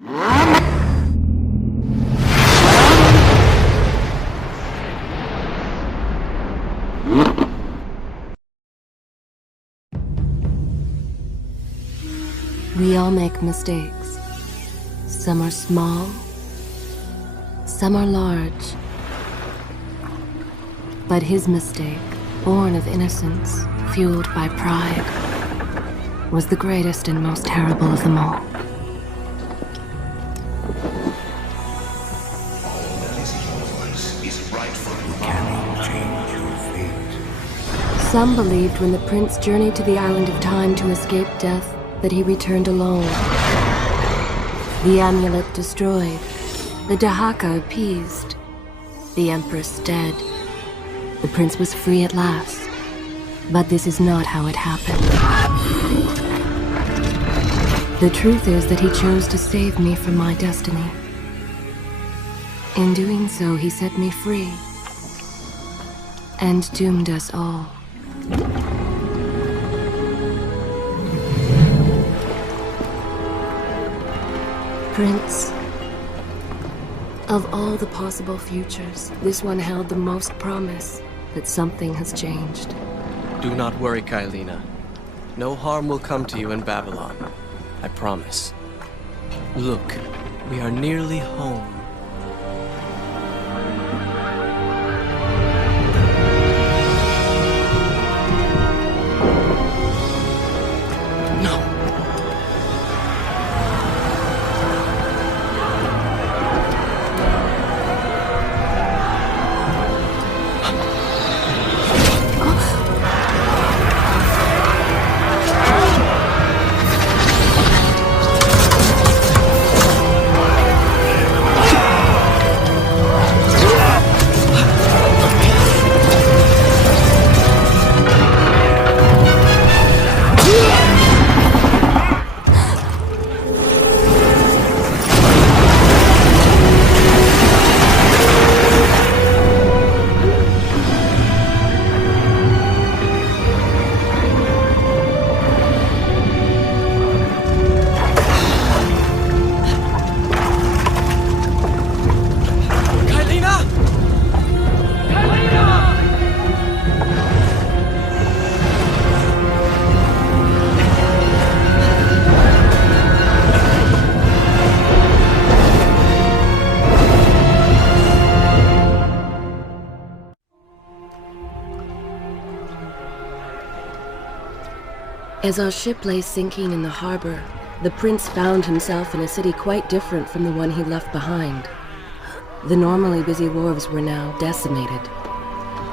We all make mistakes. Some are small, some are large. But his mistake, born of innocence, fueled by pride, was the greatest and most terrible of them all. Some believed when the prince journeyed to the island of time to escape death that he returned alone. The amulet destroyed, the Dahaka appeased, the empress dead. The prince was free at last. But this is not how it happened. The truth is that he chose to save me from my destiny. In doing so, he set me free and doomed us all. Prince, of all the possible futures, this one held the most promise that something has changed. Do not worry, Kailina. No harm will come to you in Babylon. I promise. Look, we are nearly home. As our ship lay sinking in the harbor, the prince found himself in a city quite different from the one he left behind. The normally busy wharves were now decimated.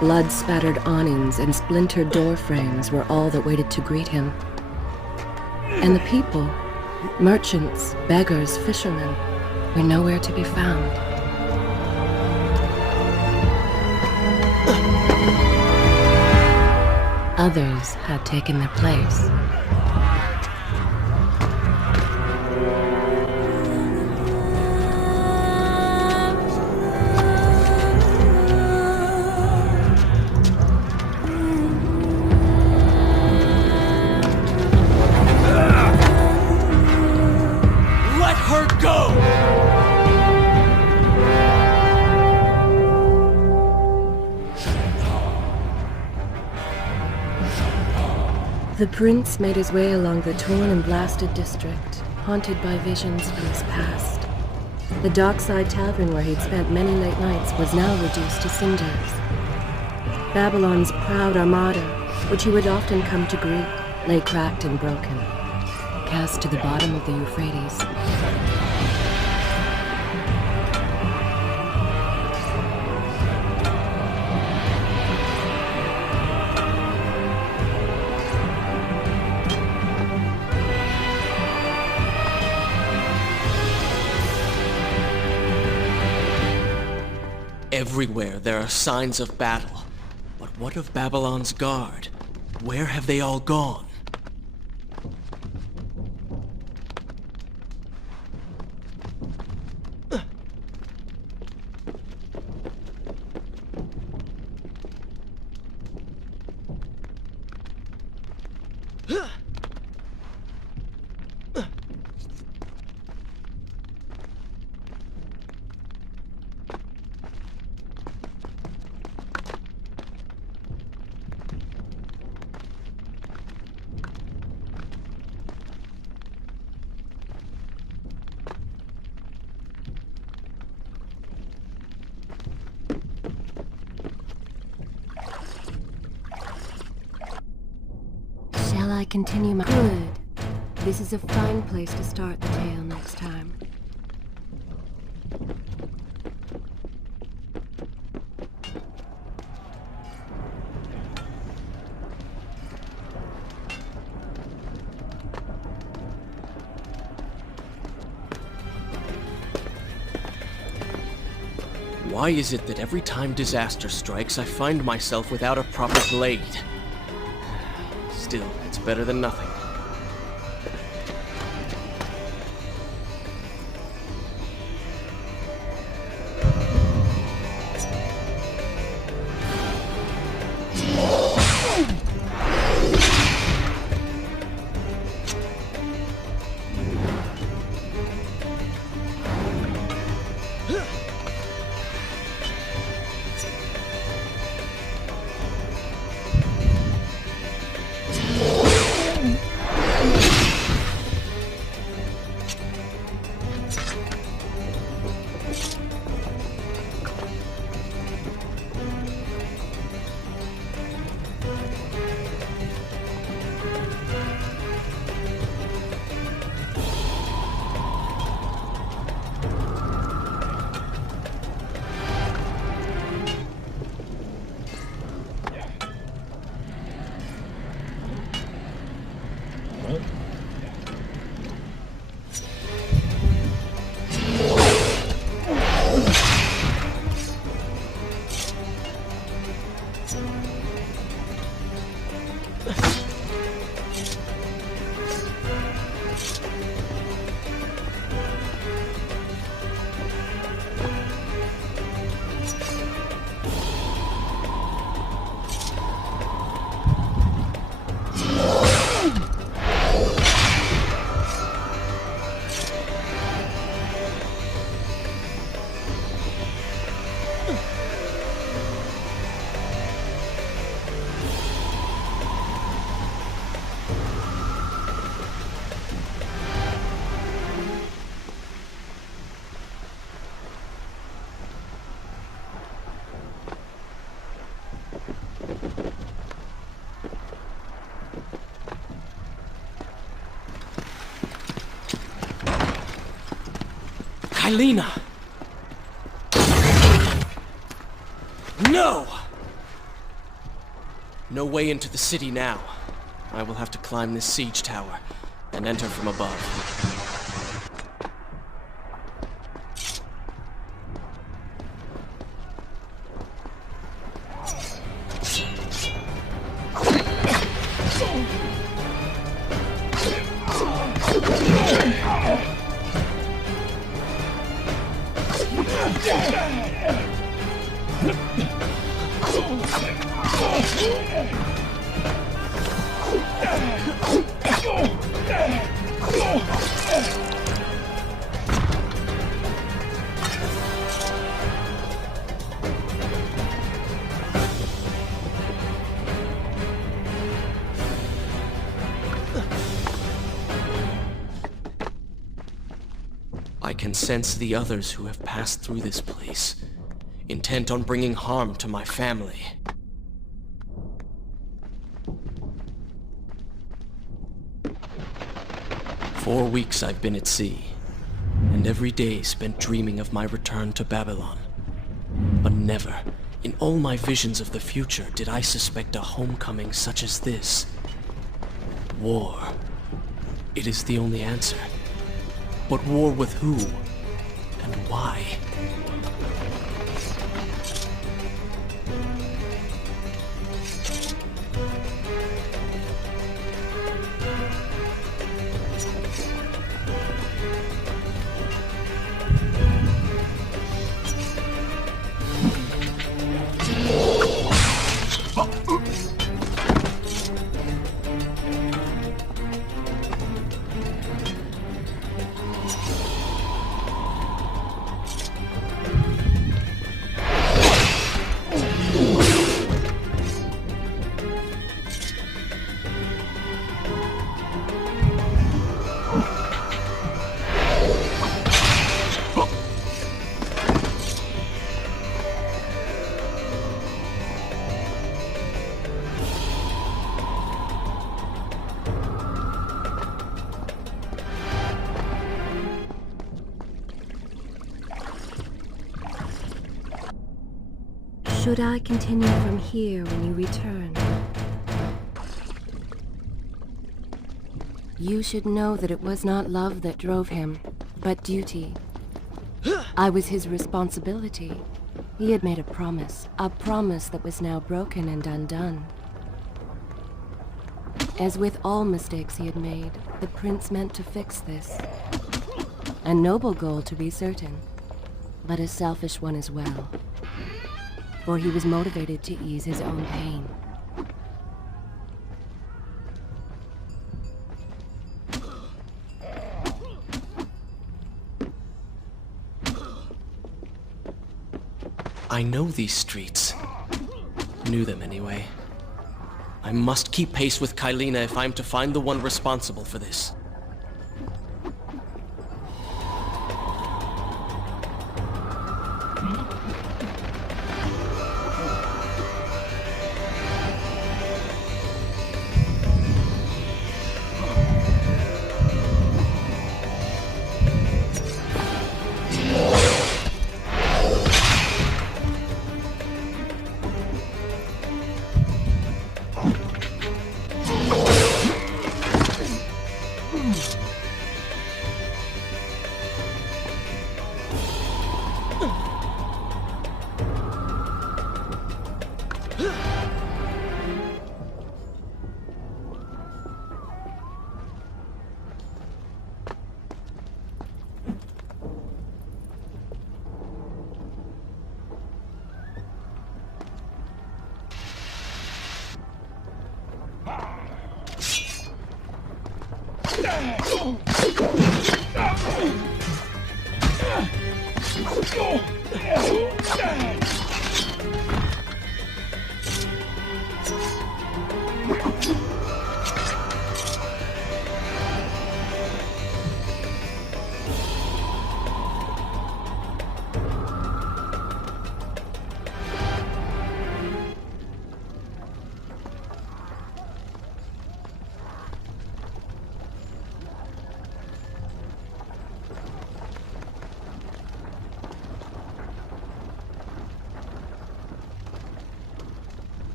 Blood-spattered awnings and splintered door frames were all that waited to greet him. And the people, merchants, beggars, fishermen, were nowhere to be found. Others had taken their place. Let her go! The prince made his way along the torn and blasted district, haunted by visions from his past. The dockside tavern where he'd spent many late nights was now reduced to cinders. Babylon's proud armada, which he would often come to greet, lay cracked and broken, cast to the bottom of the Euphrates. Everywhere there are signs of battle. But what of Babylon's guard? Where have they all gone? continue my... Good. This is a fine place to start the tale next time. Why is it that every time disaster strikes, I find myself without a proper blade? Still, it's better than nothing. Kylina! No! No way into the city now. I will have to climb this siege tower and enter from above. I can sense the others who have passed through this place, intent on bringing harm to my family. For 4 weeks I've been at sea, and every day spent dreaming of my return to Babylon. But never, in all my visions of the future, did I suspect a homecoming such as this. War. It is the only answer. But war with who? And why? Should I continue from here when you return? You should know that it was not love that drove him, but duty. I was his responsibility. He had made a promise that was now broken and undone. As with all mistakes he had made, the prince meant to fix this. A noble goal, to be certain, but a selfish one as well. For he was motivated to ease his own pain. I know these streets. Knew them anyway. I must keep pace with Kylina if I'm to find the one responsible for this.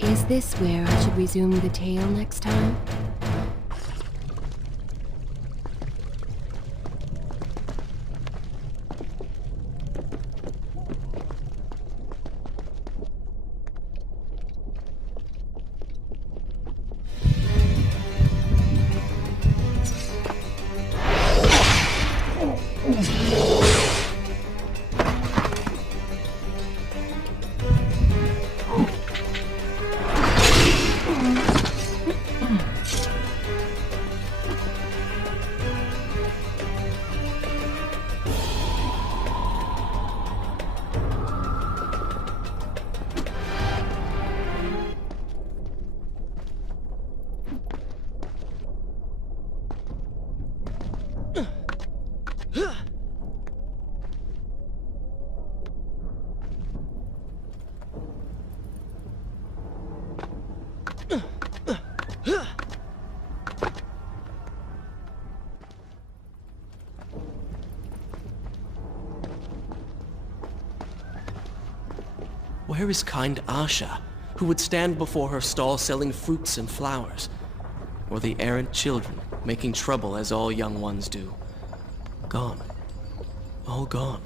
Is this where I should resume the tale next time? Where is kind Asha, who would stand before her stall selling fruits and flowers? Or the errant children, making trouble as all young ones do? Gone. All gone.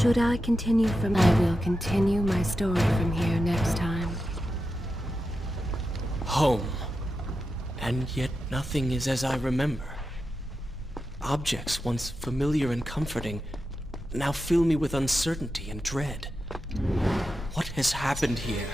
Should I continue from... I will continue my story from here next time. Home. And yet nothing is as I remember. Objects once familiar and comforting now fill me with uncertainty and dread. What has happened here?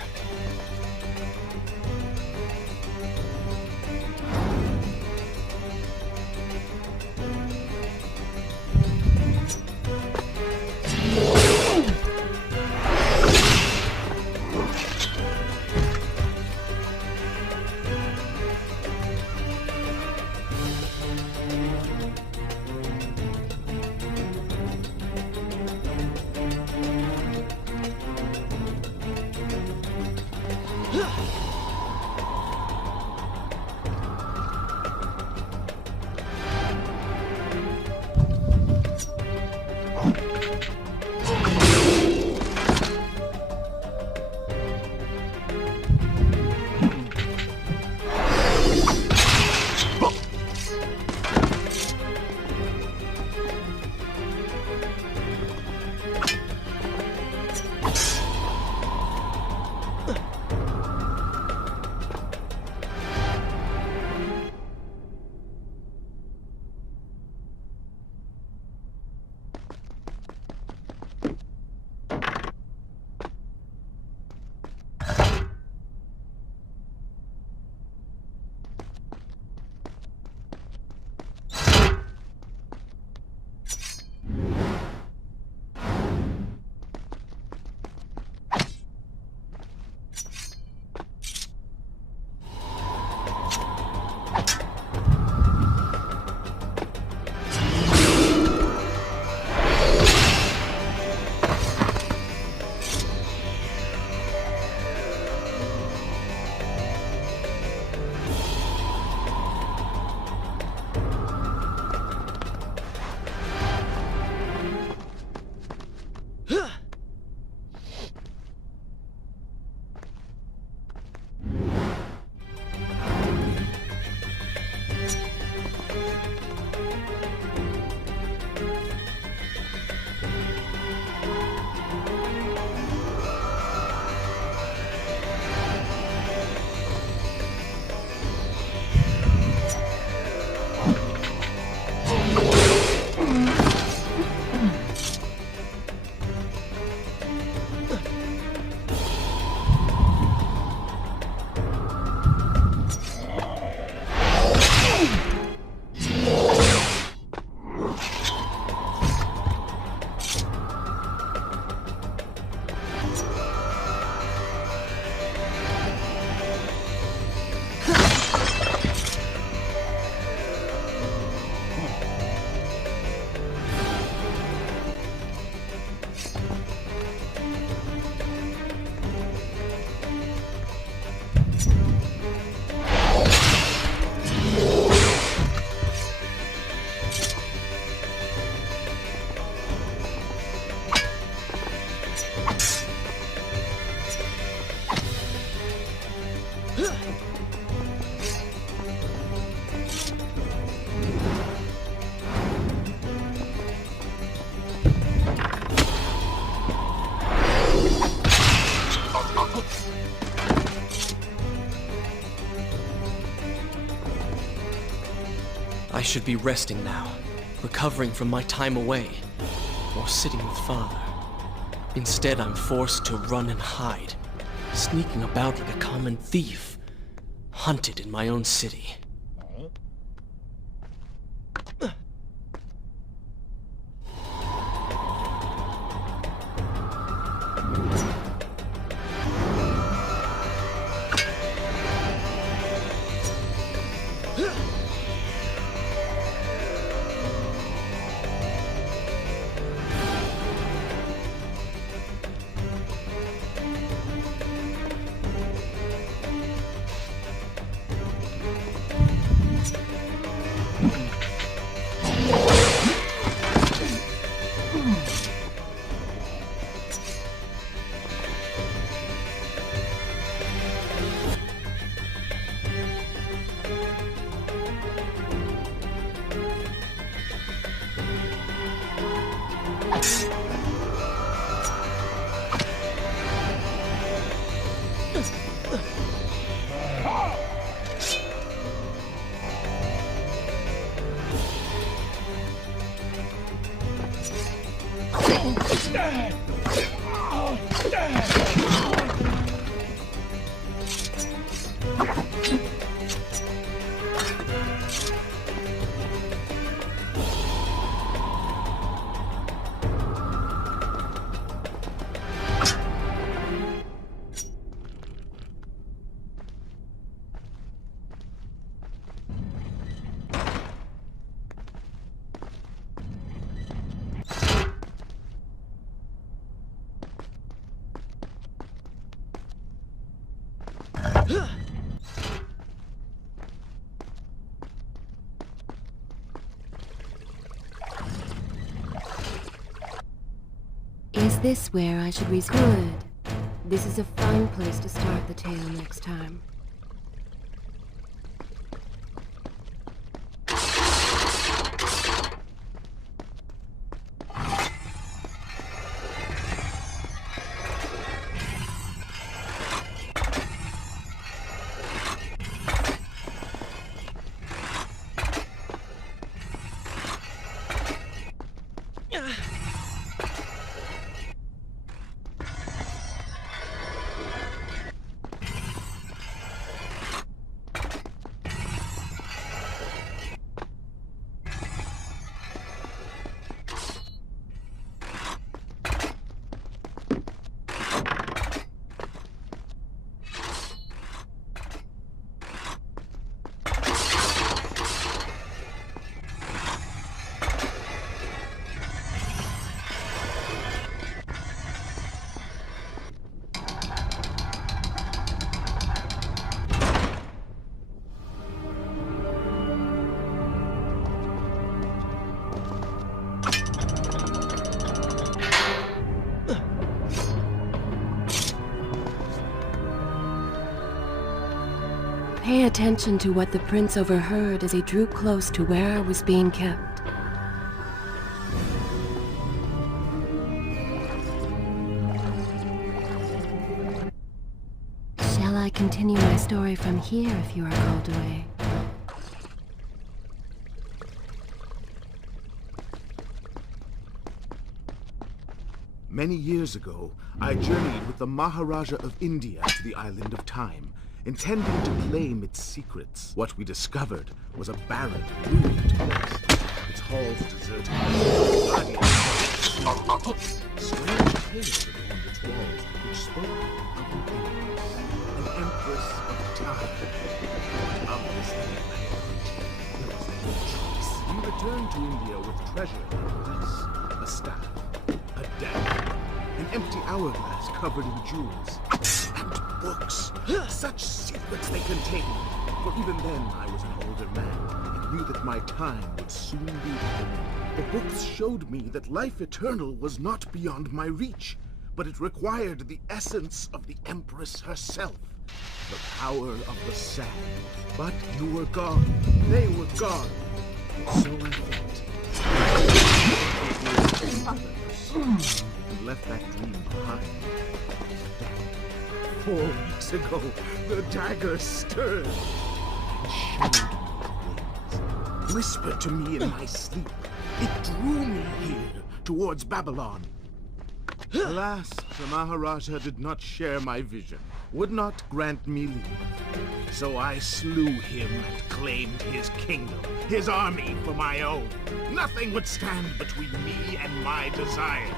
I should be resting now, recovering from my time away, or sitting with Father. Instead, I'm forced to run and hide, sneaking about like a common thief, hunted in my own city. Is this where I should Good. This is a fine place to start the tale next time. Pay attention to what the prince overheard as he drew close to where I was being kept. Shall I continue my story from here if you are called away? Many years ago, I journeyed with the Maharaja of India to the island of Time, intending to claim its secrets. What we discovered was a barren, ruined place. Its halls deserted. Strange tales adorned its walls, which spoke of an empress. An empress of time. Of this enigma, there was no choice. We returned to India with treasure nonetheless. A staff, a dagger, an empty hourglass covered in jewels, and books. Such secrets they contained. For even then, I was an older man and knew that my time would soon be ended. The books showed me that life eternal was not beyond my reach, but it required the essence of the Empress herself. The power of the sand. But you were gone. They were gone. So I thought. And left that dream behind. 4 weeks ago, the dagger stirred. It showed me things. Whispered to me in my sleep. It drew me here, towards Babylon. Alas, the Maharaja did not share my vision, would not grant me leave. So I slew him and claimed his kingdom, his army for my own. Nothing would stand between me and my desire.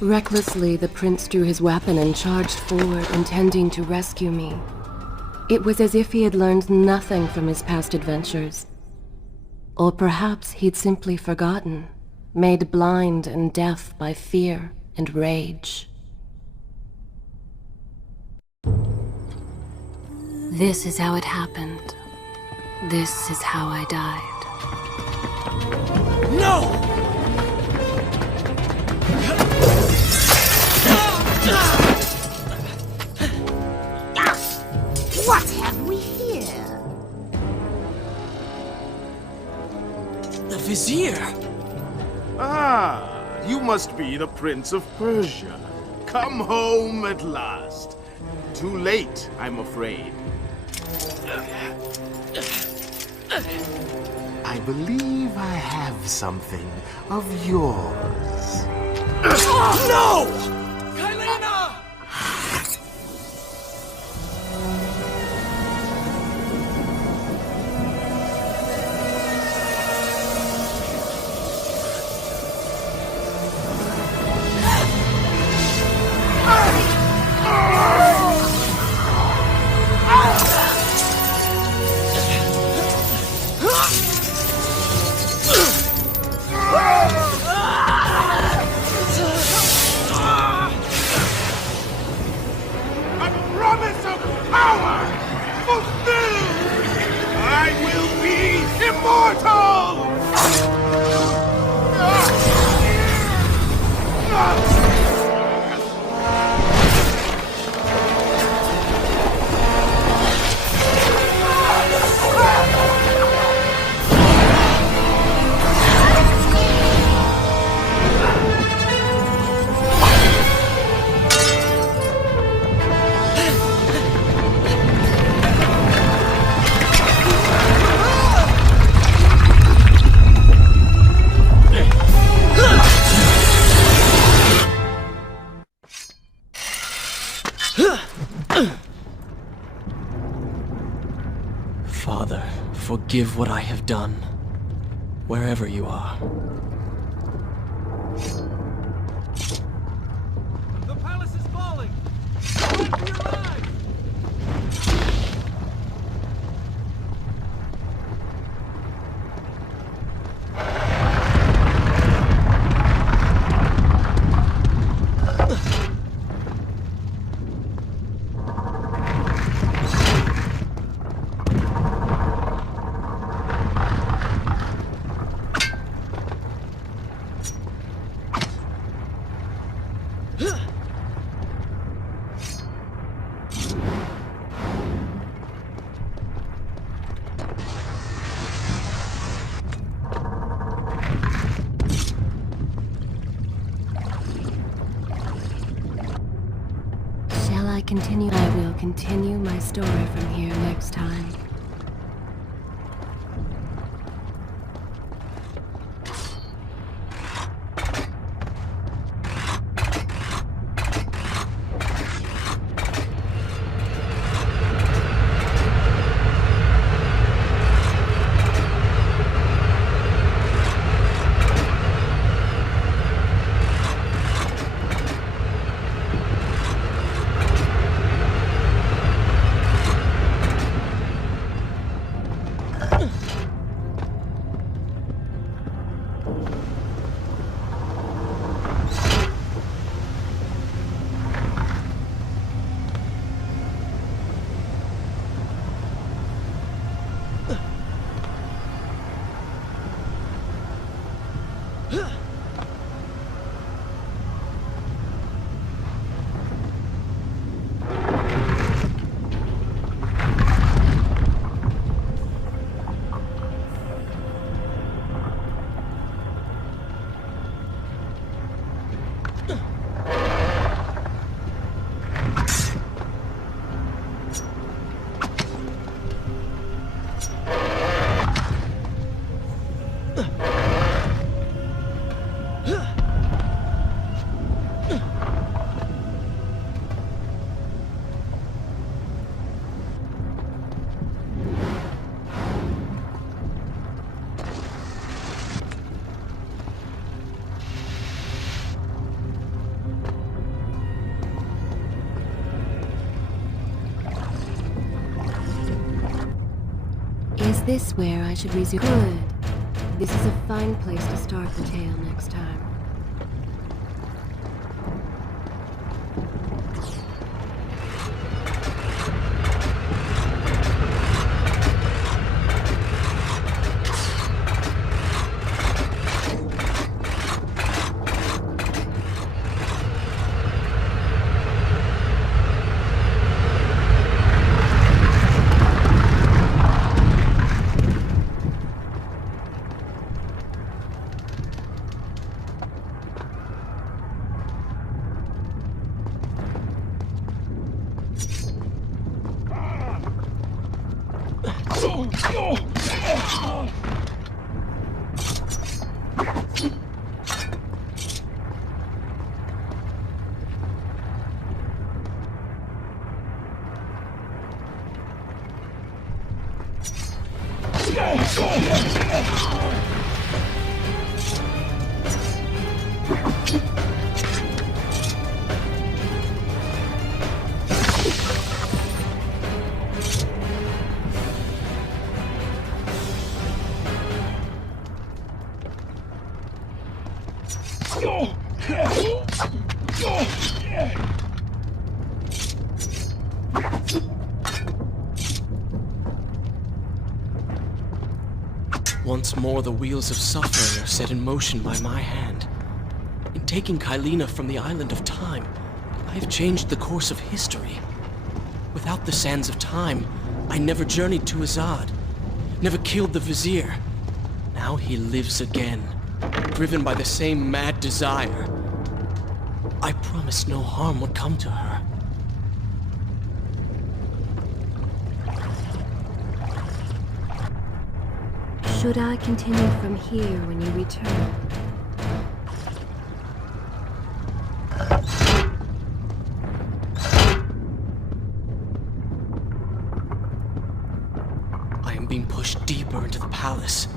Recklessly, the prince drew his weapon and charged forward, intending to rescue me. It was as if he had learned nothing from his past adventures. Or perhaps he'd simply forgotten, made blind and deaf by fear and rage. This is how it happened. This is how I died. No! What have we here? The Vizier! Ah, you must be the Prince of Persia. Come home at last. Too late, I'm afraid. I believe I have something of yours. No! Kylena! Father, forgive what I have done, wherever you are. The palace is falling! Run for your lives! I will continue my story from here next time. this where I should resume? Good. This is a fine place to start the tale next time. Once more the wheels of suffering are set in motion by my hand. In taking Kylina from the island of time, I have changed the course of history. Without the sands of time, I never journeyed to Azad, never killed the Vizier. Now he lives again, driven by the same mad desire. I promised no harm would come to her. Should I continue from here when you return? I am being pushed deeper into the palace,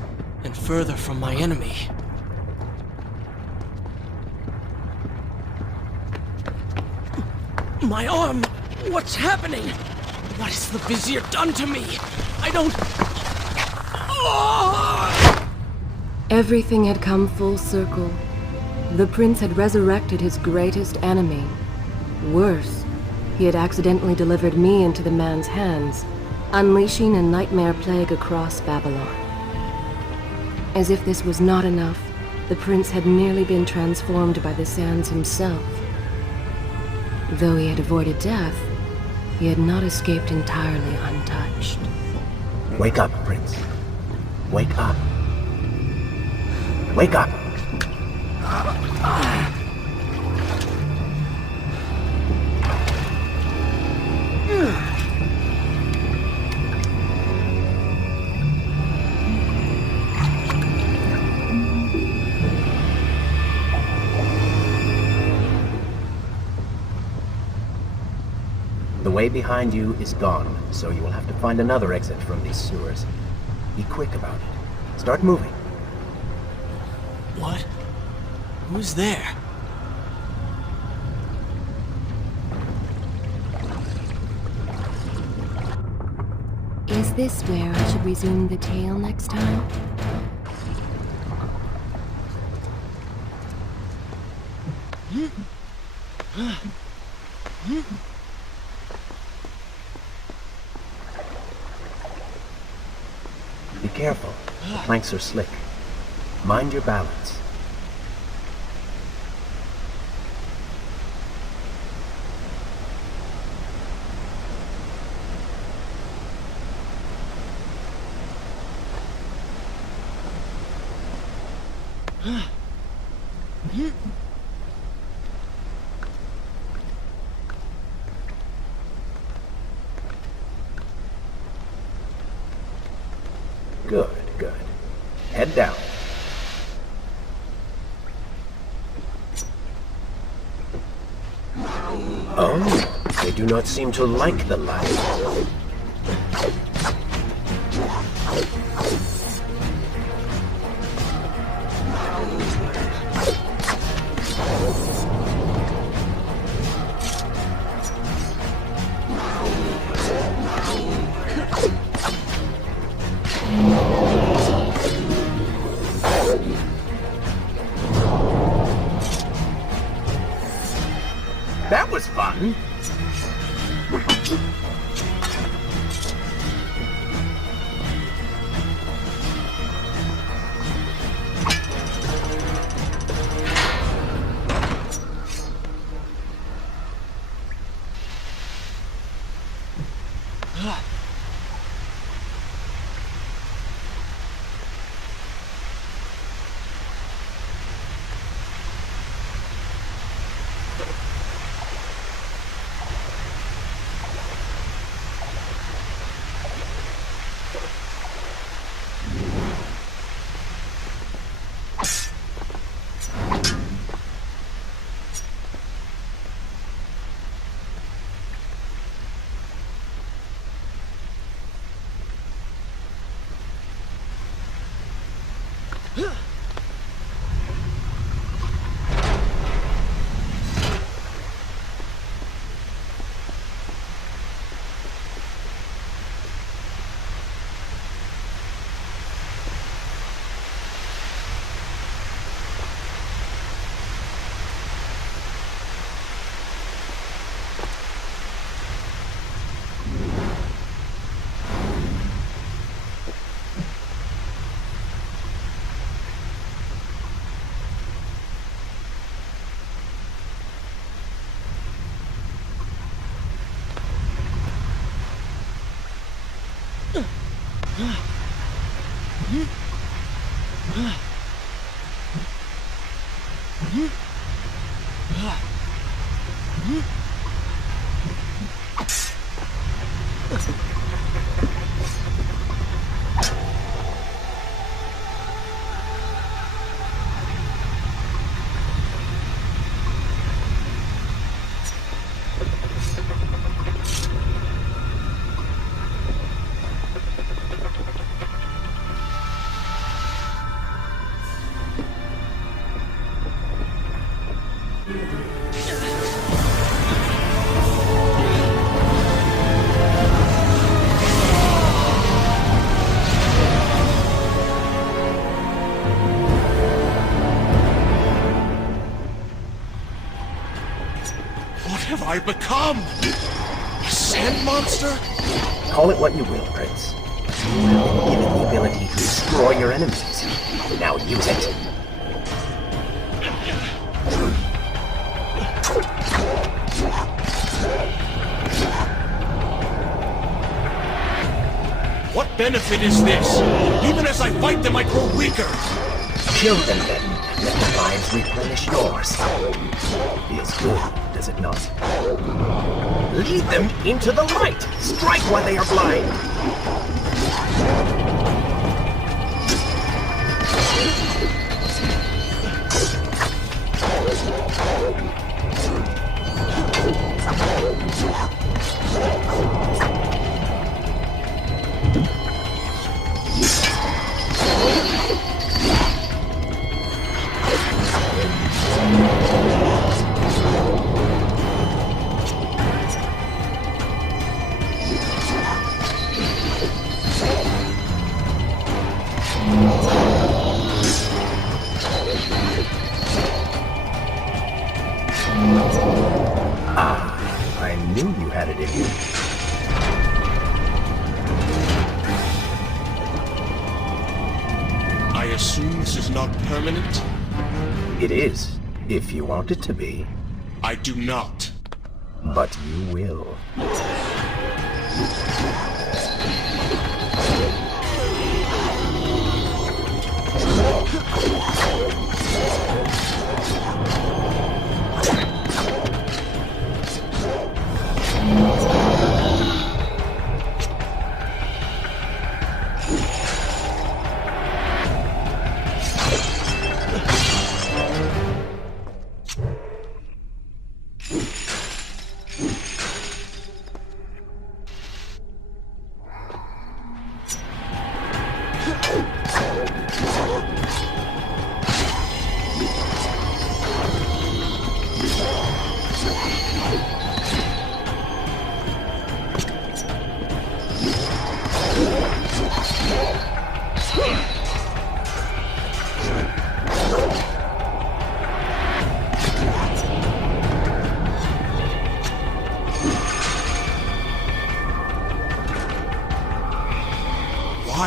and further from my enemy. My arm! What's happening? What has the Vizier done to me? I don't... Everything had come full circle. The prince had resurrected his greatest enemy. Worse, he had accidentally delivered me into the man's hands, unleashing a nightmare plague across Babylon. As if this was not enough, the prince had nearly been transformed by the sands himself. Though he had avoided death, he had not escaped entirely untouched. Wake up, Prince. Wake up. Wake up! The way behind you is gone, so you will have to find another exit from these sewers. Be quick about it. Start moving. What? Who's there? Is this where I should resume the tale next time? Be careful. The planks are slick. Mind your balance. Good, good. Head down. Oh, they do not seem to like the light. That was fun. What have I become? A sand monster? Call it what you will, Prince. You have been given the ability to destroy your enemies. Now use it. What benefit is this? Even as I fight them, I grow weaker. Kill them then. Let their lives replenish yours. Feels good, does it not? Lead them into the light! Strike while they are blind! I knew you had it in you. I assume this is not permanent? It is, if you want it to be. I do not. But you will.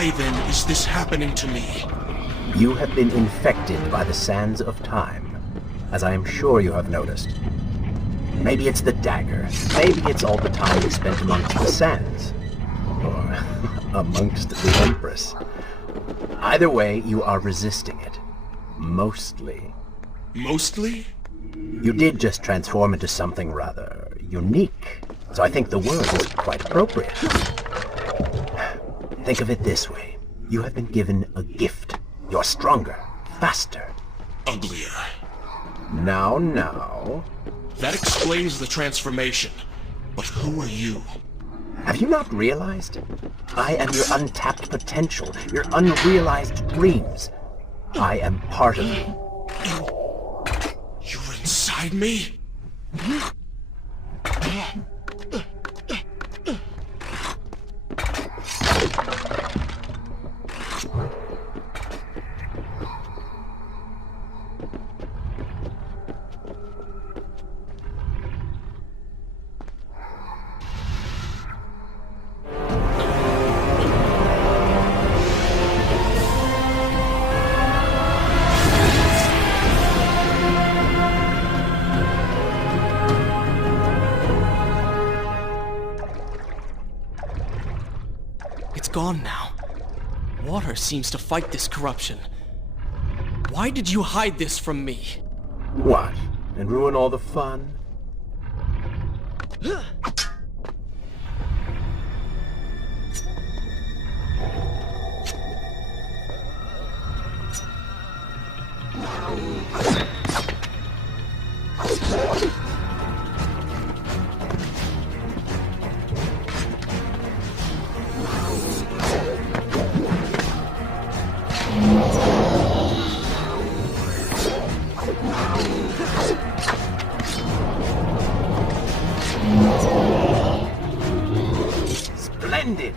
Why then is this happening to me? You have been infected by the sands of time, as I am sure you have noticed. Maybe it's the dagger. Maybe it's all the time you spent amongst the sands. Or amongst the Empress. Either way, you are resisting it. Mostly. Mostly? You did just transform into something rather unique, so I think the word is quite appropriate. Think of it this way. You have been given a gift. You're stronger, faster. Uglier. Now. That explains the transformation. But who are you? Have you not realized? I am your untapped potential, your unrealized dreams. I am part of you. You're inside me? It's gone now. Water seems to fight this corruption. Why did you hide this from me? What? And ruin all the fun? Splendid!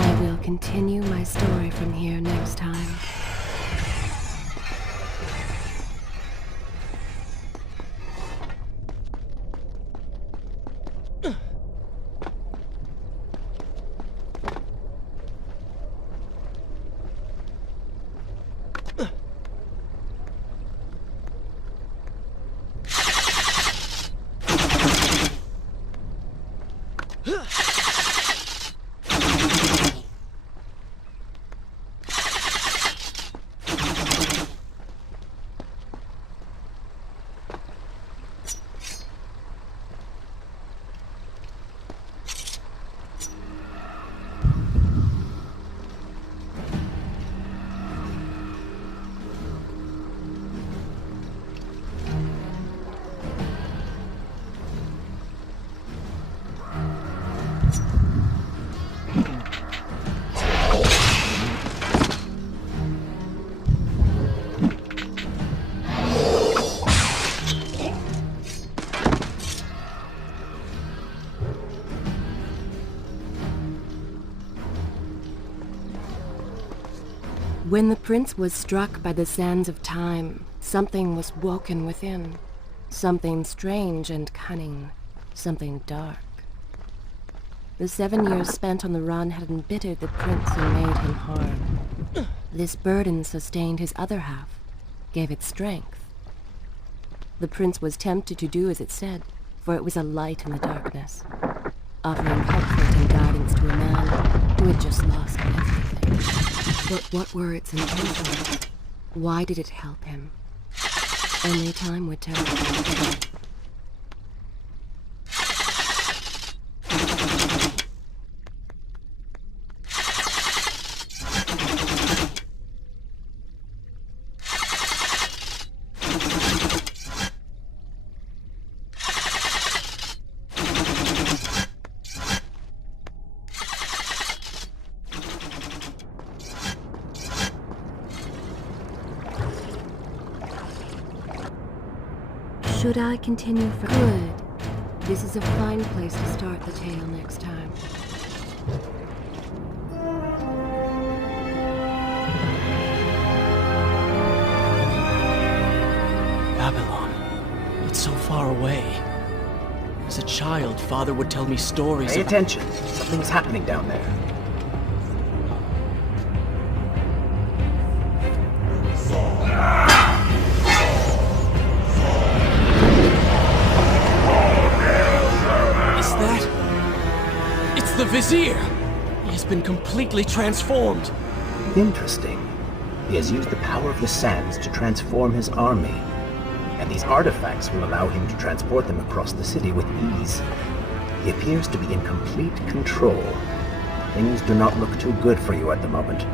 I will continue my story from here next time. When the prince was struck by the sands of time, something was woken within. Something strange and cunning. Something dark. The 7 years spent on the run had embittered the prince and made him hard. This burden sustained his other half, gave it strength. The prince was tempted to do as it said, for it was a light in the darkness, offering comfort and guidance to a man who had just lost everything. But what were its intentions? Why did it help him? Only time would tell. Should I continue for good? This is a fine place to start the tale next time. Babylon. It's so far away. As a child, Father would tell me stories Pay of... attention. Something's happening down there. The Vizier! He has been completely transformed. Interesting. He has used the power of the sands to transform his army. And these artifacts will allow him to transport them across the city with ease. He appears to be in complete control. Things do not look too good for you at the moment.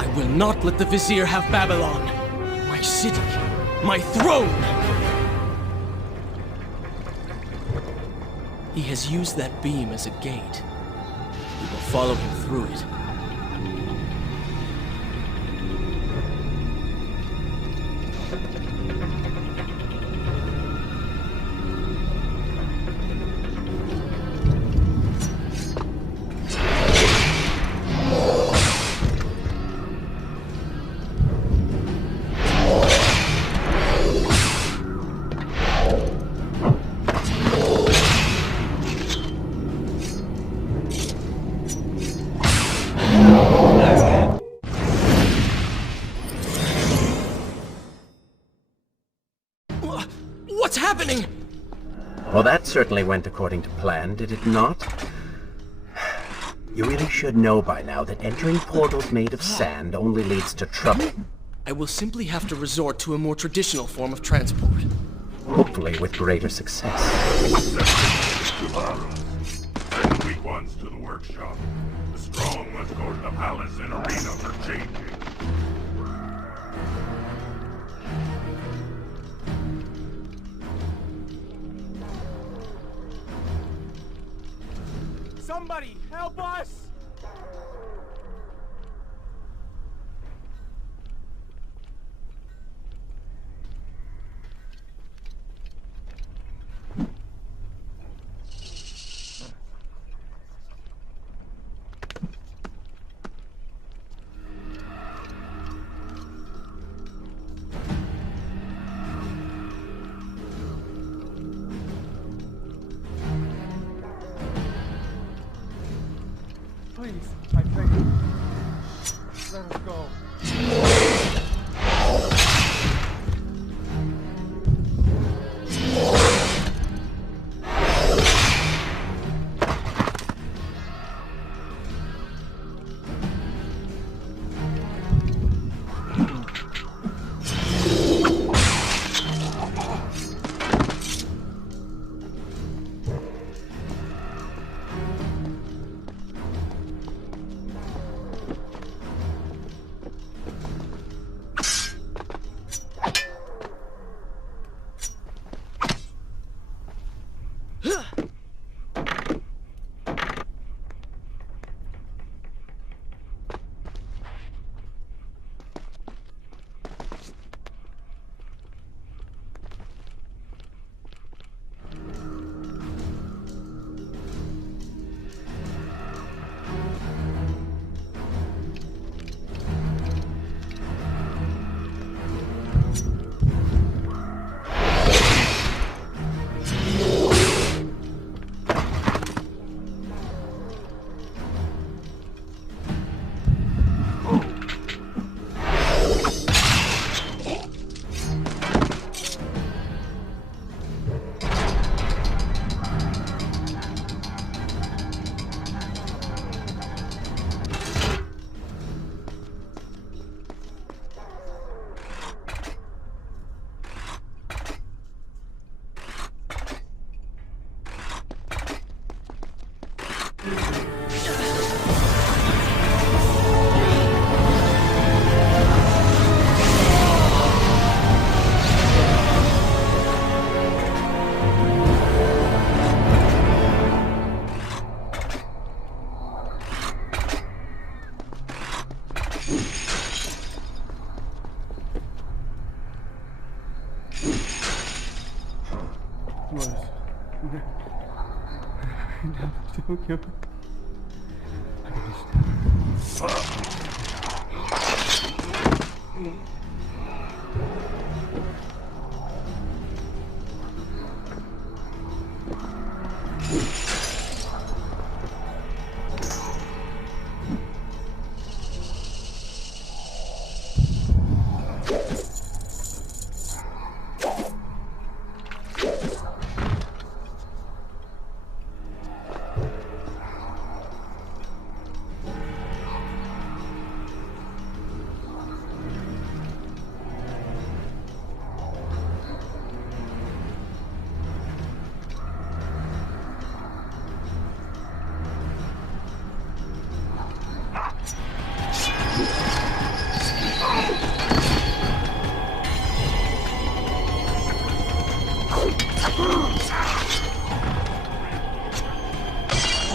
I will not let the Vizier have Babylon. My city. My throne! He has used that beam as a gate. We will follow him through it. What's happening? Well, that certainly went according to plan, did it not? You really should know by now that entering portals made of sand only leads to trouble. I will simply have to resort to a more traditional form of transport. Hopefully with greater success. Send the weak ones to the workshop. The strong ones go to the palace and arena for changing. Somebody, help us! Please, I beg you. Let us go.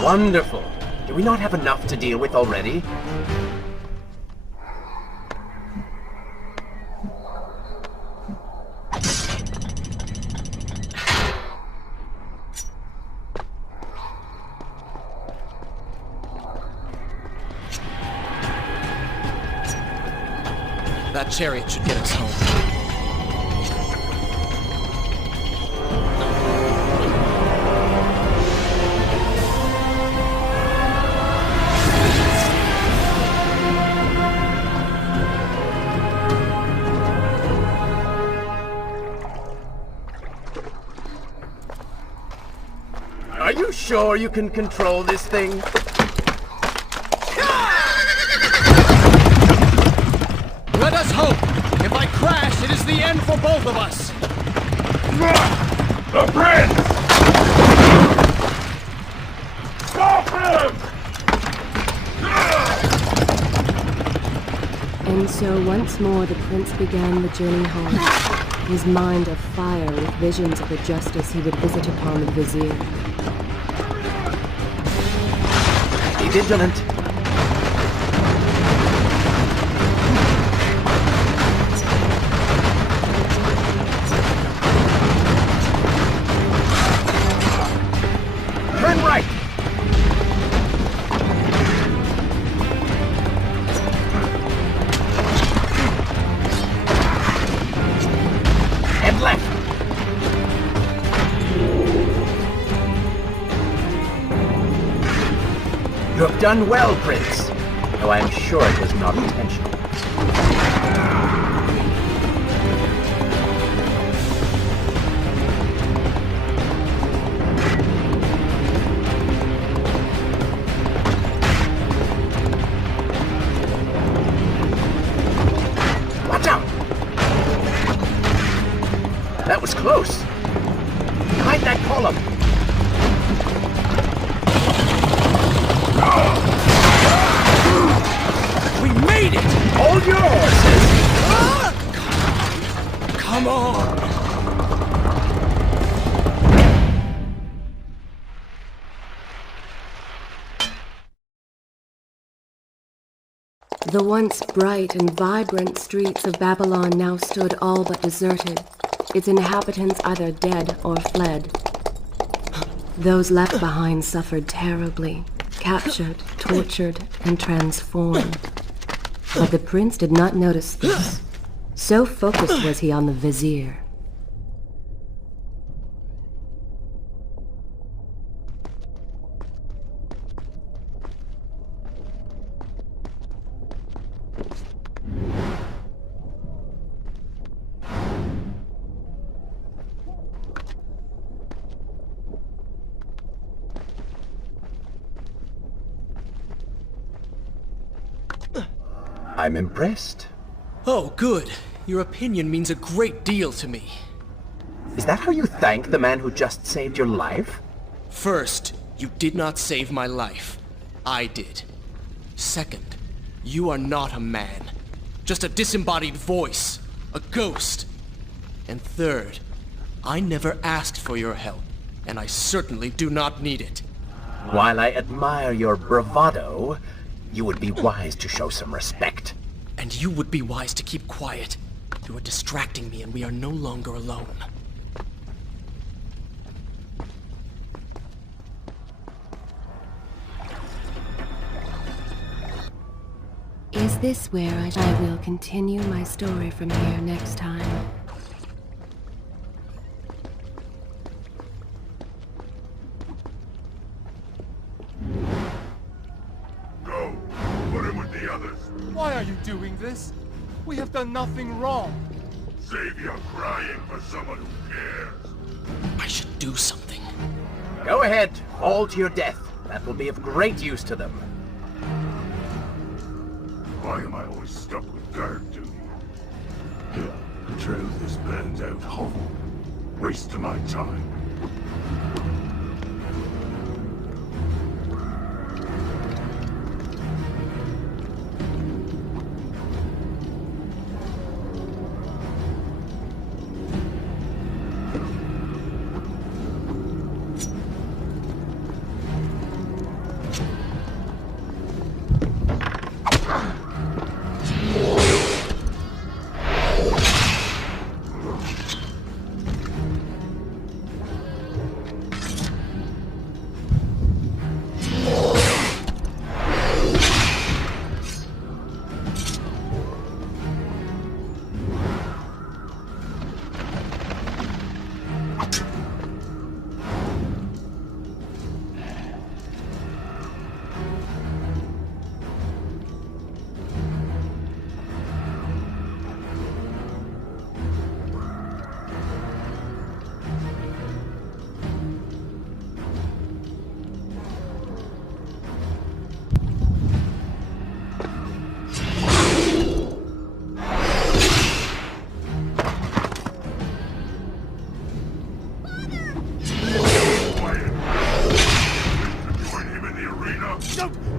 Wonderful. Do we not have enough to deal with already? That chariot should get us home. Are you sure you can control this thing? Let us hope! If I crash, it is the end for both of us! The prince! Stop him! And so once more the prince began the journey home, his mind afire with visions of the justice he would visit upon the vizier. Be vigilant. Turn right. And left. You have done well, Prince, though I am sure it was not intentional. Watch out! That was close. Behind that column. We made it! Hold your horses! Come on! The once bright and vibrant streets of Babylon now stood all but deserted, its inhabitants either dead or fled. Those left behind suffered terribly, captured, tortured, and transformed. But the prince did not notice this. So focused was he on the vizier. I'm impressed. Oh, good. Your opinion means a great deal to me. Is that how you thank the man who just saved your life? First, you did not save my life. I did. Second, you are not a man. Just a disembodied voice. A ghost. And third, I never asked for your help, and I certainly do not need it. While I admire your bravado, you would be wise to show some respect. And you would be wise to keep quiet. You are distracting me and we are no longer alone. Is this where I will continue my story from here next time? Go. Put him with the others. Why are you doing this? We have done nothing wrong. Save your crying for someone who cares. I should do something. Go ahead, fall to your death. That will be of great use to them. Why am I always stuck with guard duty? The truth is burned out home. Waste of my time.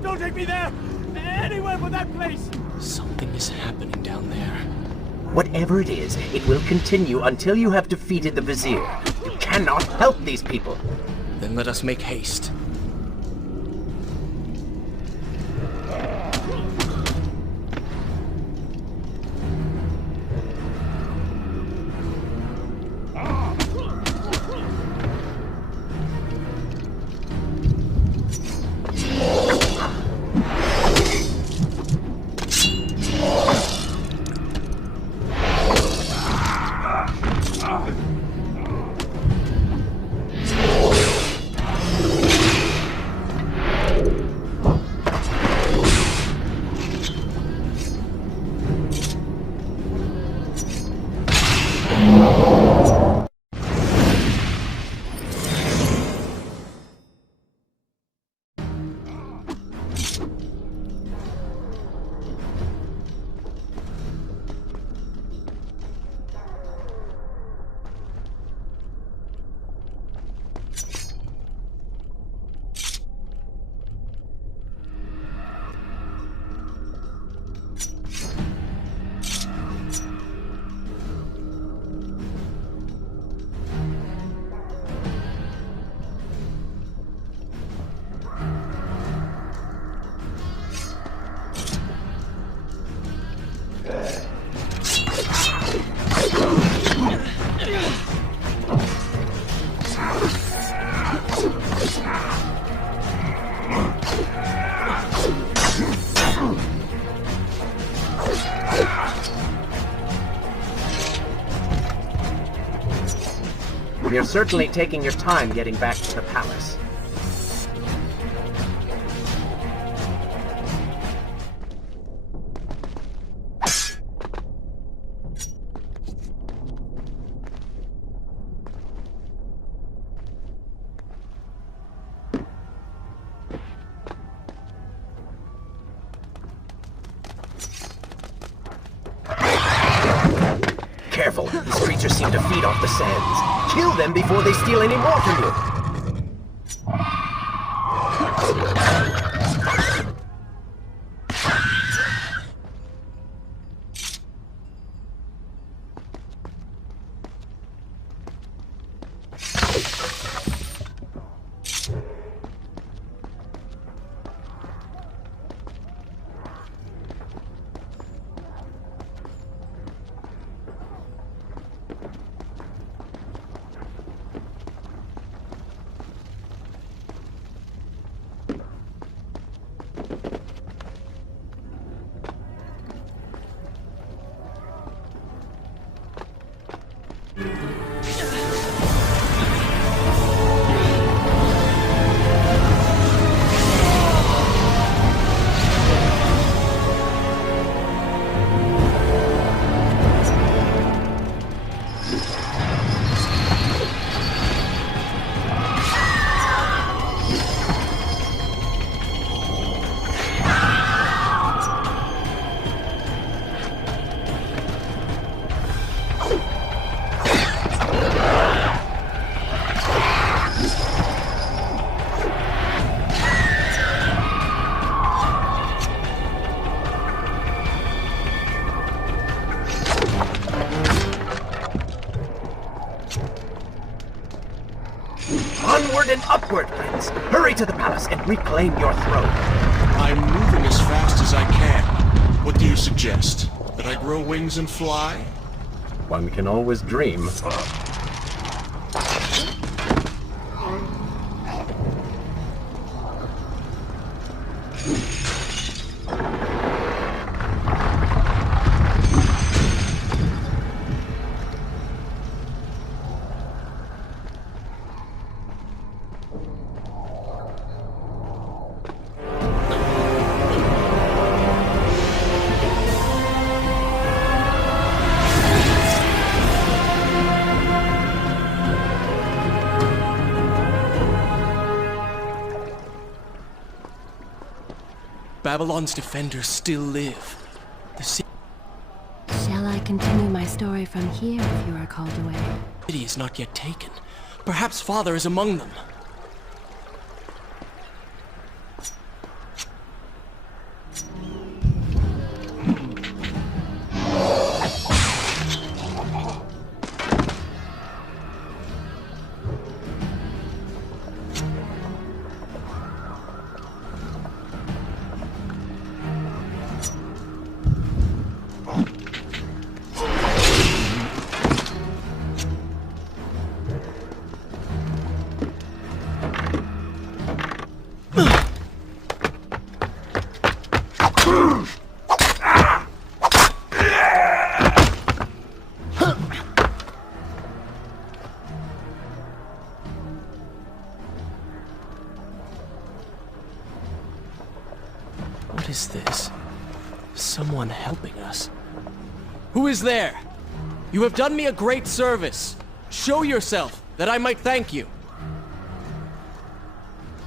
Don't take me there! Anywhere but that place! Something is happening down there. Whatever it is, it will continue until you have defeated the Vizier. You cannot help these people. Then let us make haste. You're certainly taking your time getting back to the palace. Careful, these creatures seem to feed off the sands. Kill them before they steal any more from you. Onward and upward, Prince! Hurry to the palace and reclaim your throne! I'm moving as fast as I can. What do you suggest? That I grow wings and fly? One can always dream. Babylon's defenders still live. The Shall I continue my story from here if you are called away? city is not yet taken. Perhaps Father is among them. What is this? Someone helping us. Who is there? You have done me a great service. Show yourself, that I might thank you.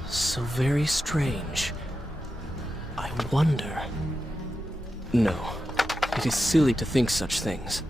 So very strange. I wonder... No, it is silly to think such things.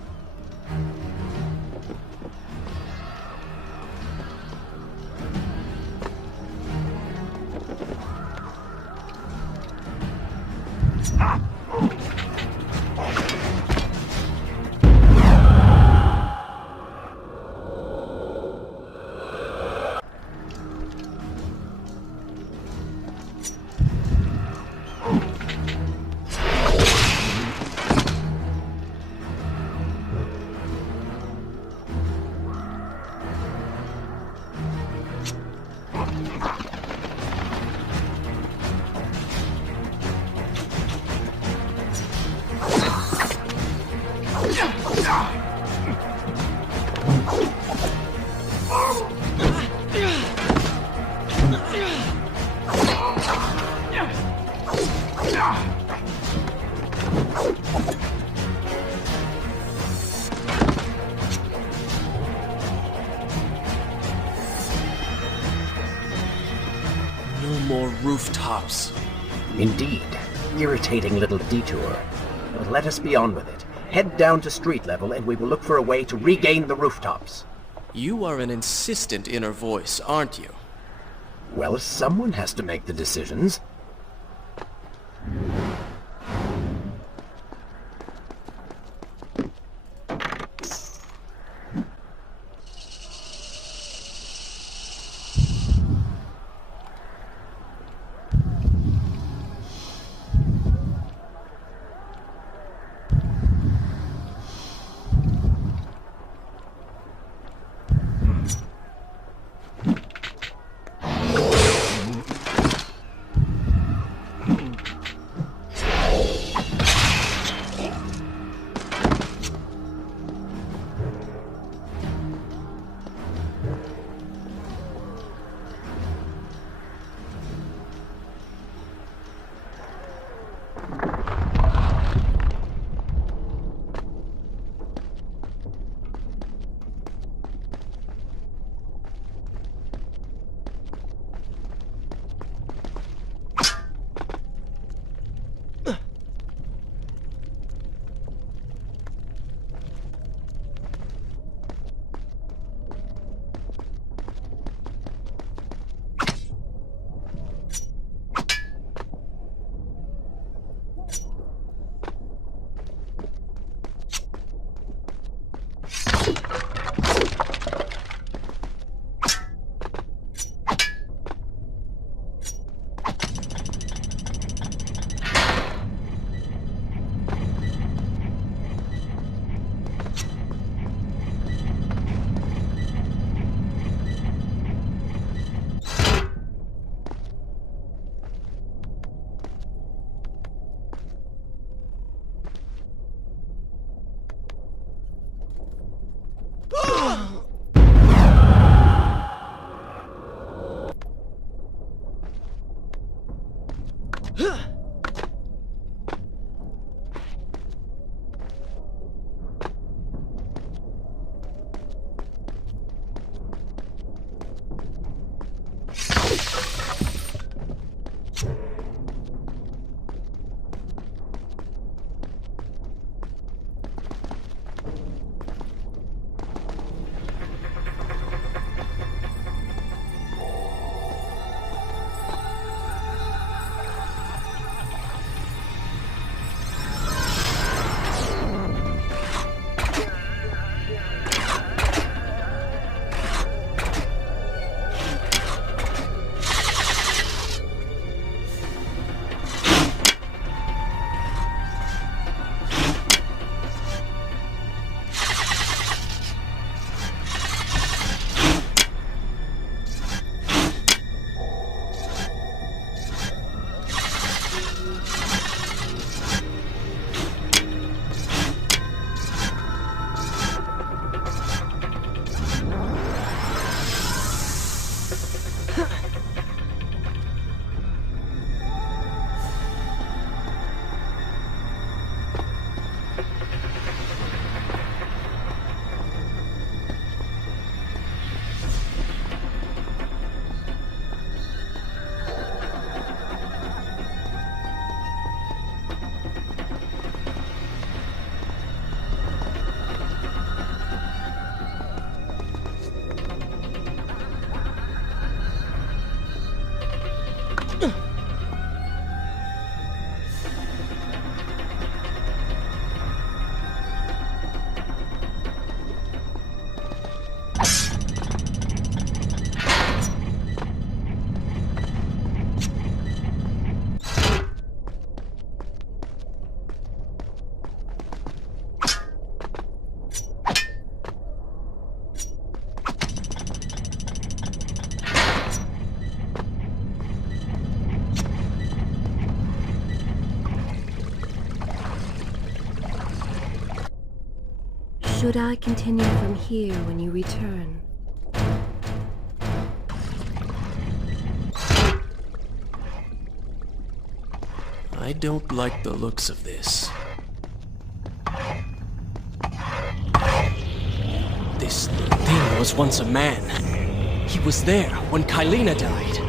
more rooftops. Indeed. Irritating little detour. But let us be on with it. Head down to street level and we will look for a way to regain the rooftops. You are an insistent inner voice, aren't you? Well, someone has to make the decisions. Should I continue from here when you return? I don't like the looks of this. This thing was once a man. He was there when Kylena died.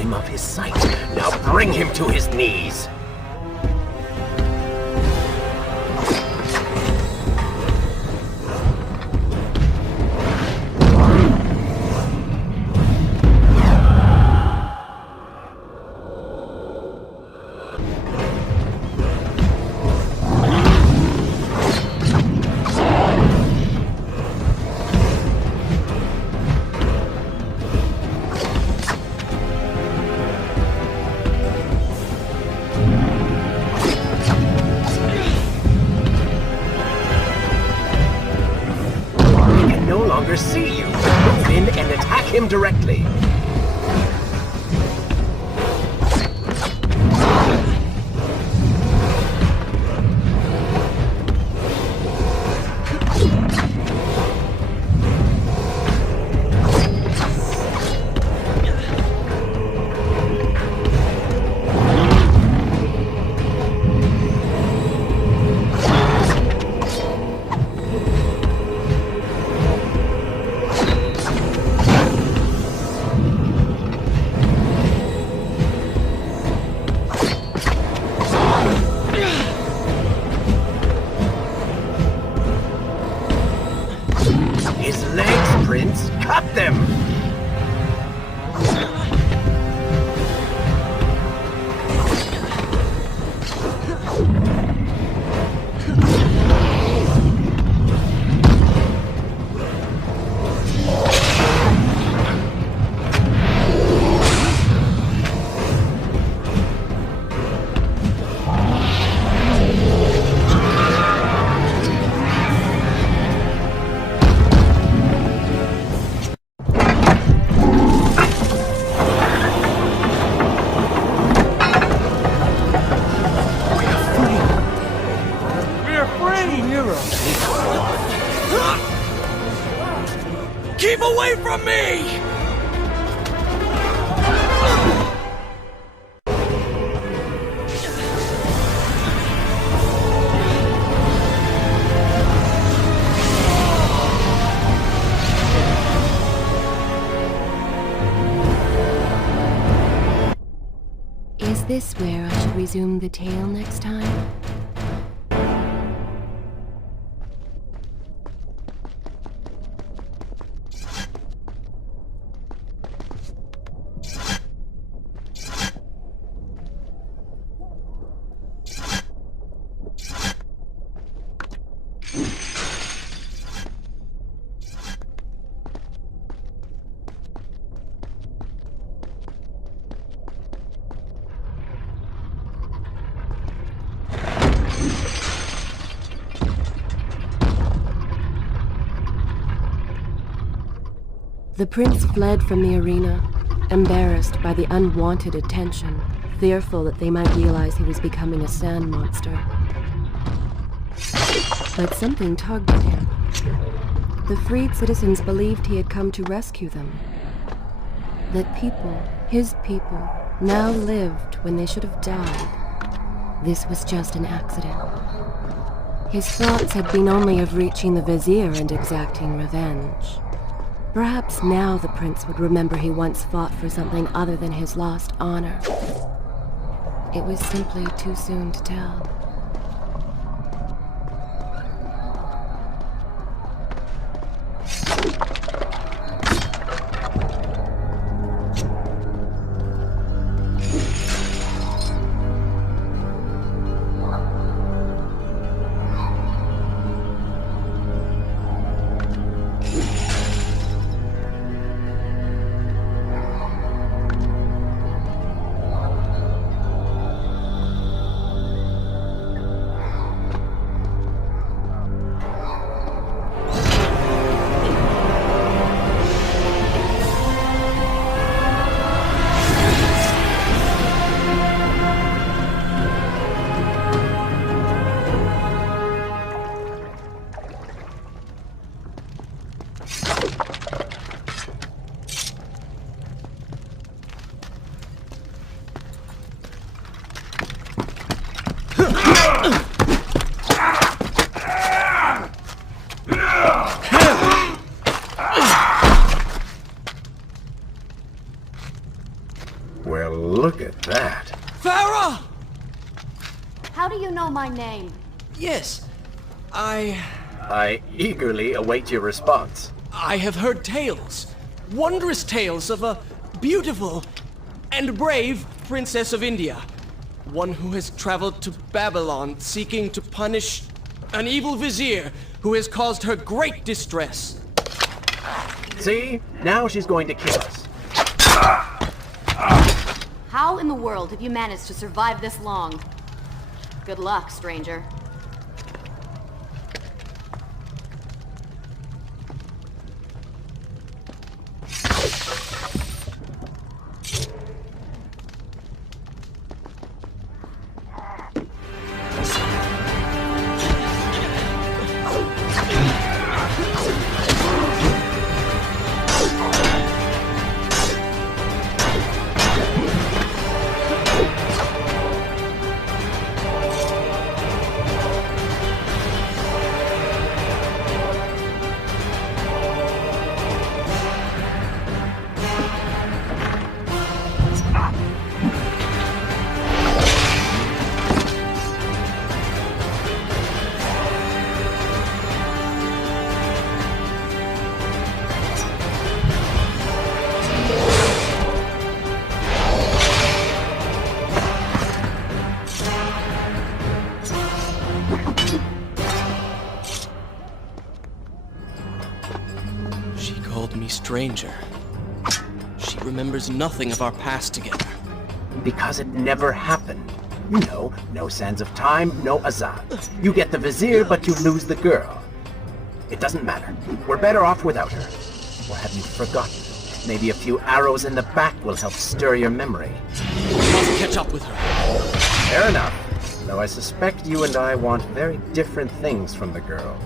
him of his sight. Now bring him to his knees. See you. Move in and attack him directly. His legs, Prince! Cut them! Keep away from me! Is this where I should resume the tale next time? The prince fled from the arena, embarrassed by the unwanted attention, fearful that they might realize he was becoming a sand monster. But something tugged at him. The freed citizens believed he had come to rescue them. That people, his people, now lived when they should have died. This was just an accident. His thoughts had been only of reaching the vizier and exacting revenge. Perhaps now the prince would remember he once fought for something other than his lost honor. It was simply too soon to tell. Well, look at that. Farah! How do you know my name? Yes, I eagerly await your response. I have heard tales, wondrous tales of a beautiful and brave princess of India. One who has traveled to Babylon seeking to punish an evil vizier who has caused her great distress. See? Now she's going to kill us. How in the world have you managed to survive this long? Good luck, stranger. She called me stranger. She remembers nothing of our past together. Because it never happened. You know, no sands of time, no Azad. You get the vizier, but you lose the girl. It doesn't matter. We're better off without her. Or have you forgotten? Maybe a few arrows in the back will help stir your memory. We must catch up with her. Fair enough. Though I suspect you and I want very different things from the girl.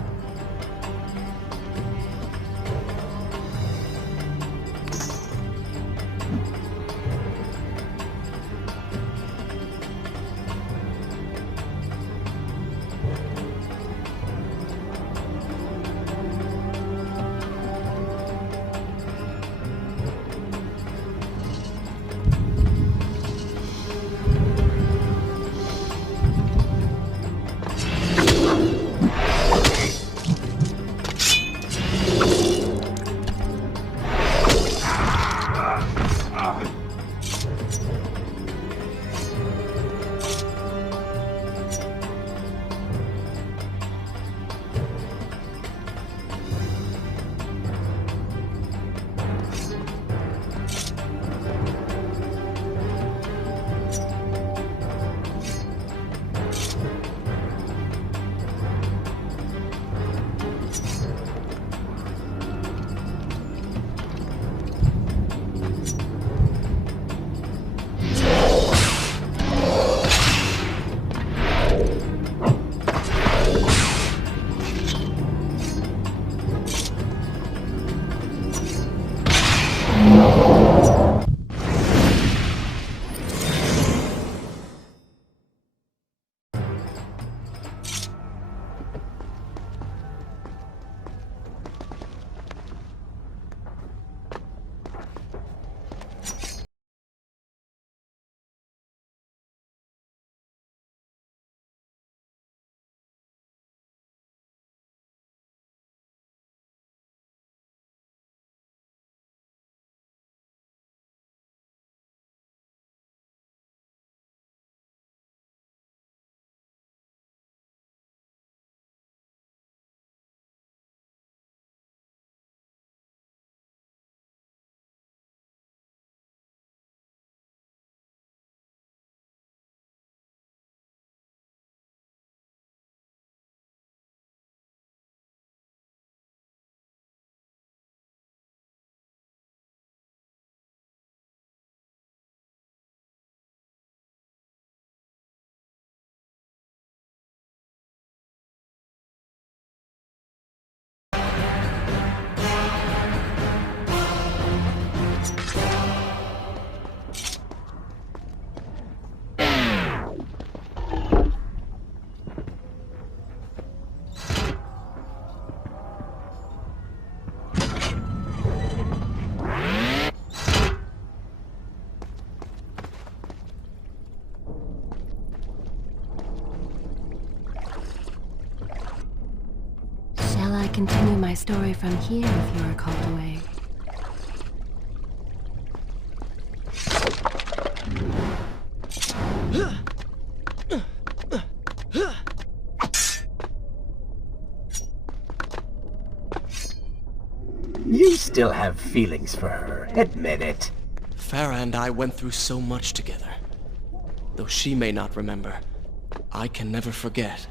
continue my story from here if you are called away. You still have feelings for her. Admit it. Farah and I went through so much together. Though she may not remember, I can never forget.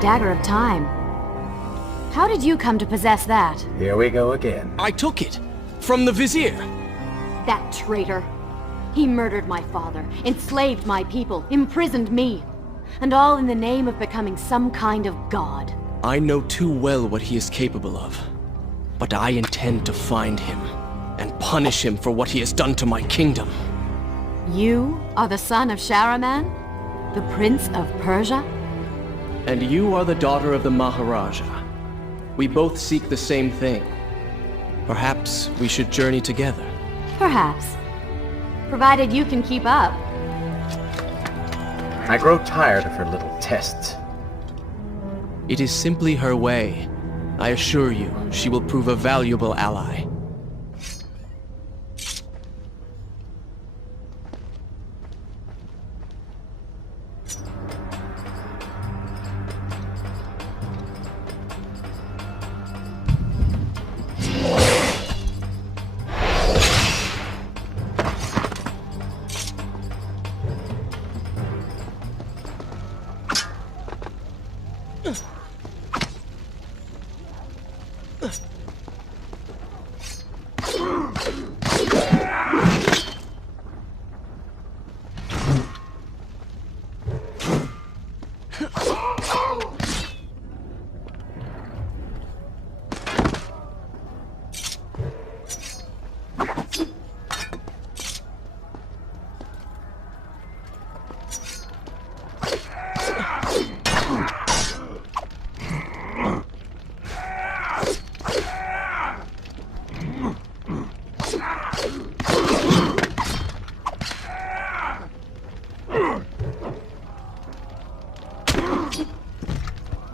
Dagger of Time. How did you come to possess that? Here we go again. I took it! From the Vizier! That traitor. He murdered my father, enslaved my people, imprisoned me. And all in the name of becoming some kind of god. I know too well what he is capable of. But I intend to find him, and punish him for what he has done to my kingdom. You are the son of Shahraman? The Prince of Persia? And you are the daughter of the Maharaja. We both seek the same thing. Perhaps we should journey together. Perhaps. Provided you can keep up. I grow tired of her little tests. It is simply her way. I assure you, she will prove a valuable ally.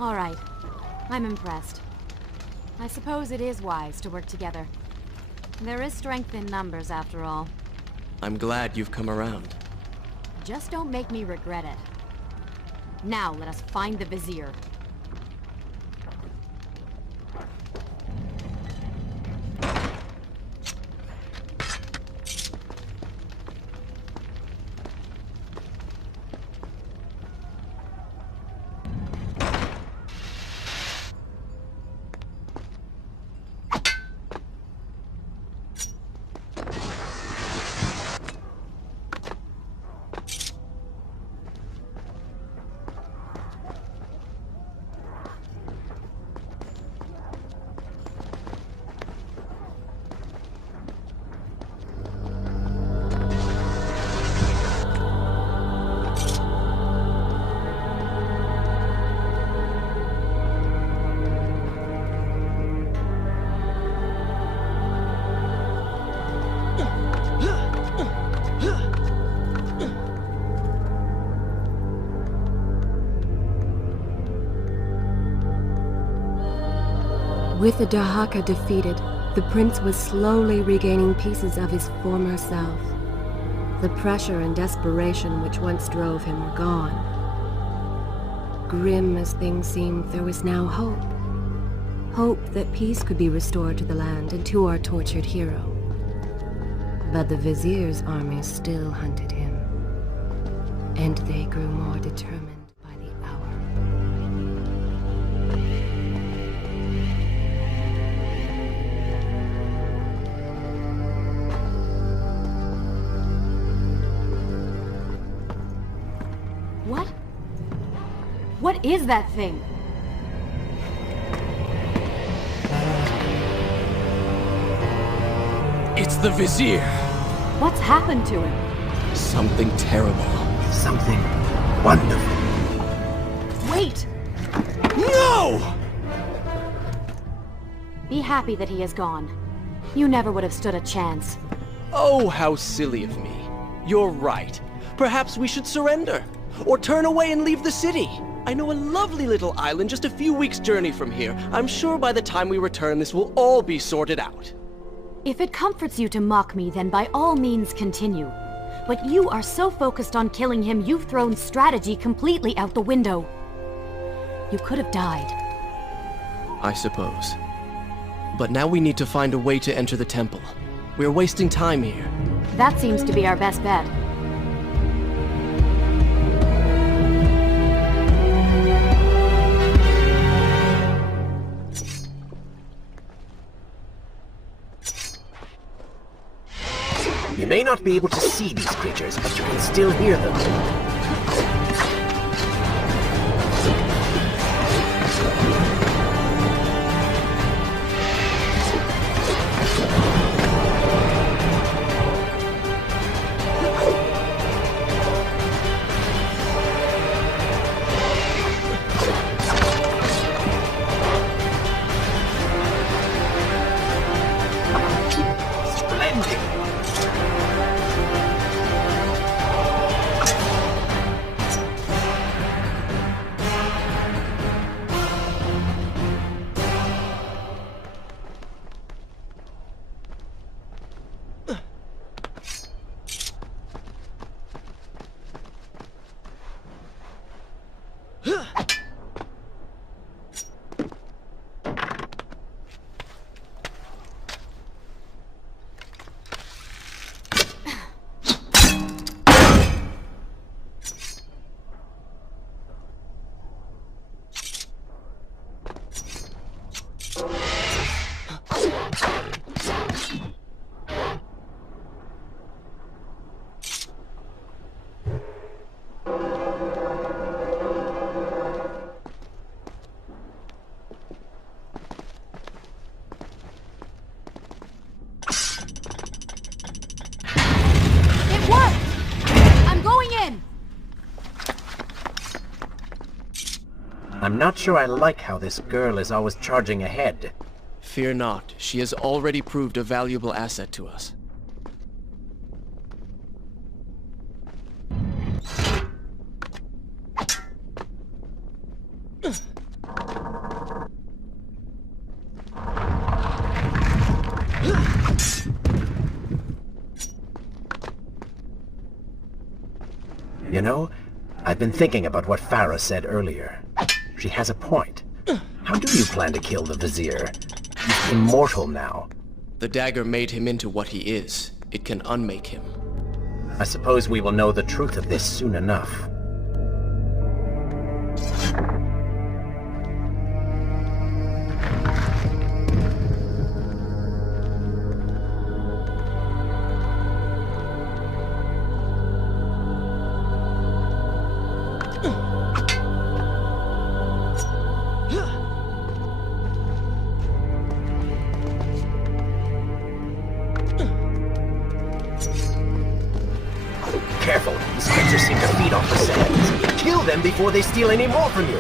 All right. I'm impressed. I suppose it is wise to work together. There is strength in numbers, after all. I'm glad you've come around. Just don't make me regret it. Now let us find the Vizier. With the Dahaka defeated, the prince was slowly regaining pieces of his former self. The pressure and desperation which once drove him were gone. Grim as things seemed, there was now hope. Hope that peace could be restored to the land and to our tortured hero. But the Vizier's army still hunted him, and they grew more determined by the hour. What is that thing? It's the Vizier! What's happened to him? Something terrible. Something wonderful. Wait! No! Be happy that he is gone. You never would have stood a chance. Oh, how silly of me. You're right. Perhaps we should surrender. Or turn away and leave the city. I know a lovely little island just a few weeks' journey from here. I'm sure by the time we return, this will all be sorted out. If it comforts you to mock me, then by all means continue. But you are so focused on killing him, you've thrown strategy completely out the window. You could have died. I suppose. But now we need to find a way to enter the temple. We're wasting time here. That seems to be our best bet. You may not be able to see these creatures, but you can still hear them. I'm not sure I like how this girl is always charging ahead. Fear not, she has already proved a valuable asset to us. You know, I've been thinking about what Farah said earlier. She has a point. How do you plan to kill the Vizier? He's immortal now. The dagger made him into what he is. It can unmake him. I suppose we will know the truth of this soon enough. Careful, these creatures seem to feed off the sands. Kill them before they steal any more from you.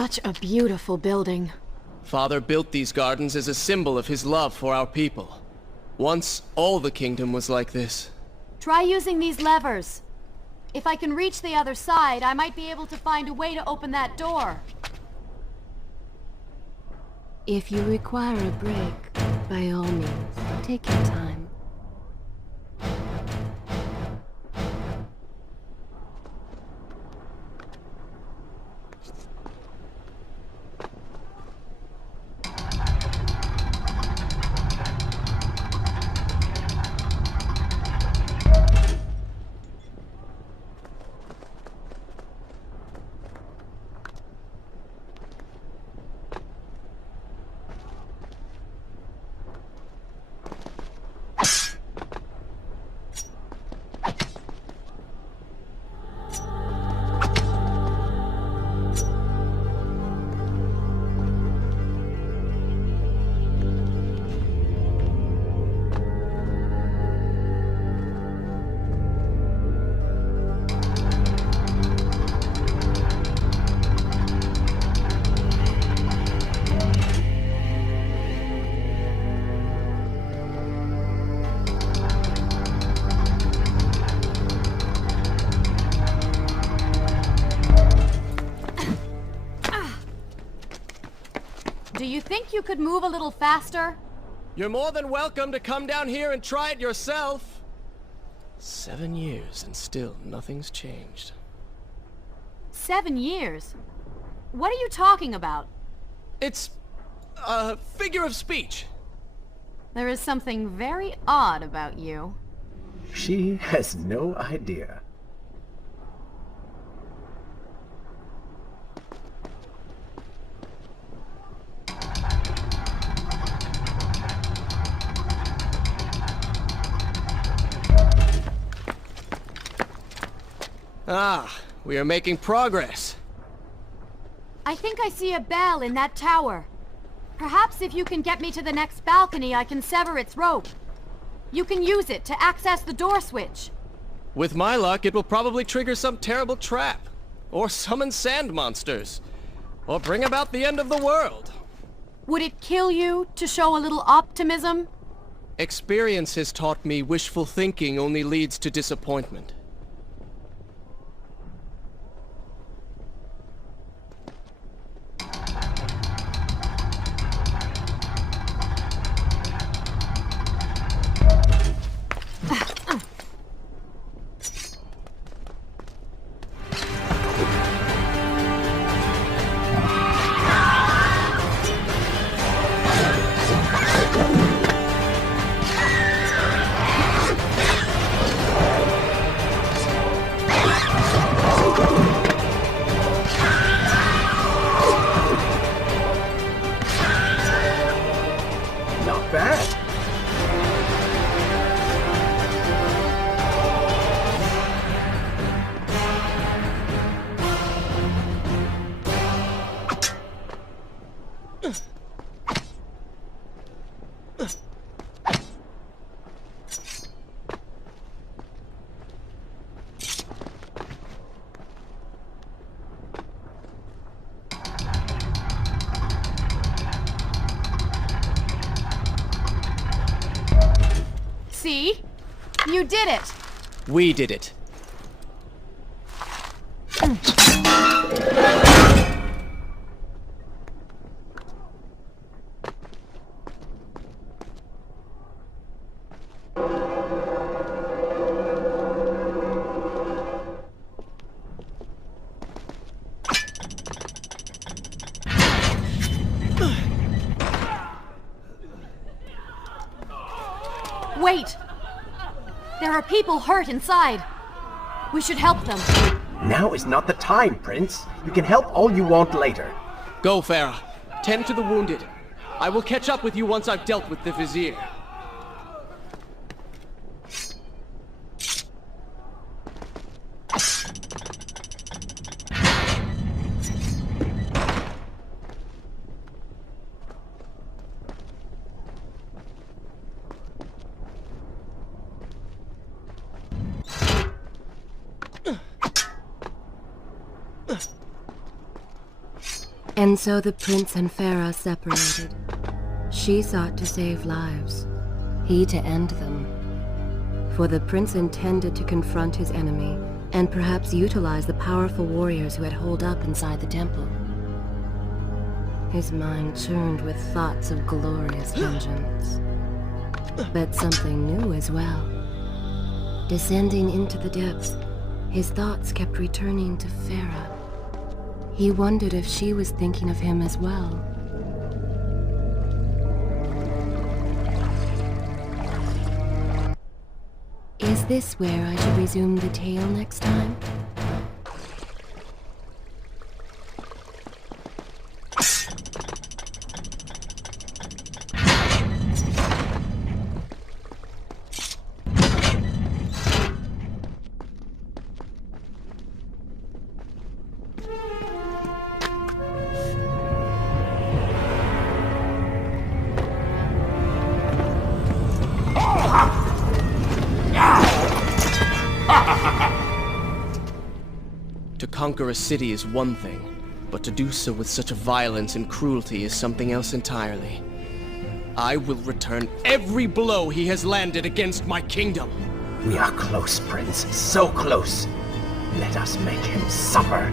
Such a beautiful building. Father built these gardens as a symbol of his love for our people. Once, all the kingdom was like this. Try using these levers. If I can reach the other side, I might be able to find a way to open that door. If you require a break, by all means, take your time. Do you think you could move a little faster? You're more than welcome to come down here and try it yourself. 7 years and still nothing's changed. 7 years? What are you talking about? It's a figure of speech. There is something very odd about you. She has no idea. Ah, we are making progress. I think I see a bell in that tower. Perhaps if you can get me to the next balcony, I can sever its rope. You can use it to access the door switch. With my luck, it will probably trigger some terrible trap. Or summon sand monsters. Or bring about the end of the world. Would it kill you to show a little optimism? Experience has taught me wishful thinking only leads to disappointment. did it! We did it. Wait! There are people hurt inside. We should help them. Now is not the time, Prince. You can help all you want later. Go, Farah. Tend to the wounded. I will catch up with you once I've dealt with the Vizier. And so the prince and Farah separated. She sought to save lives, he to end them. For the prince intended to confront his enemy, and perhaps utilize the powerful warriors who had holed up inside the temple. His mind churned with thoughts of glorious vengeance. But something new as well. Descending into the depths, his thoughts kept returning to Farah. He wondered if she was thinking of him as well. Is this where I should resume the tale next time? To conquer a city is one thing, but to do so with such violence and cruelty is something else entirely. I will return every blow he has landed against my kingdom. We are close, Prince. So close. Let us make him suffer.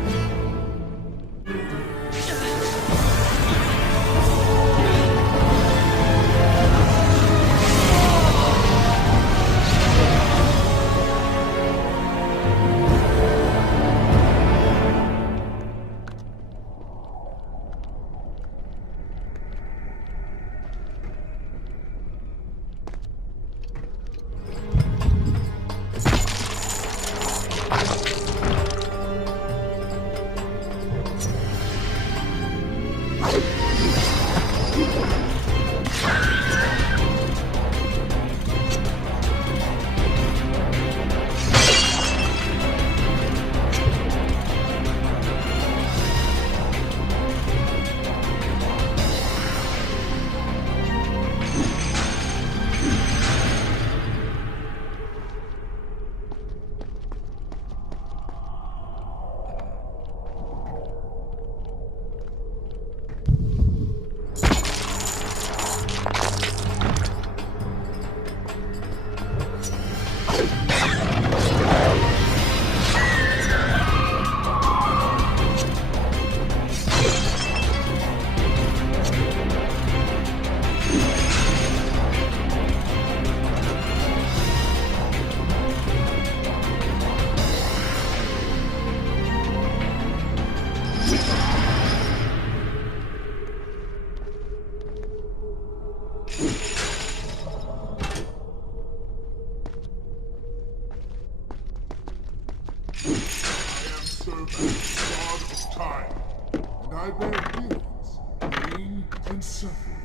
I bear gifts, pain and suffering.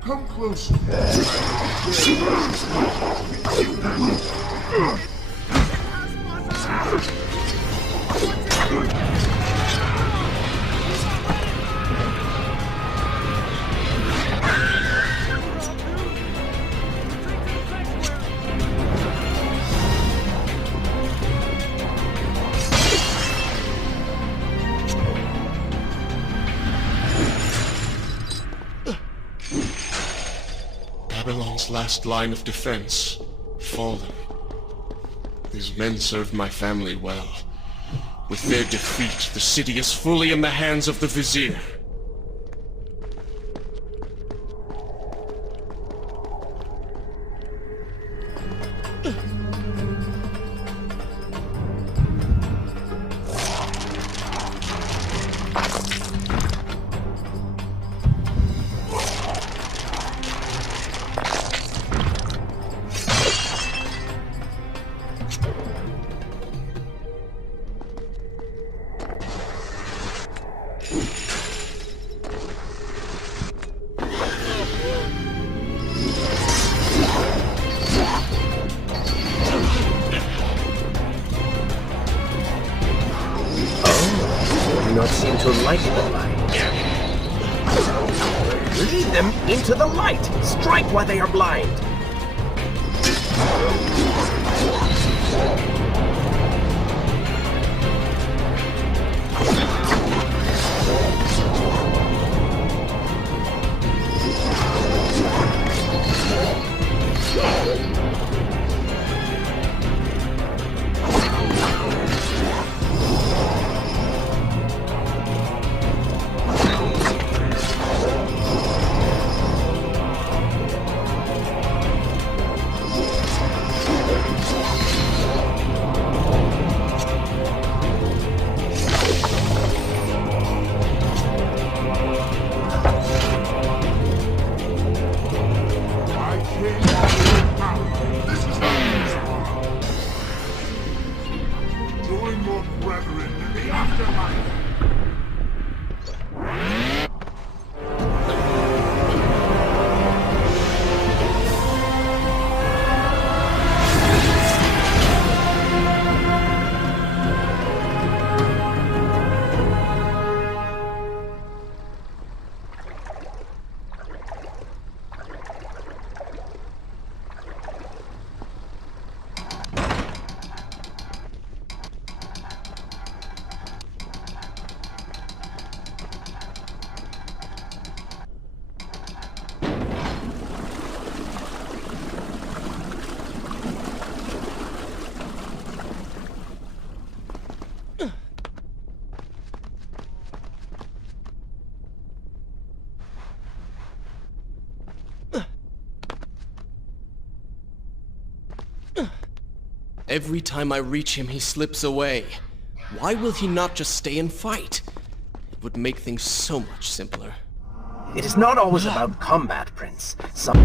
Come closer. Babylon's last line of defense, fallen. His men served my family well. With their defeat, the city is fully in the hands of the Vizier. Not seem to like the light. Lead them into the light! Strike while they are blind! Join your brethren in the afterlife! Every time I reach him, he slips away. Why will he not just stay and fight? It would make things so much simpler. It is not always about combat, Prince. Some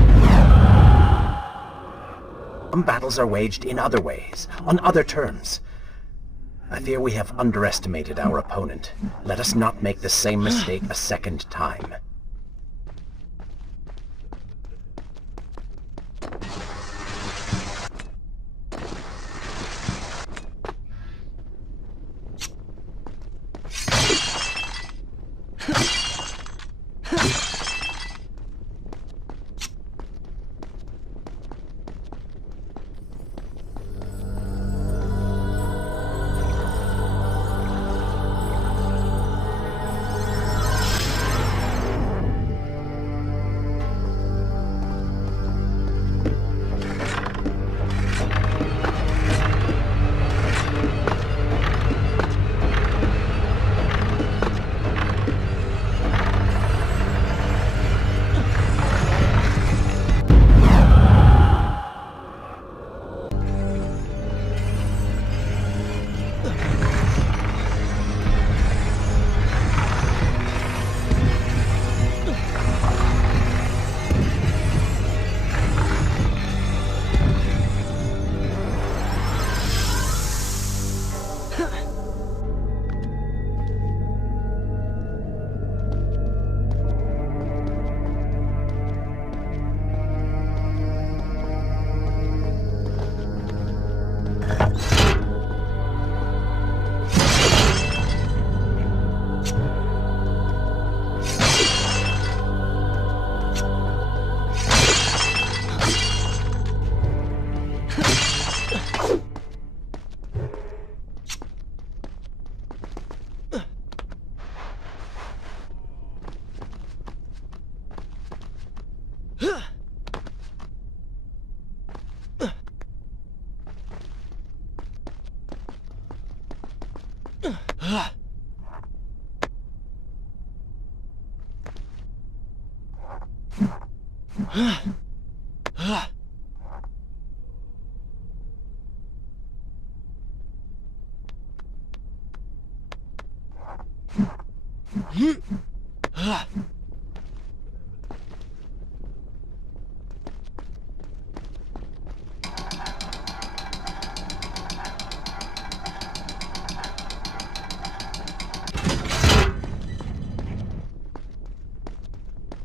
battles are waged in other ways, on other terms. I fear we have underestimated our opponent. Let us not make the same mistake a second time.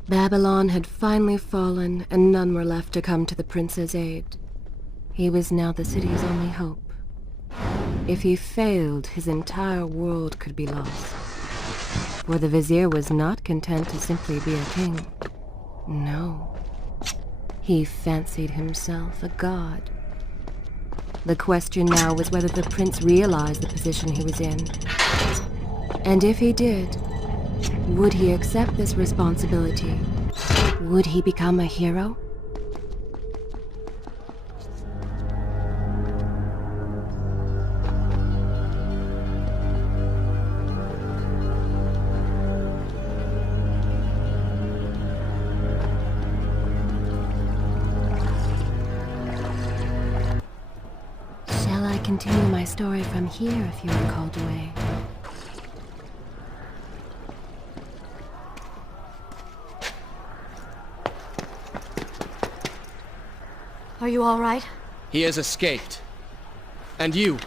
Babylon had finally fallen, and none were left to come to the prince's aid. He was now the city's only hope. If he failed, his entire world could be lost. For the vizier was not content to simply be a king. No. He fancied himself a god. The question now was whether the prince realized the position he was in. And if he did, would he accept this responsibility? Would he become a hero? Shall I continue my story from here if you are called away? Are you all right? He has escaped. And you?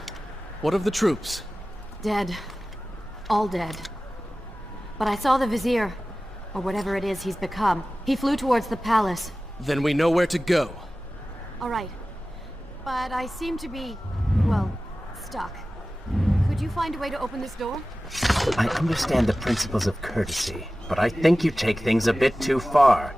What of the troops? Dead. All dead. But I saw the vizier, or whatever it is he's become. He flew towards the palace. Then we know where to go. All right. But I seem to be, well, stuck. Could you find a way to open this door? I understand the principles of courtesy, but I think you take things a bit too far.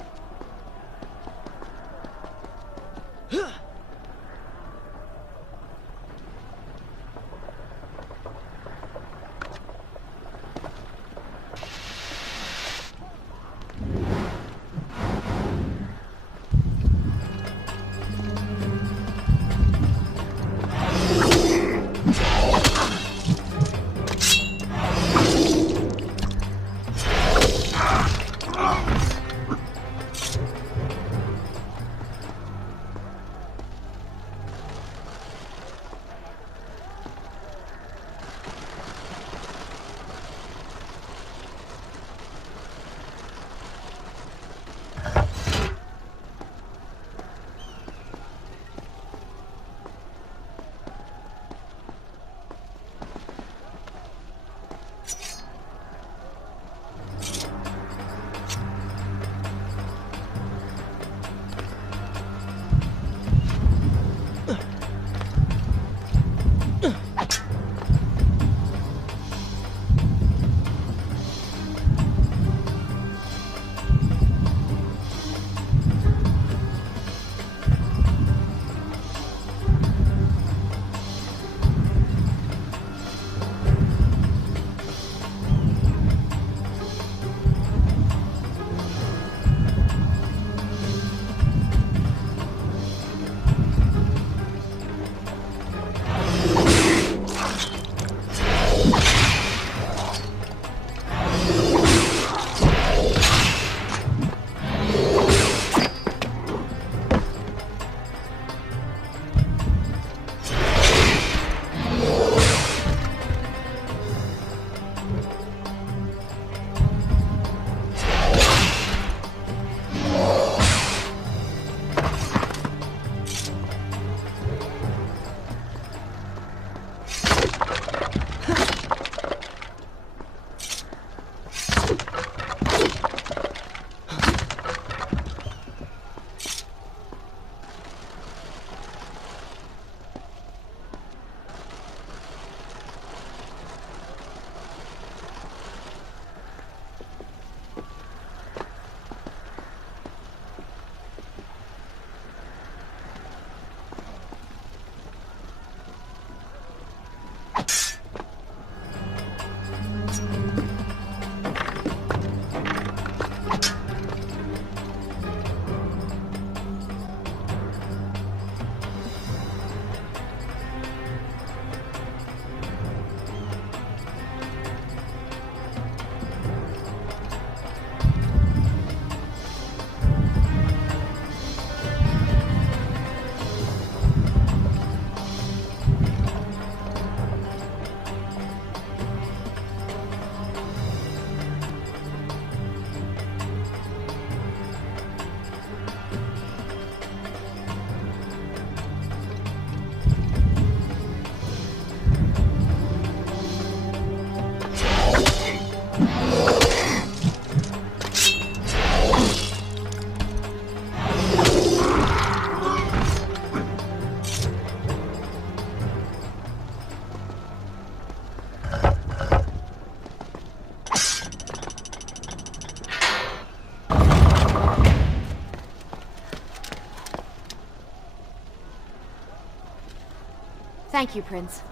Thank you, Prince.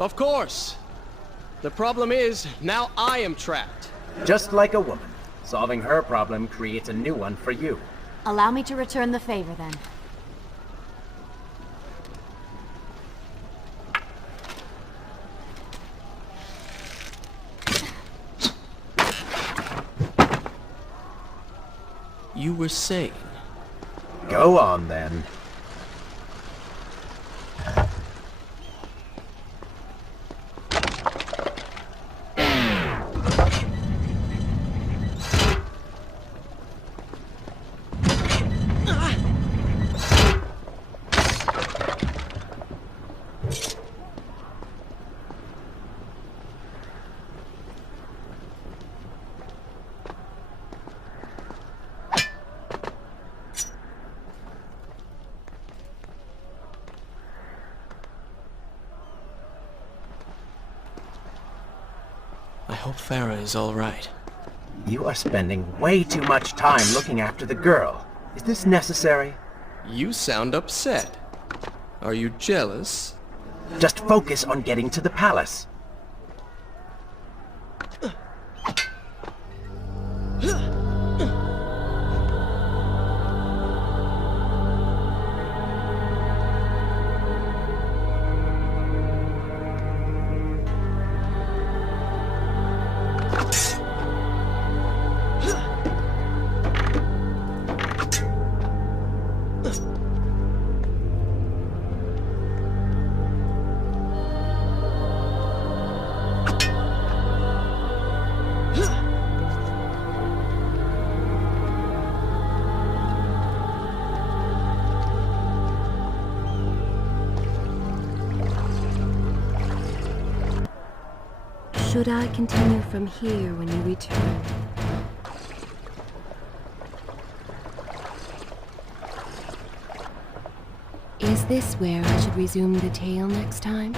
Of course. The problem is, now I am trapped. Just like a woman. Solving her problem creates a new one for you. Allow me to return the favor, then. You were saying? Go on, then. I hope Farah is all right. You are spending way too much time looking after the girl. Is this necessary? You sound upset. Are you jealous? Just focus on getting to the palace. Should I continue from here when you return? Is this where I should resume the tale next time?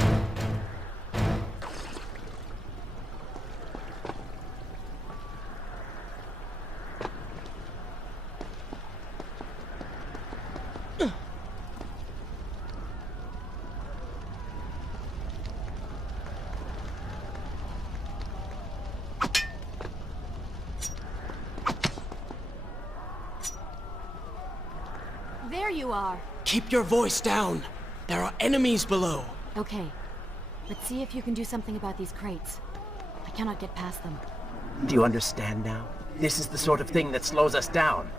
There you are. Keep your voice down. There are enemies below. Okay. Let's see if you can do something about these crates. I cannot get past them. Do you understand now? This is the sort of thing that slows us down.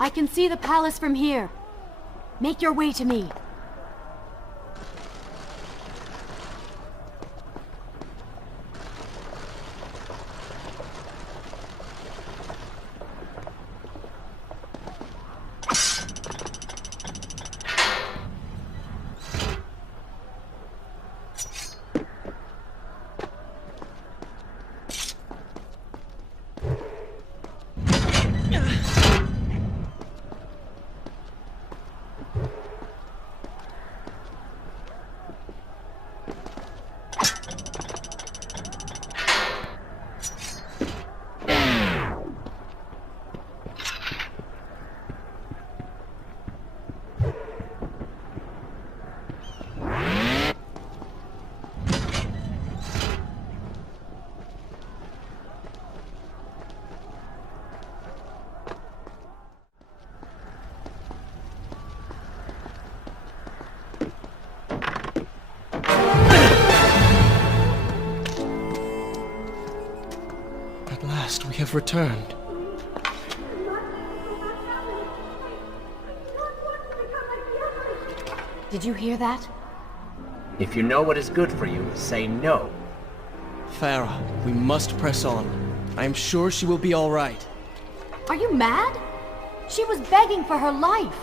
I can see the palace from here. Make your way to me. We have returned. Did you hear that? If you know what is good for you, say no. Farah, we must press on. I am sure she will be all right. Are you mad? She was begging for her life.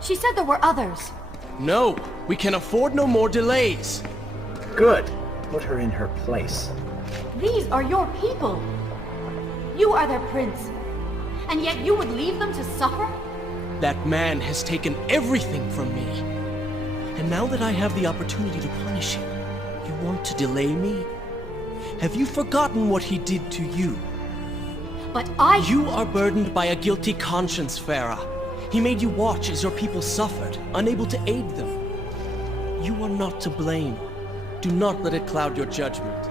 She said there were others. No, we can afford no more delays. Good. Put her in her place. These are your people. You are their prince. And yet you would leave them to suffer? That man has taken everything from me. And now that I have the opportunity to punish him, you want to delay me? Have you forgotten what he did to you? But You are burdened by a guilty conscience, Farah. He made you watch as your people suffered, unable to aid them. You are not to blame. Do not let it cloud your judgment.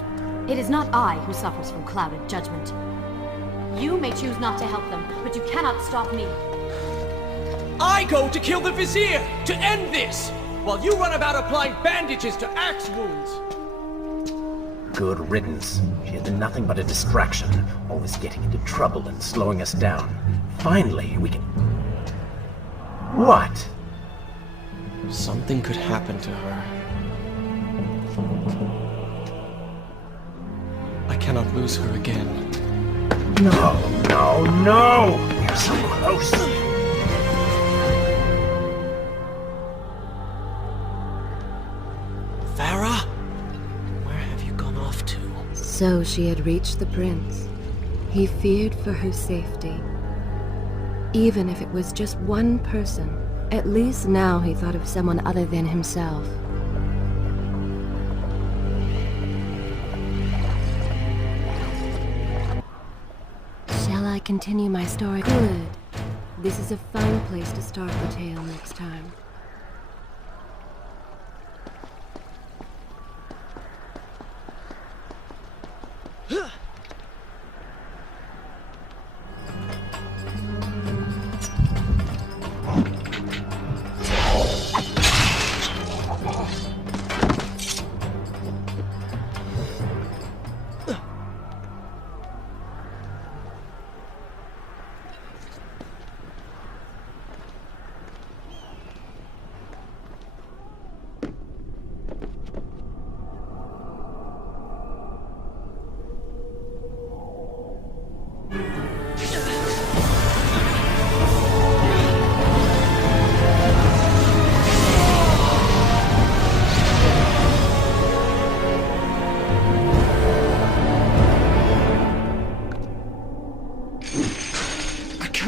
It is not I who suffers from clouded judgment. You may choose not to help them, but you cannot stop me. I go to kill the Vizier, to end this, while you run about applying bandages to axe wounds. Good riddance. She has been nothing but a distraction, always getting into trouble and slowing us down. Finally, we can... What? Something could happen to her. I cannot lose her again. No, no, no! You're so close! Farah? Where have you gone off to? So she had reached the prince. He feared for her safety. Even if it was just one person, at least now he thought of someone other than himself. Shall I continue my story? Good. This is a fine place to start the tale next time.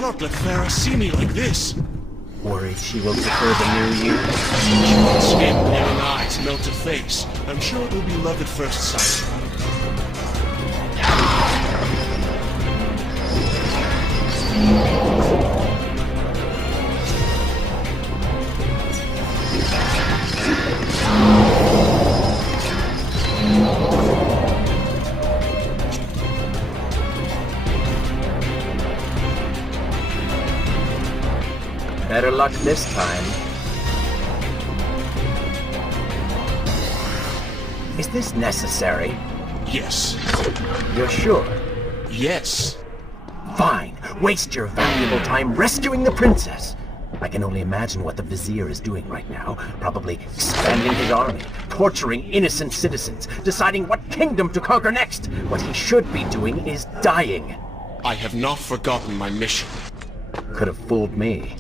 Not let Farah see me like this. Worried she will prefer the new you? Skin, glowing eyes, melted face. I'm sure it will be love at first sight. Better luck this time. Is this necessary? Yes. You're sure? Yes. Fine. Waste your valuable time rescuing the princess. I can only imagine what the Vizier is doing right now. Probably expanding his army, torturing innocent citizens, deciding what kingdom to conquer next. What he should be doing is dying. I have not forgotten my mission. Could have fooled me.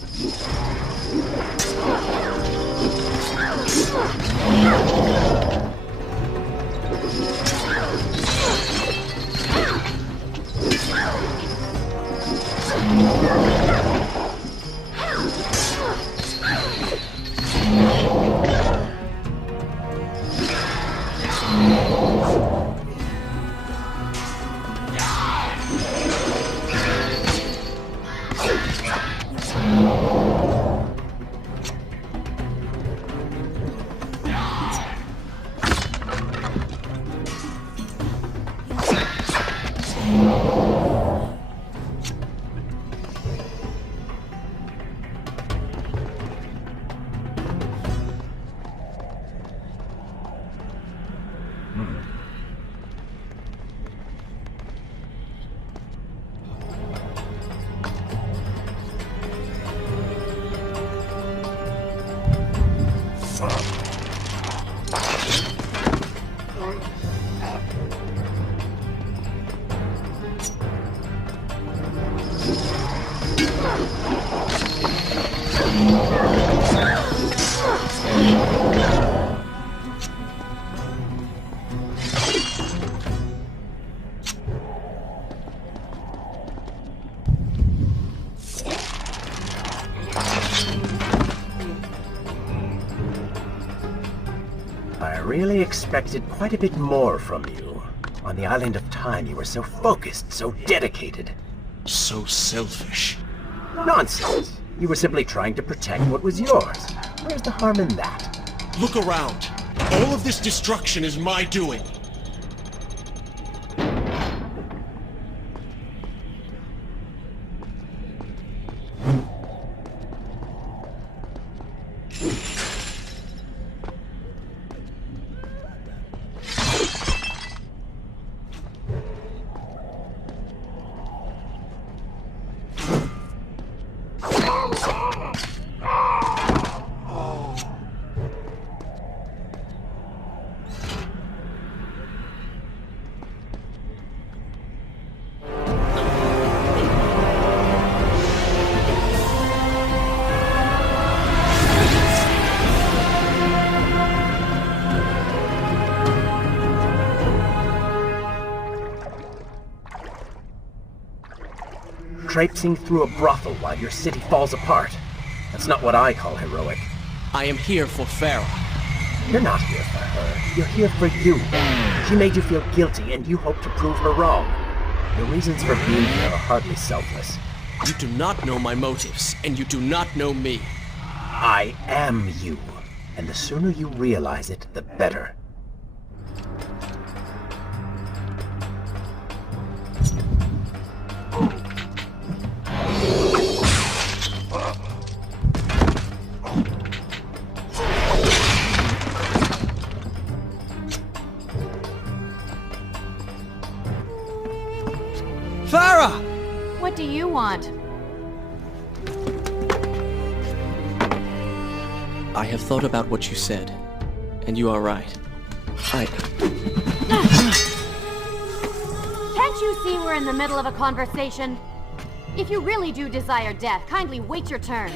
I really expected quite a bit more from you. On the Island of Time, you were so focused, so dedicated. So selfish. Nonsense! You were simply trying to protect what was yours. Where's the harm in that? Look around. All of this destruction is my doing. Traipsing through a brothel while your city falls apart. That's not what I call heroic. I am here for Farah. You're not here for her. You're here for you. She made you feel guilty, and you hope to prove her wrong. Your reasons for being here are hardly selfless. You do not know my motives, and you do not know me. I am you. And the sooner you realize it, the better. Farah! What do you want? I have thought about what you said, and you are right. Can't you see we're in the middle of a conversation? If you really do desire death, kindly wait your turn.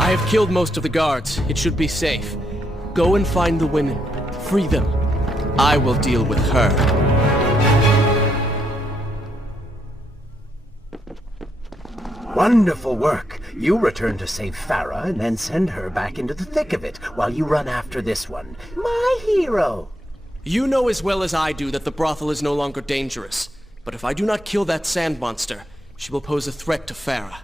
I have killed most of the guards. It should be safe. Go and find the women. Free them. I will deal with her. Wonderful work. You return to save Farah and then send her back into the thick of it while you run after this one. My hero! You know as well as I do that the brothel is no longer dangerous. But if I do not kill that sand monster, she will pose a threat to Farah.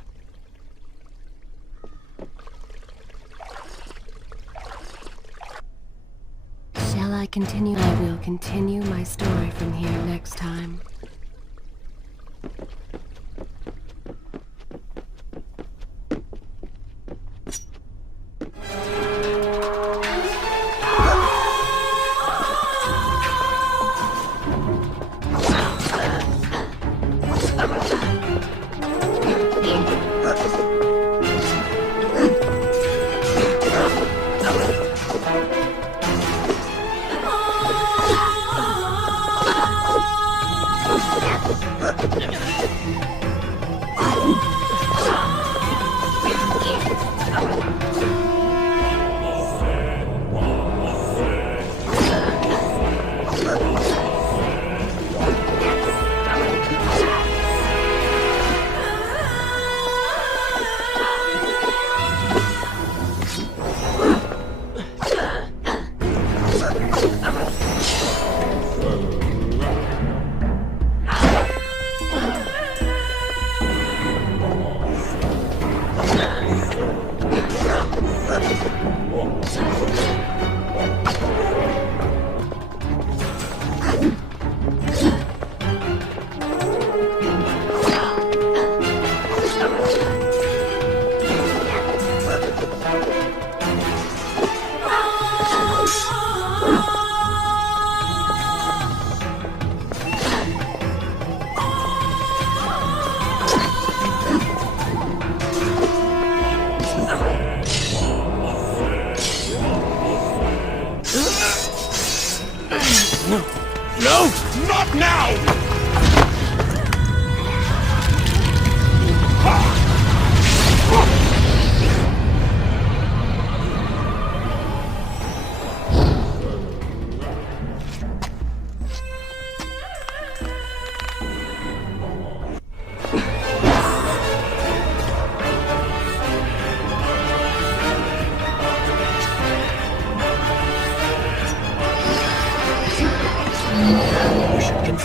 Shall I continue? I will continue my story from here next time.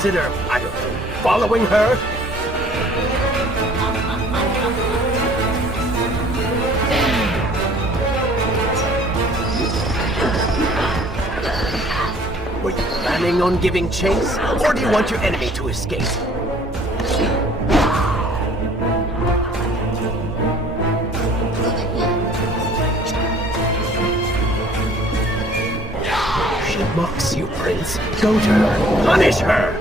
consider, I don't know, following her? Were you planning on giving chase, or do you want your enemy to escape? She mocks you, Prince. Go to her. Punish her!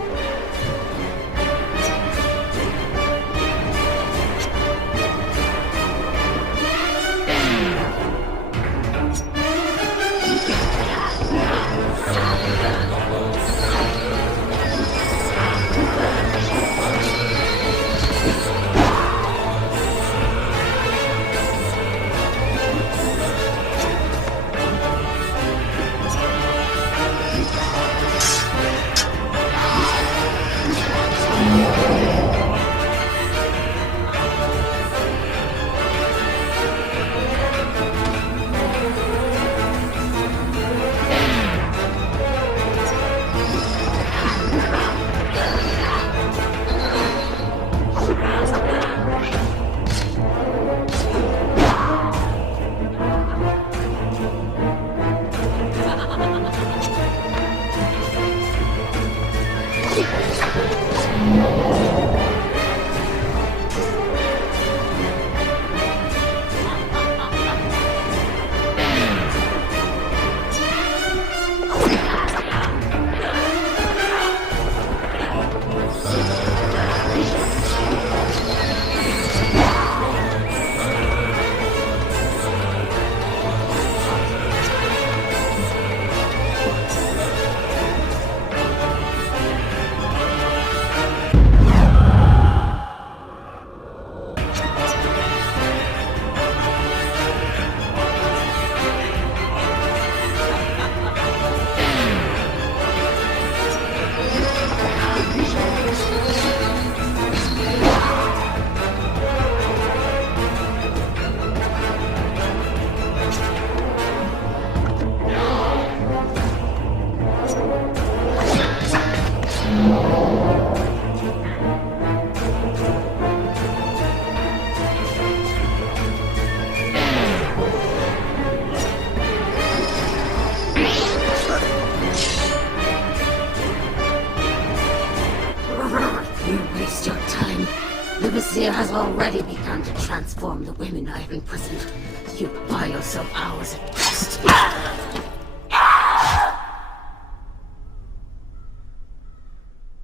The Vizier has already begun to transform the women I have imprisoned. You buy yourself hours at best.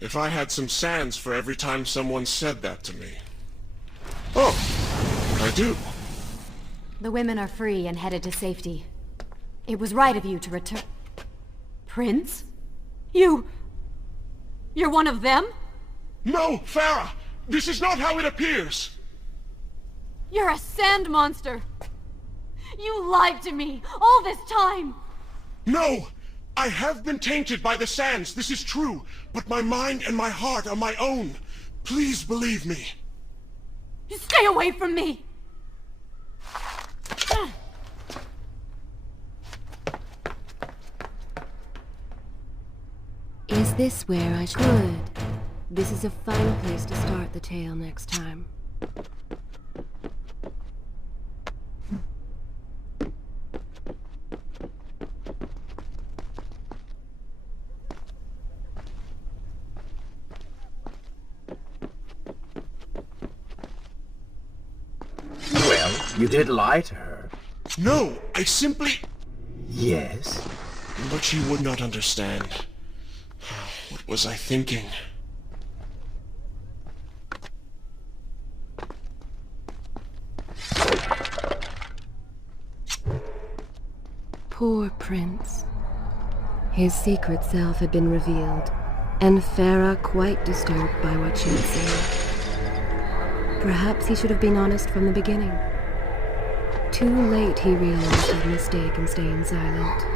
If I had some sands for every time someone said that to me. Oh, I do. The women are free and headed to safety. It was right of you to return... Prince? You're one of them? No, Farah! This is not how it appears! You're a sand monster! You lied to me all this time! No! I have been tainted by the sands, this is true, but my mind and my heart are my own. Please believe me. Stay away from me! Is this where I should? This is a fine place to start the tale next time. Well, you did lie to her. No, I simply... Yes? But she would not understand. What was I thinking? Poor Prince. His secret self had been revealed, and Farah quite disturbed by what she had seen. Perhaps he should have been honest from the beginning. Too late he realized his mistake in staying silent.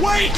Wait!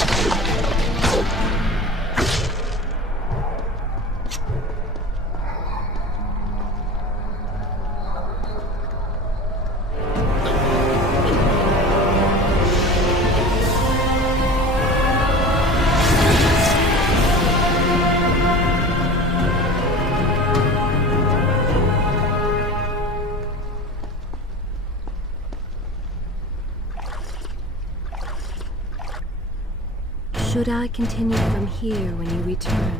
Should I continue from here when you return?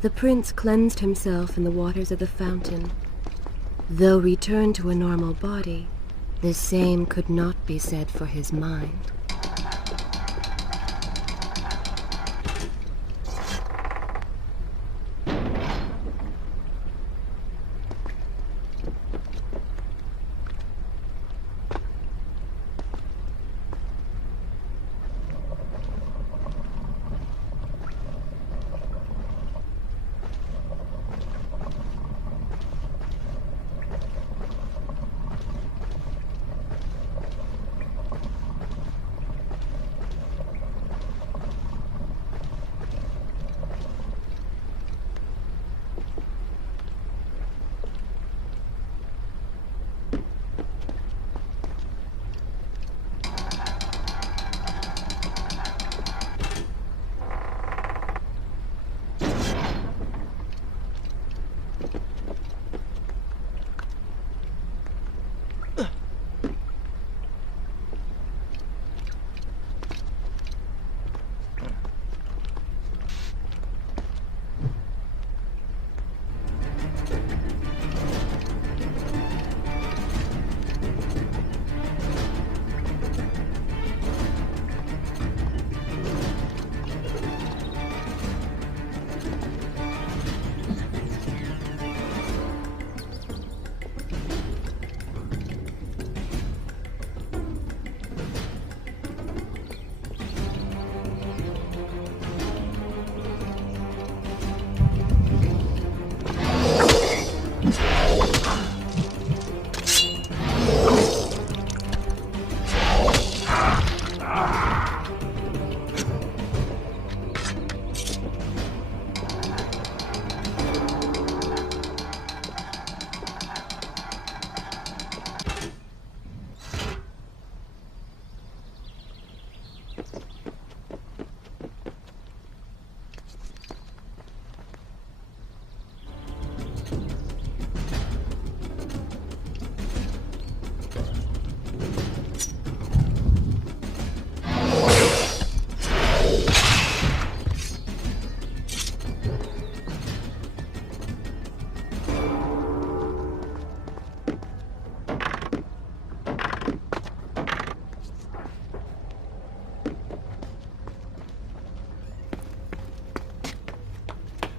The prince cleansed himself in the waters of the fountain. Though returned to a normal body, the same could not be said for his mind.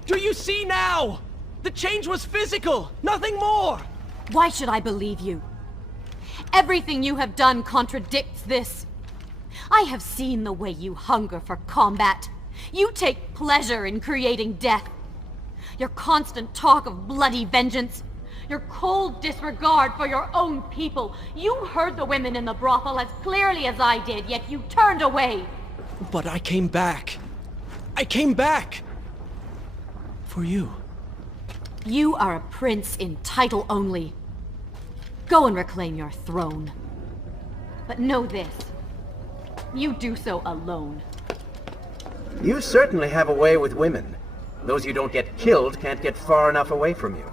Do you see now? The change was physical, nothing more! Why should I believe you? Everything you have done contradicts this. I have seen the way you hunger for combat. You take pleasure in creating death. Your constant talk of bloody vengeance. Your cold disregard for your own people. You heard the women in the brothel as clearly as I did, yet you turned away. But I came back. I came back! For you. You are a prince in title only. Go and reclaim your throne. But know this. You do so alone. You certainly have a way with women. Those you don't get killed can't get far enough away from you.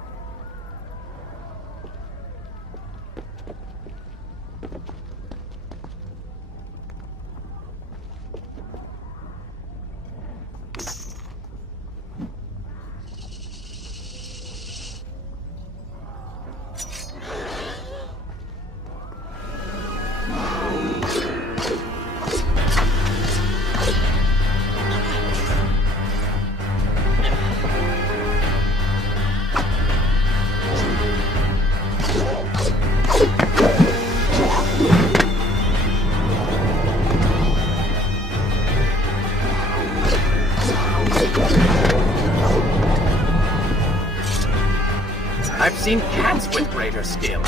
I've seen cats with greater skill.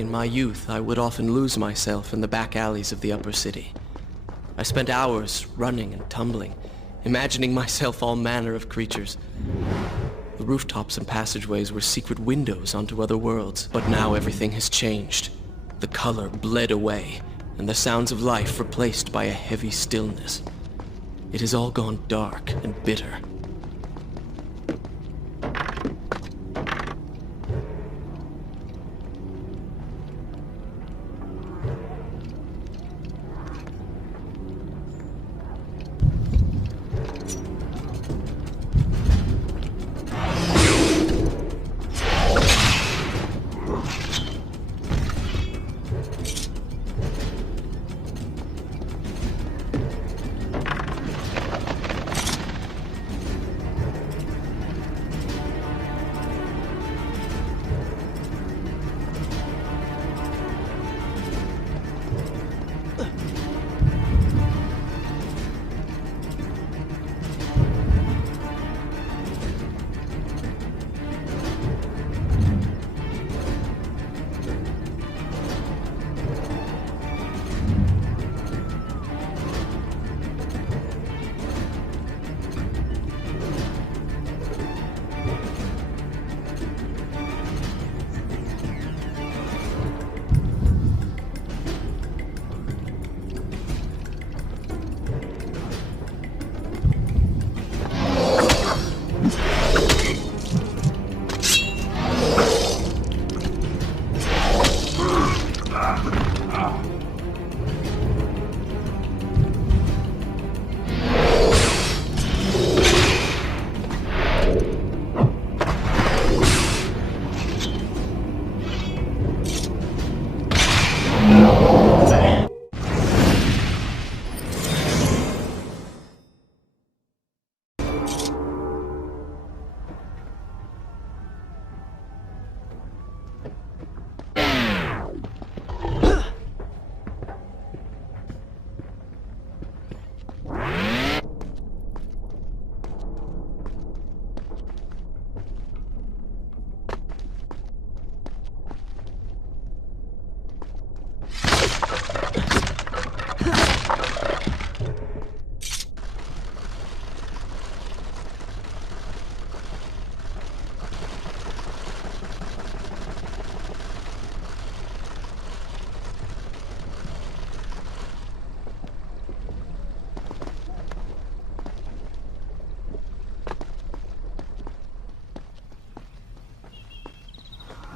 In my youth, I would often lose myself in the back alleys of the upper city. I spent hours running and tumbling, imagining myself all manner of creatures. The rooftops and passageways were secret windows onto other worlds. But now everything has changed. The color bled away, and the sounds of life replaced by a heavy stillness. It has all gone dark and bitter.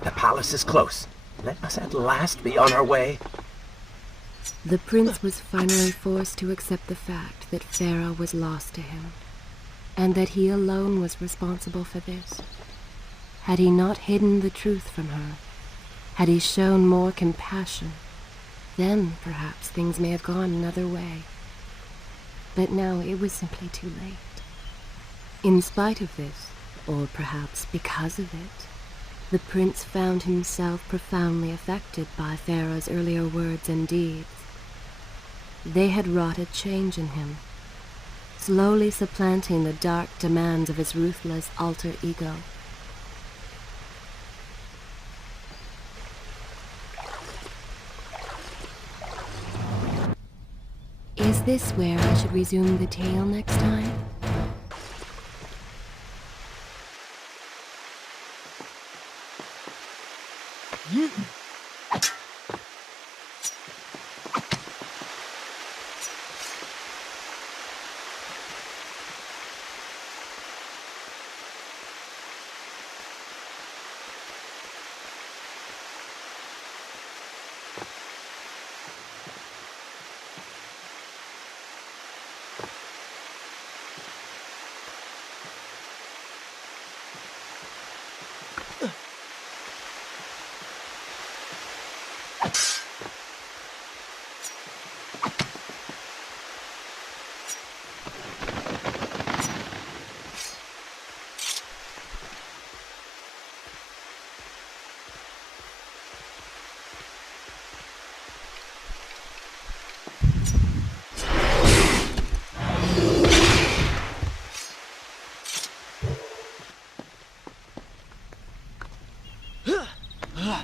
The palace is close. Let us at last be on our way. The prince was finally forced to accept the fact that Farah was lost to him, and that he alone was responsible for this. Had he not hidden the truth from her, had he shown more compassion, then perhaps things may have gone another way. But now it was simply too late. In spite of this, or perhaps because of it, the prince found himself profoundly affected by Farah's earlier words and deeds. They had wrought a change in him, slowly supplanting the dark demands of his ruthless alter ego. Is this where I should resume the tale next time?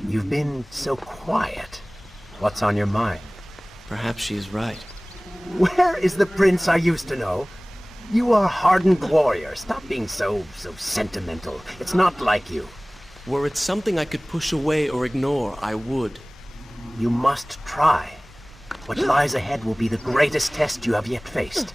You've been so quiet. What's on your mind? Perhaps she is right. Where is the prince I used to know? You are a hardened warrior. Stop being so sentimental. It's not like you. Were it something I could push away or ignore, I would. You must try. What lies ahead will be the greatest test you have yet faced.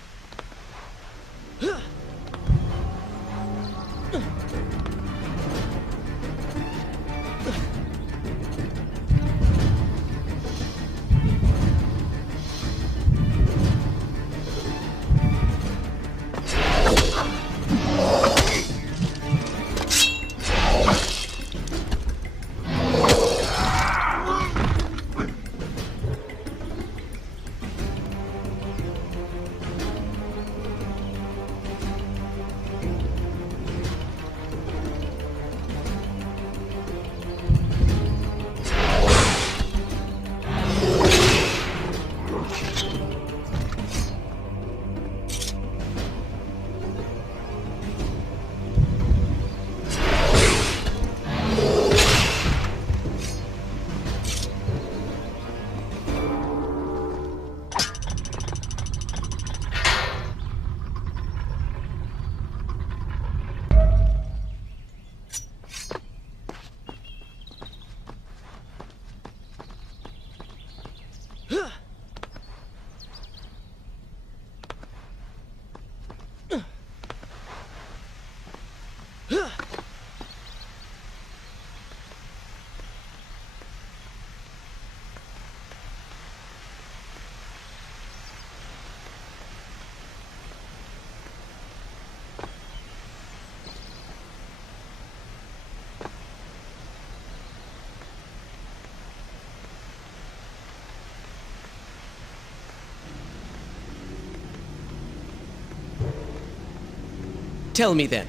Tell me then,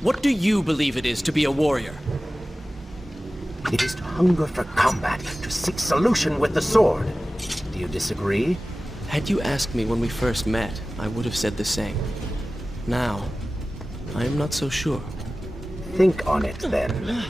what do you believe it is to be a warrior? It is to hunger for combat, to seek solution with the sword. Do you disagree? Had you asked me when we first met, I would have said the same. Now, I am not so sure. Think on it, then.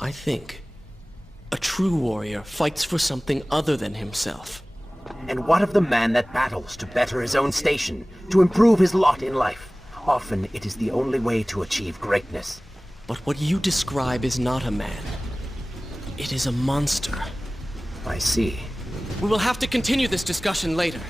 I think a true warrior fights for something other than himself. And what of the man that battles to better his own station, to improve his lot in life? Often it is the only way to achieve greatness. But what you describe is not a man. It is a monster. I see. We will have to continue this discussion later.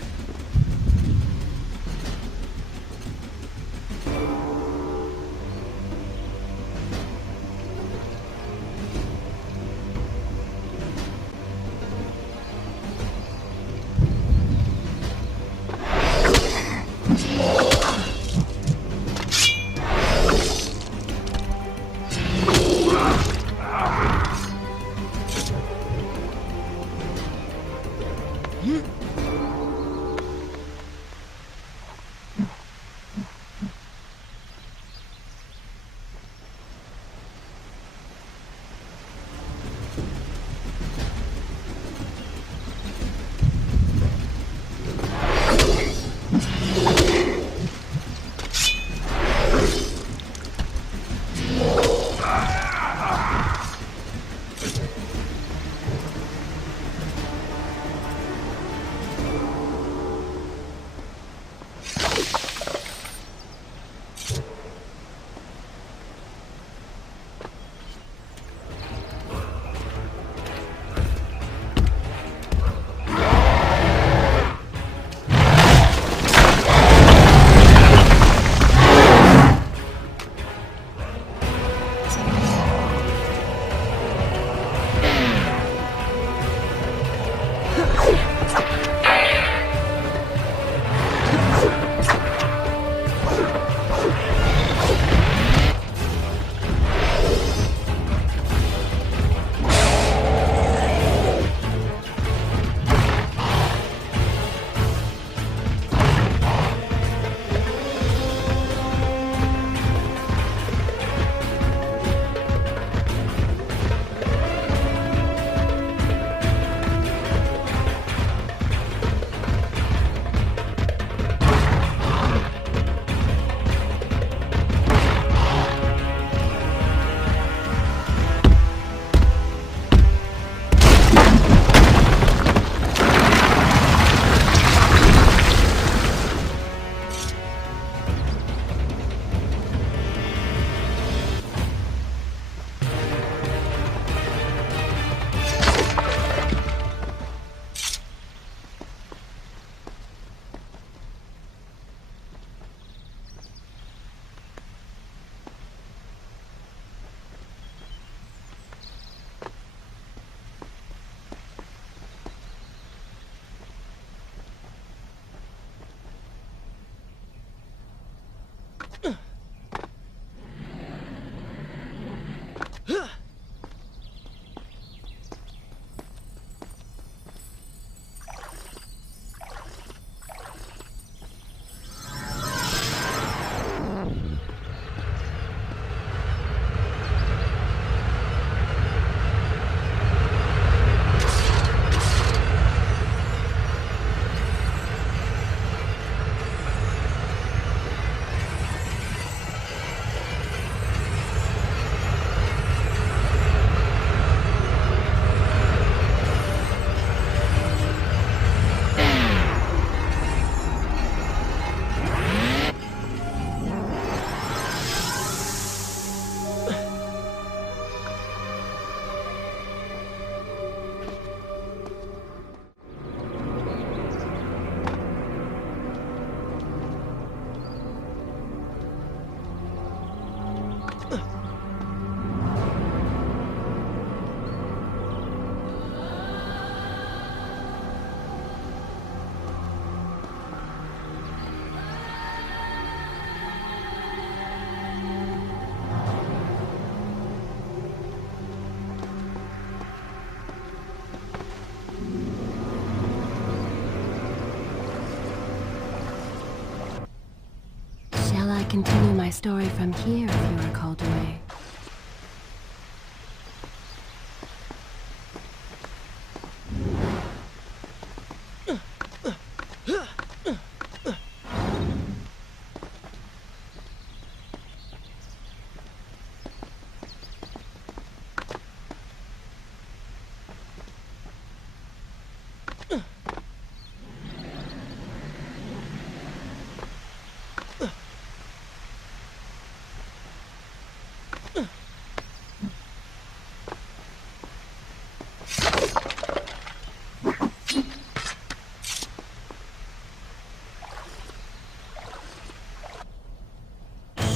continue my story from here if you are called away?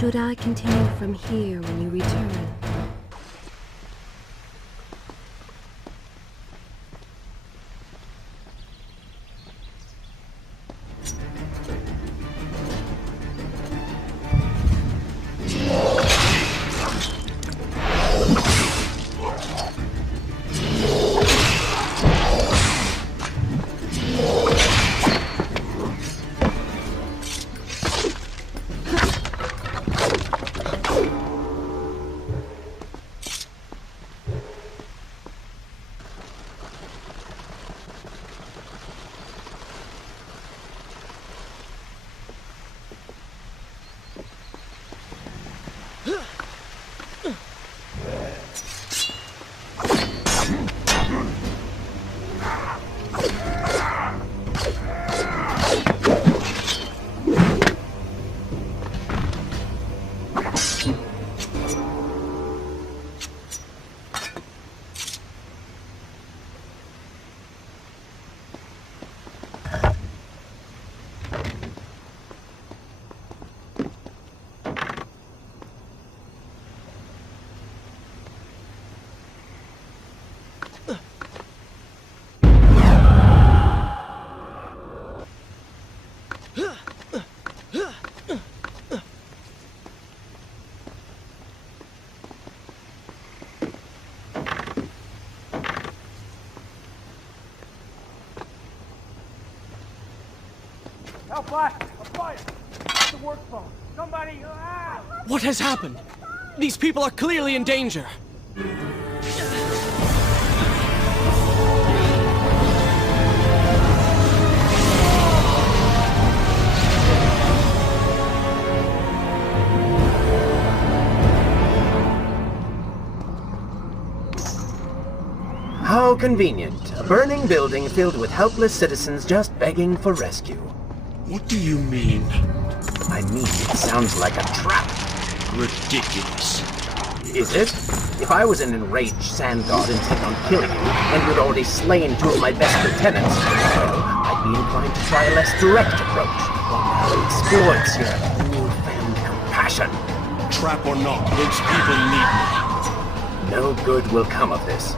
Should I continue from here when you return? Hellfire! A fire! It's the work phone. Somebody! What has happened? These people are clearly in danger. How convenient. A burning building filled with helpless citizens just begging for rescue. What do you mean? I mean, it sounds like a trap. Ridiculous. Is it? If I was an enraged sand god intent on killing you, and you'd already slain two of my best lieutenants, well, I'd be inclined to try a less direct approach. One that exploits your newfound compassion. Trap or not, those people need me. No good will come of this.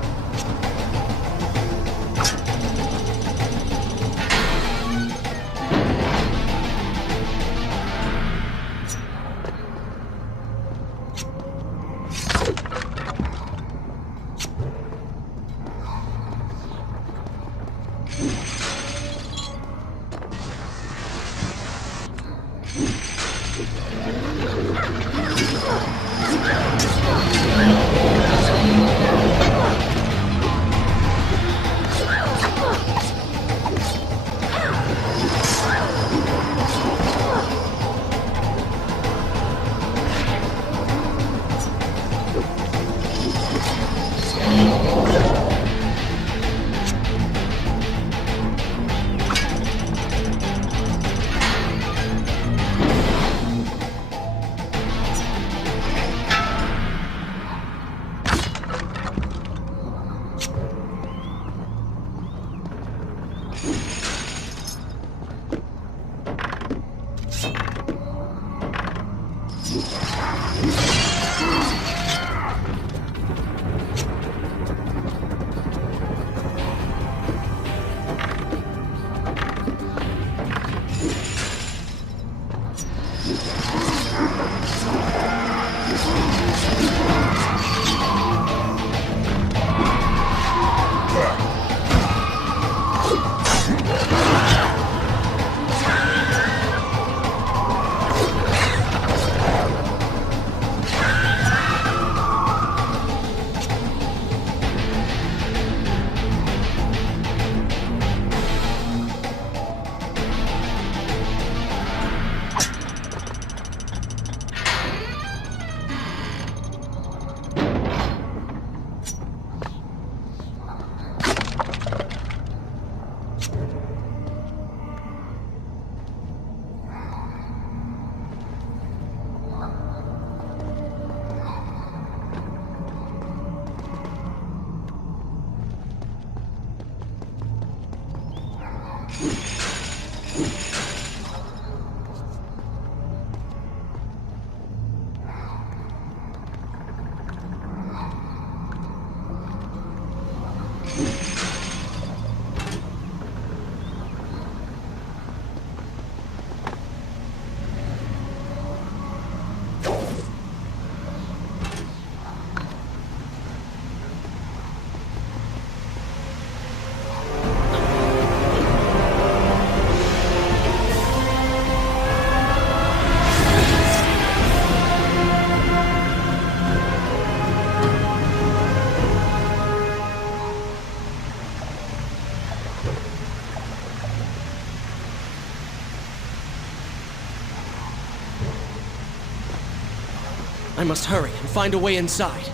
I must hurry and find a way inside.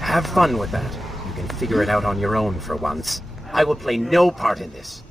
Have fun with that. You can figure it out on your own for once. I will play no part in this.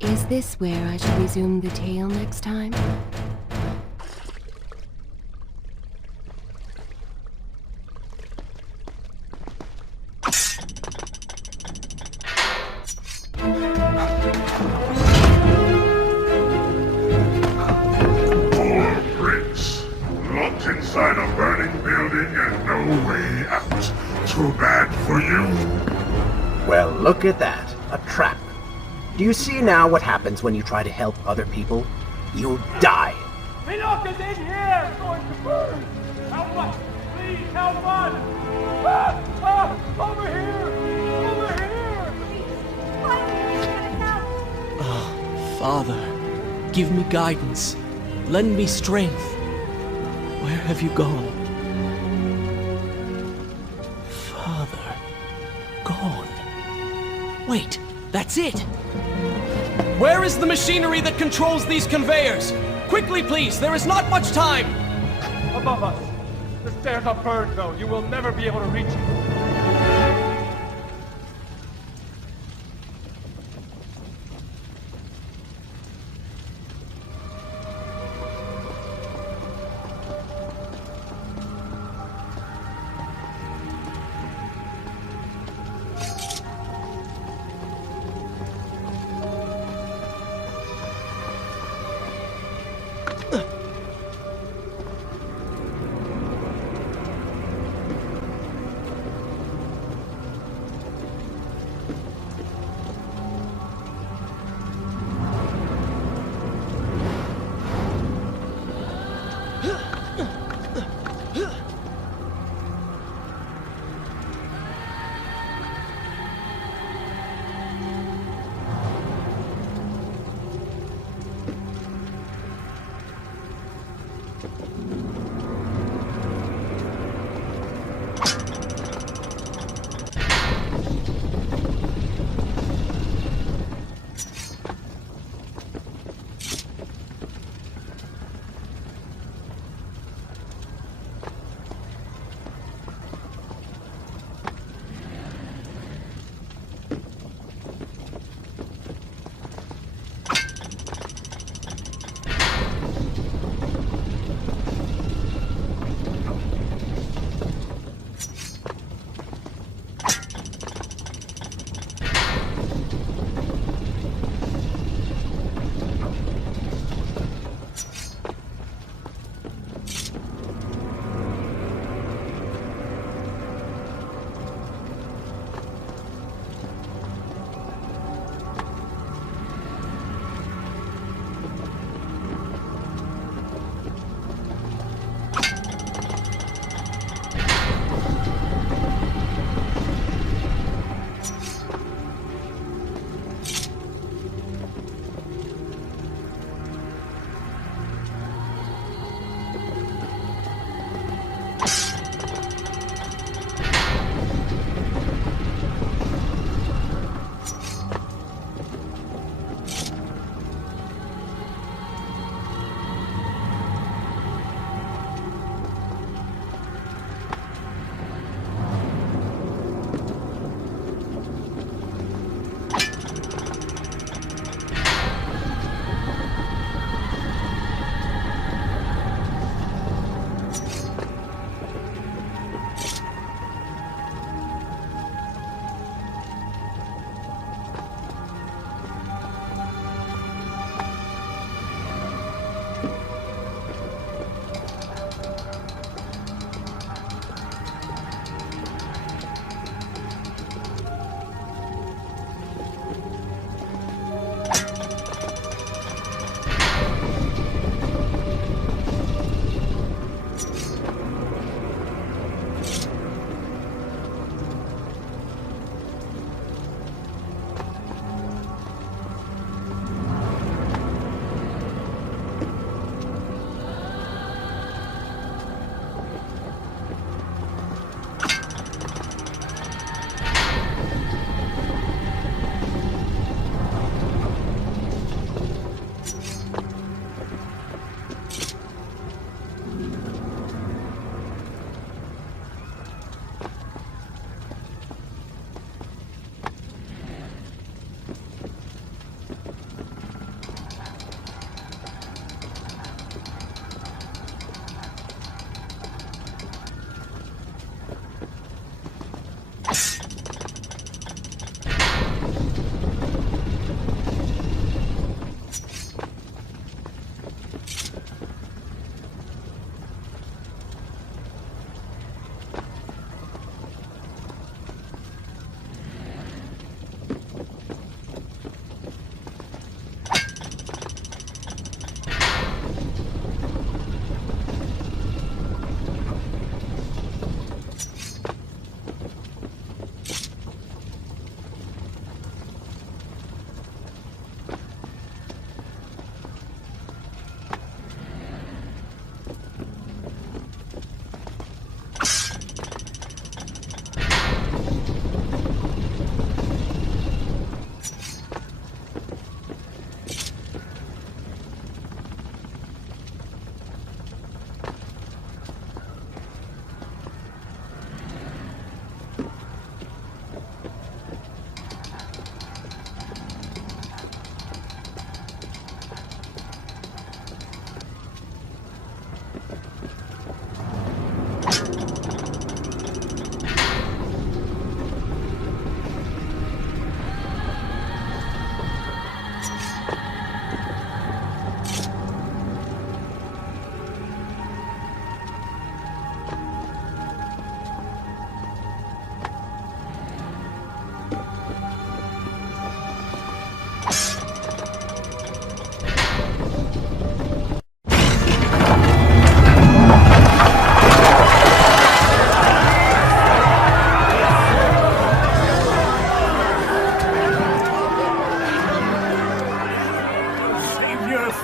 Is this where I should resume the tale next time? Prince, locked inside a burning building and no way out. Too bad for you. Well, look at that. A trap. Do you see now what happens when you try to help other people? You die. Enoch is in here! It's going to burn! Help us! Please, help us! Over here! Over here! Oh, Father, give me guidance. Lend me strength. Where have you gone? Father, gone. Wait, that's it! Where is the machinery that controls these conveyors? Quickly, please, there is not much time! Above us! The stairs are burned, though. You will never be able to reach it.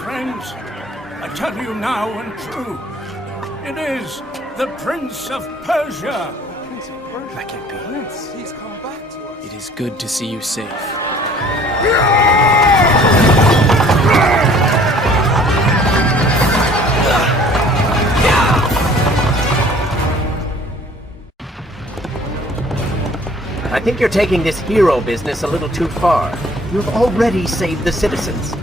friends. I tell you now and true. It is the Prince of Persia. That can't be. Prince, he's come back to us. It is good to see you safe. I think you're taking this hero business a little too far. You've already saved the citizens.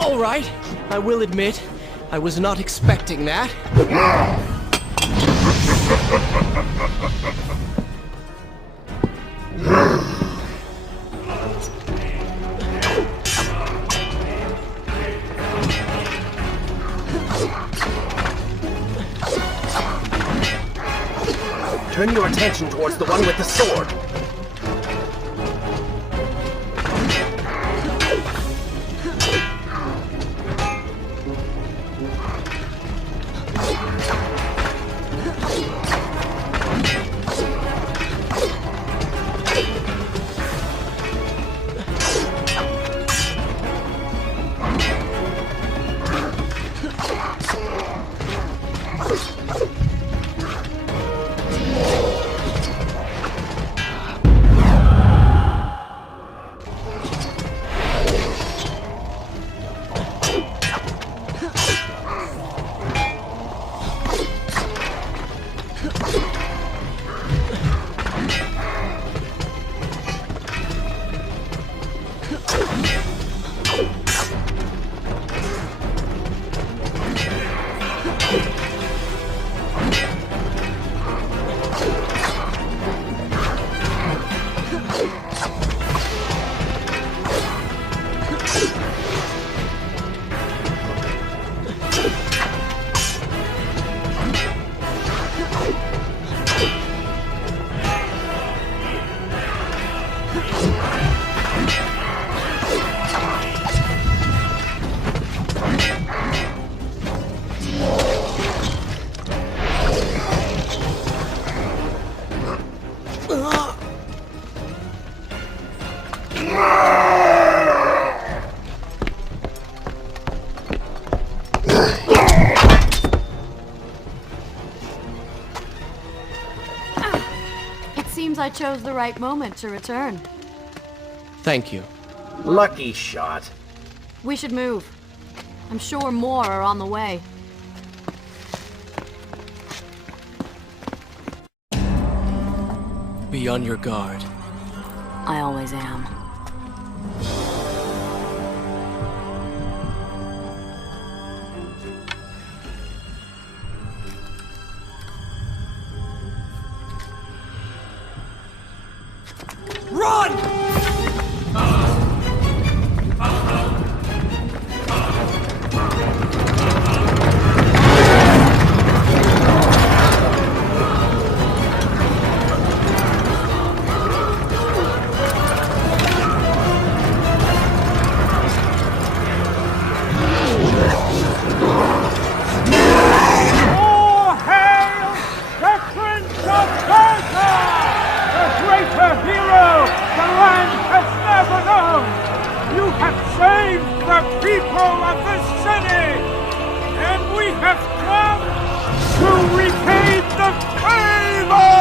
All right, I will admit, I was not expecting that. Turn your attention towards the one with the sword. I chose the right moment to return. Thank you. Lucky shot. We should move. I'm sure more are on the way. be on your guard. I always am. Run! All hail the Prince of Persia! The greater hero the land has never known! You have saved the people of this city! And we have come to repay the favor!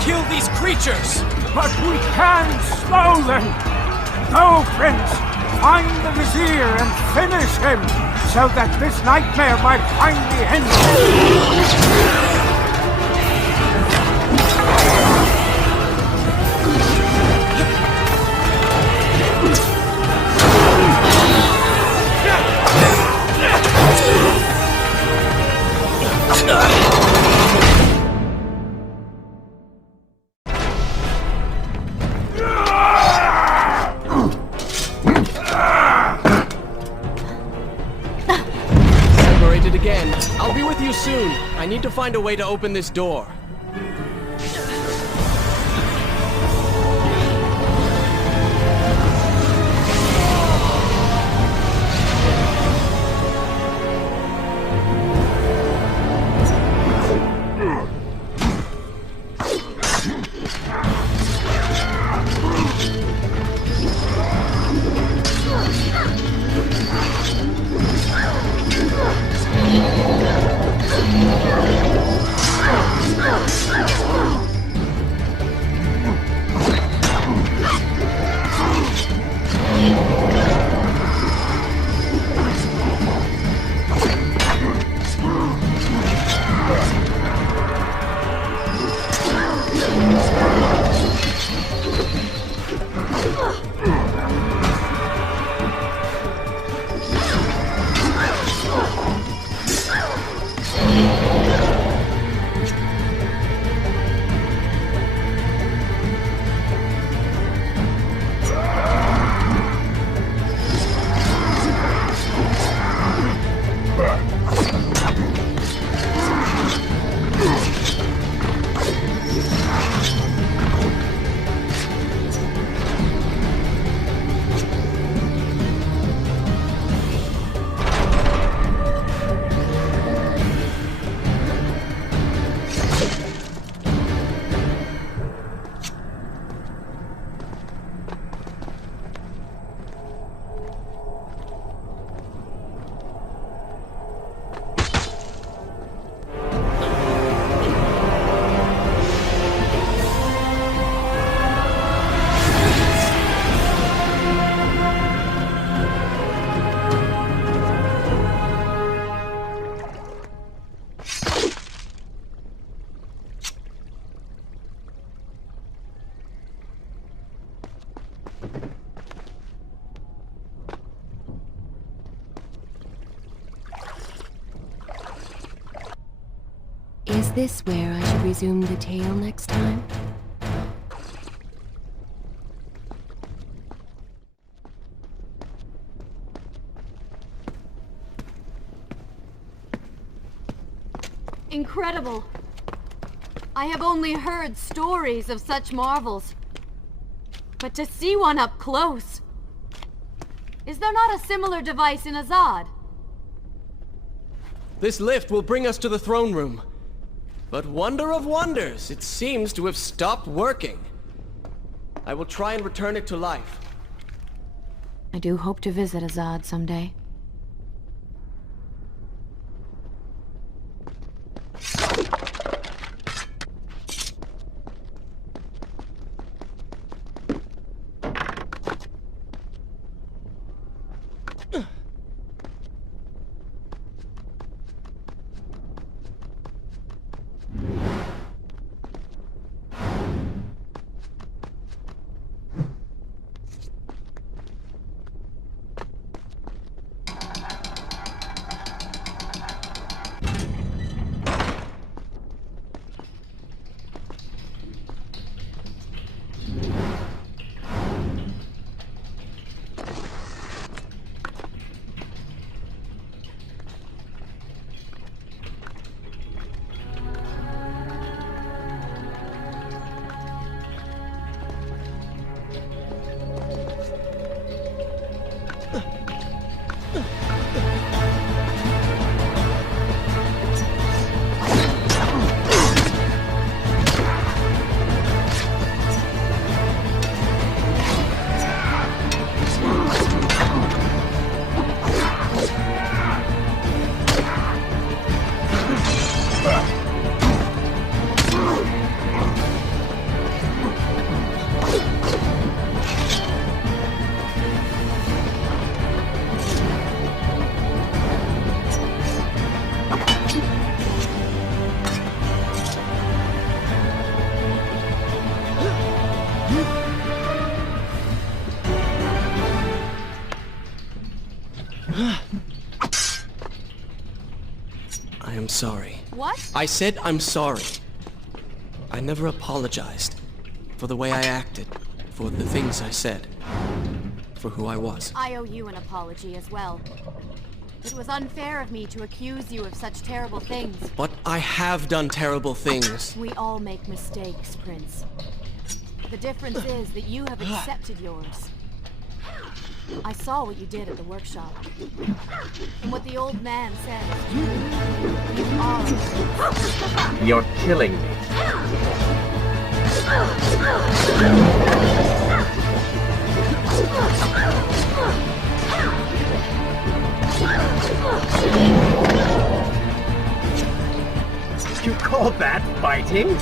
Kill these creatures! But we can slow them! Go, Prince! Find the Vizier and finish him, so that this nightmare might finally end! Again. I'll be with you soon. I need to find a way to open this door. Is this where I should resume the tale next time? Incredible! I have only heard stories of such marvels. But to see one up close... Is there not a similar device in Azad? This lift will bring us to the throne room. But wonder of wonders, it seems to have stopped working. I will try and return it to life. I do hope to visit Azad someday. I am sorry. What? I said I'm sorry. I never apologized for the way I acted, for the things I said, for who I was. I owe you an apology as well. It was unfair of me to accuse you of such terrible things. But I have done terrible things. We all make mistakes, Prince. The difference is that you have accepted yours. I saw what you did at the workshop. And what the old man said. You are... You're killing me. You call that fighting?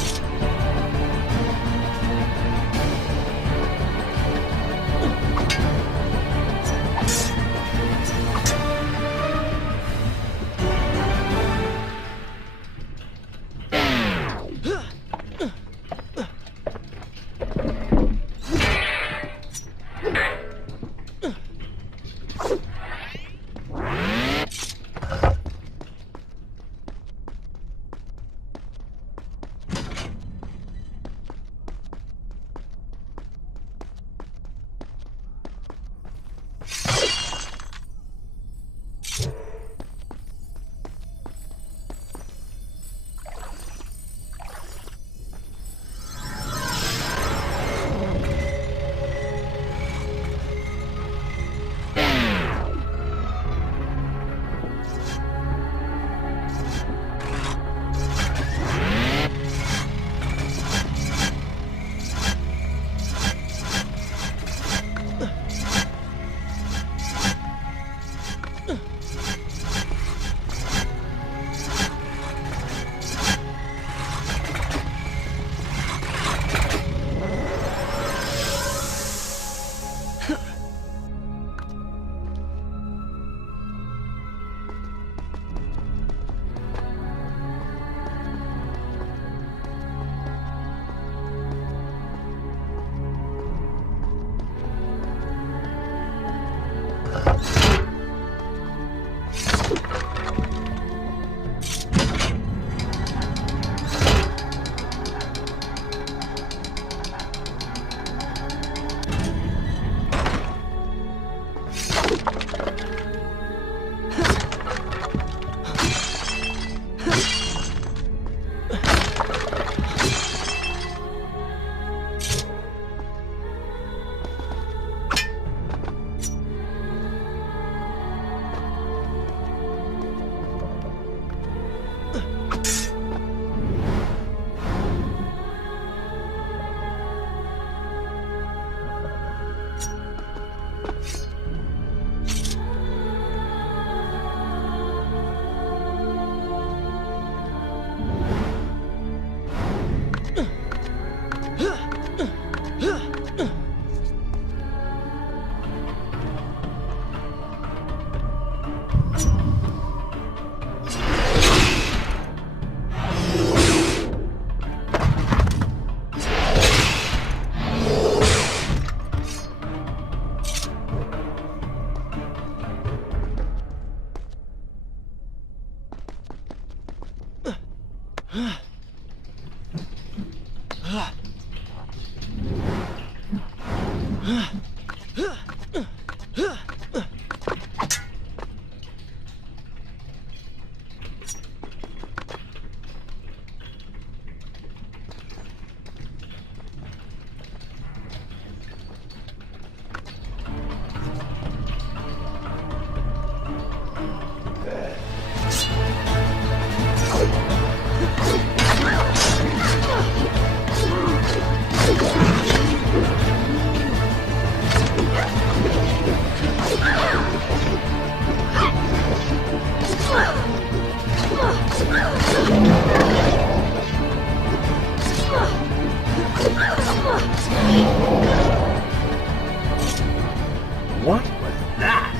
What was that?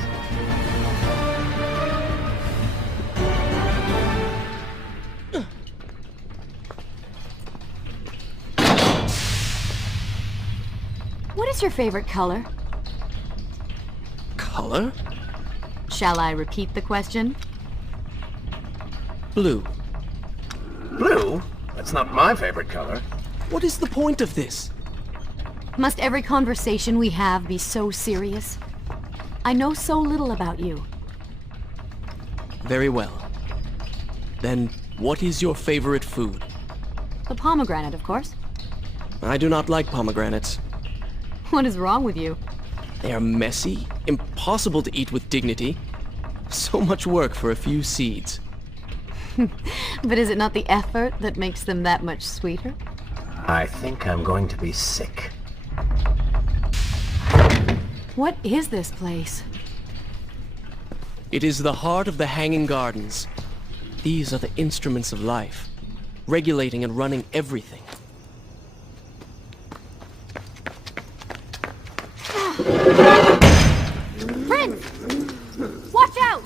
What is your favorite color? Color? Shall I repeat the question? Blue. Blue? That's not my favorite color. What is the point of this? Must every conversation we have be so serious? I know so little about you. Very well. Then, what is your favorite food? The pomegranate, of course. I do not like pomegranates. What is wrong with you? They are messy, impossible to eat with dignity. So much work for a few seeds. But is it not the effort that makes them that much sweeter? I think I'm going to be sick. What is this place? It is the heart of the Hanging Gardens. These are the instruments of life, regulating and running everything. Prince! Watch out!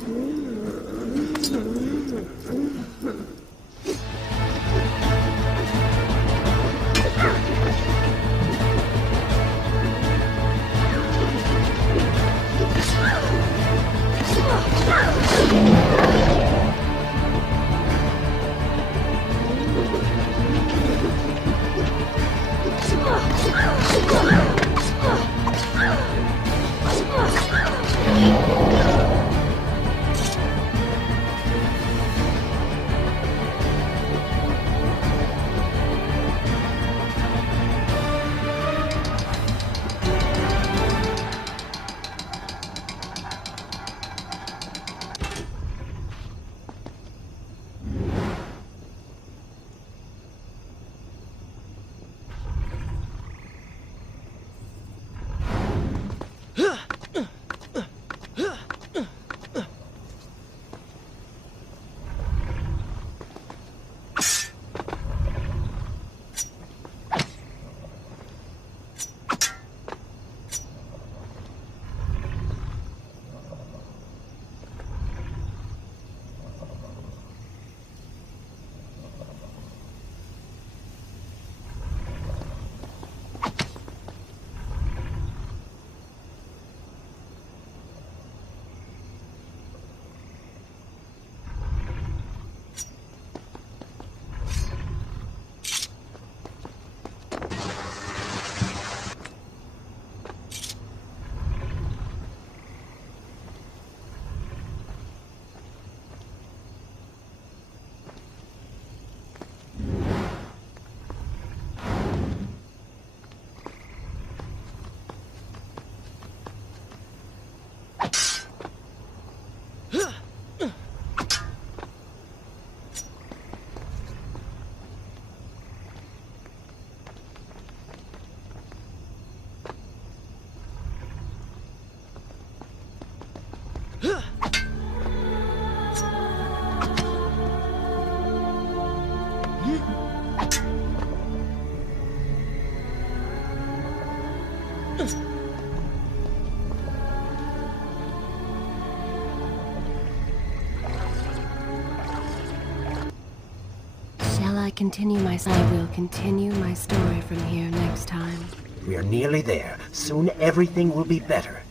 I will continue my story from here next time. We are nearly there. Soon everything will be better.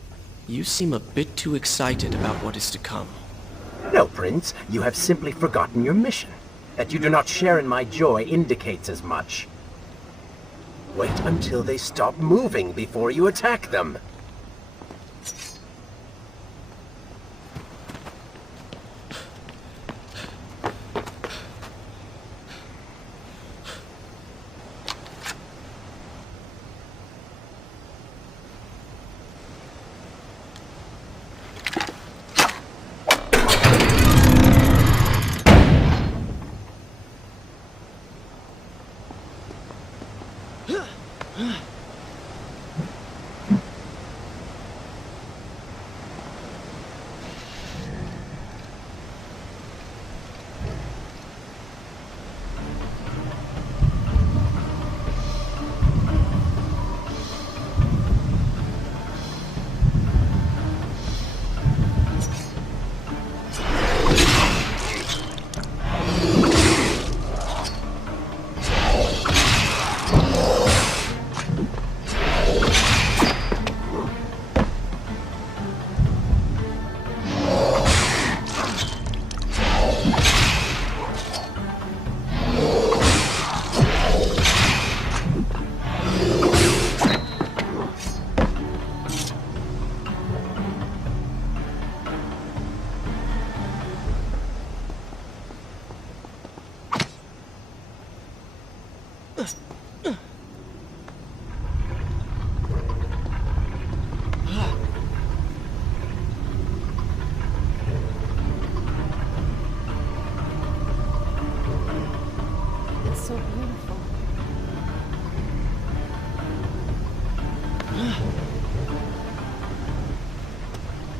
You seem a bit too excited about what is to come. No, Prince. You have simply forgotten your mission. That you do not share in my joy indicates as much. Wait until they stop moving before you attack them.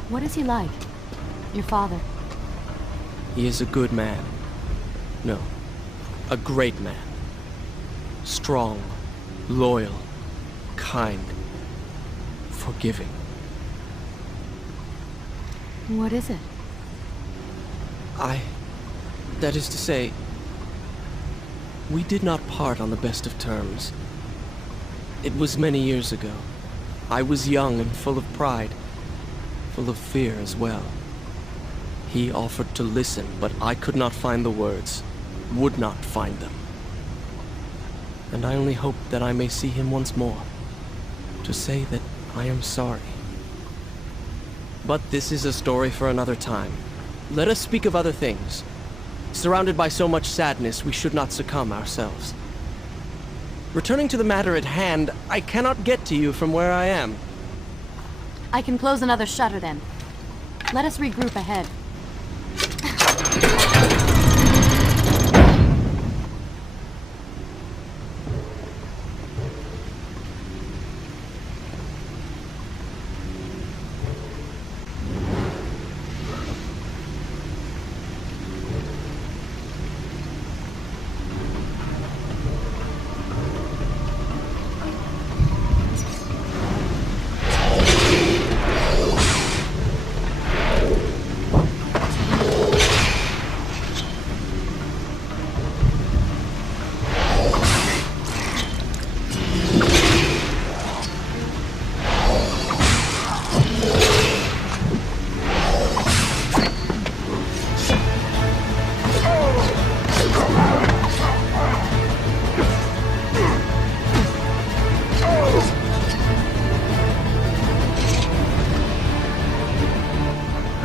What is he like? Your father? He is a good man. No, a great man. Strong, loyal, kind, forgiving. What is it? That is to say, we did not part on the best of terms. It was many years ago. I was young and full of pride, full of fear as well. He offered to listen, but I could not find the words, would not find them. And I only hope that I may see him once more, to say that I am sorry. But this is a story for another time. Let us speak of other things. Surrounded by so much sadness, we should not succumb ourselves. Returning to the matter at hand, I cannot get to you from where I am. I can close another shutter then. Let us regroup ahead.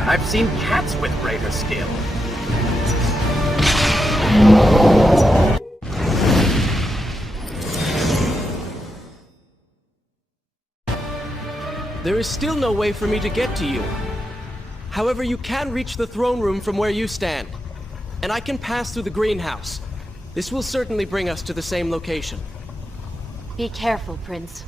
I've seen cats with greater skill. There is still no way for me to get to you. However, you can reach the throne room from where you stand, and I can pass through the greenhouse. This will certainly bring us to the same location. Be careful, Prince.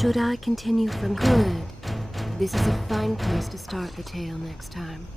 Should I continue from here? Good. This is a fine place to start the tale next time.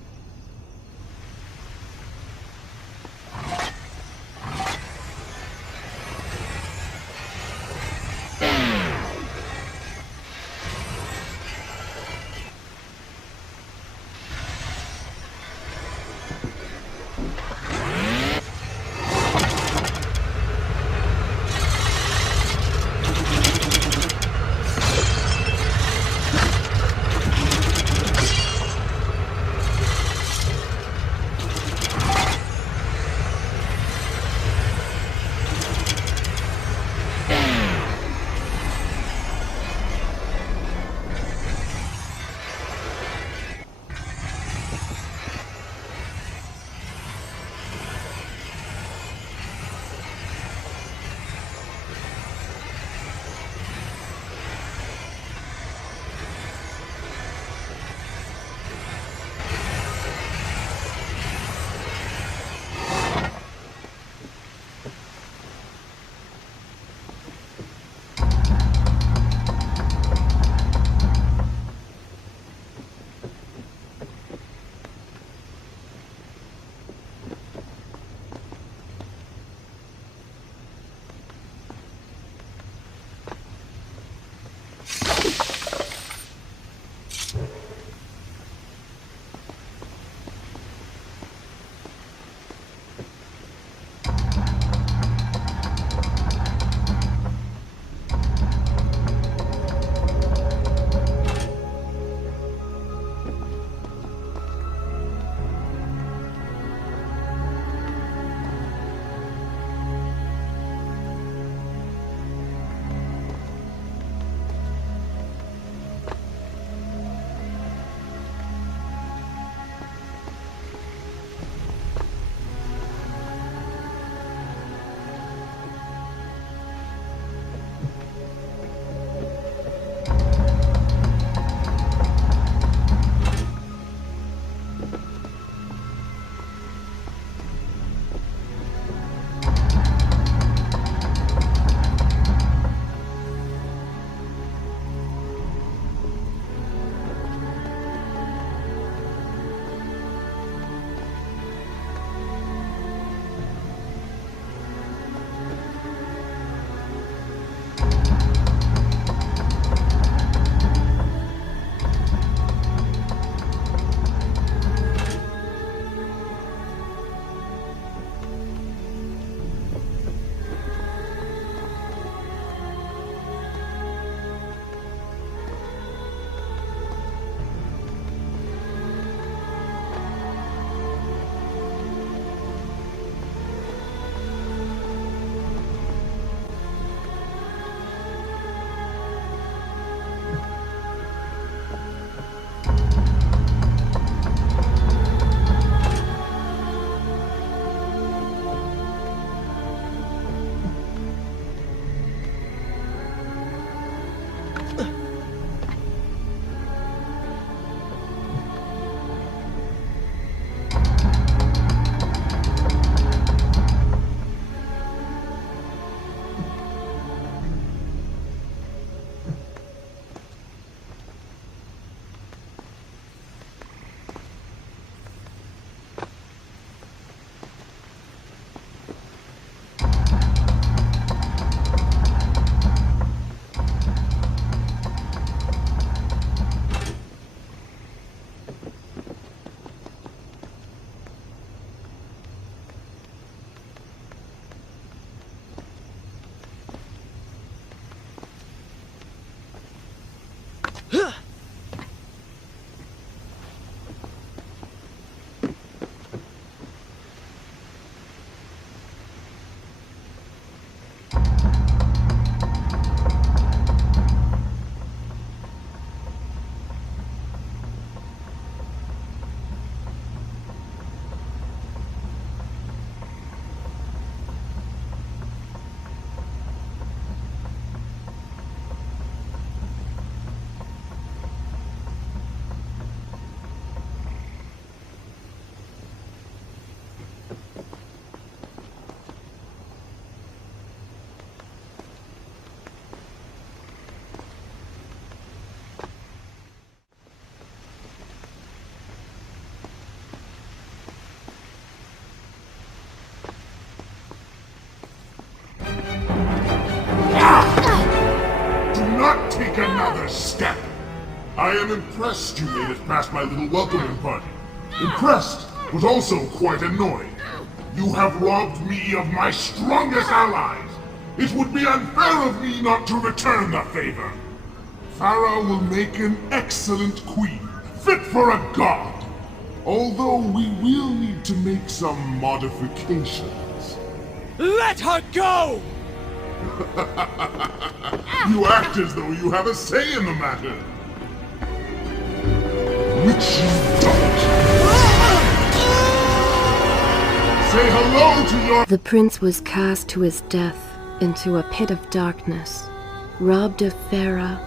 step. I am impressed you made it past my little welcoming party. Impressed, but also quite annoyed. You have robbed me of my strongest allies. It would be unfair of me not to return the favor. Farah will make an excellent queen, fit for a god. Although we will need to make some modifications. Let her go! You act as though you have a say in the matter. Which you don't. Say hello to your... The prince was cast to his death into a pit of darkness, robbed of Farah,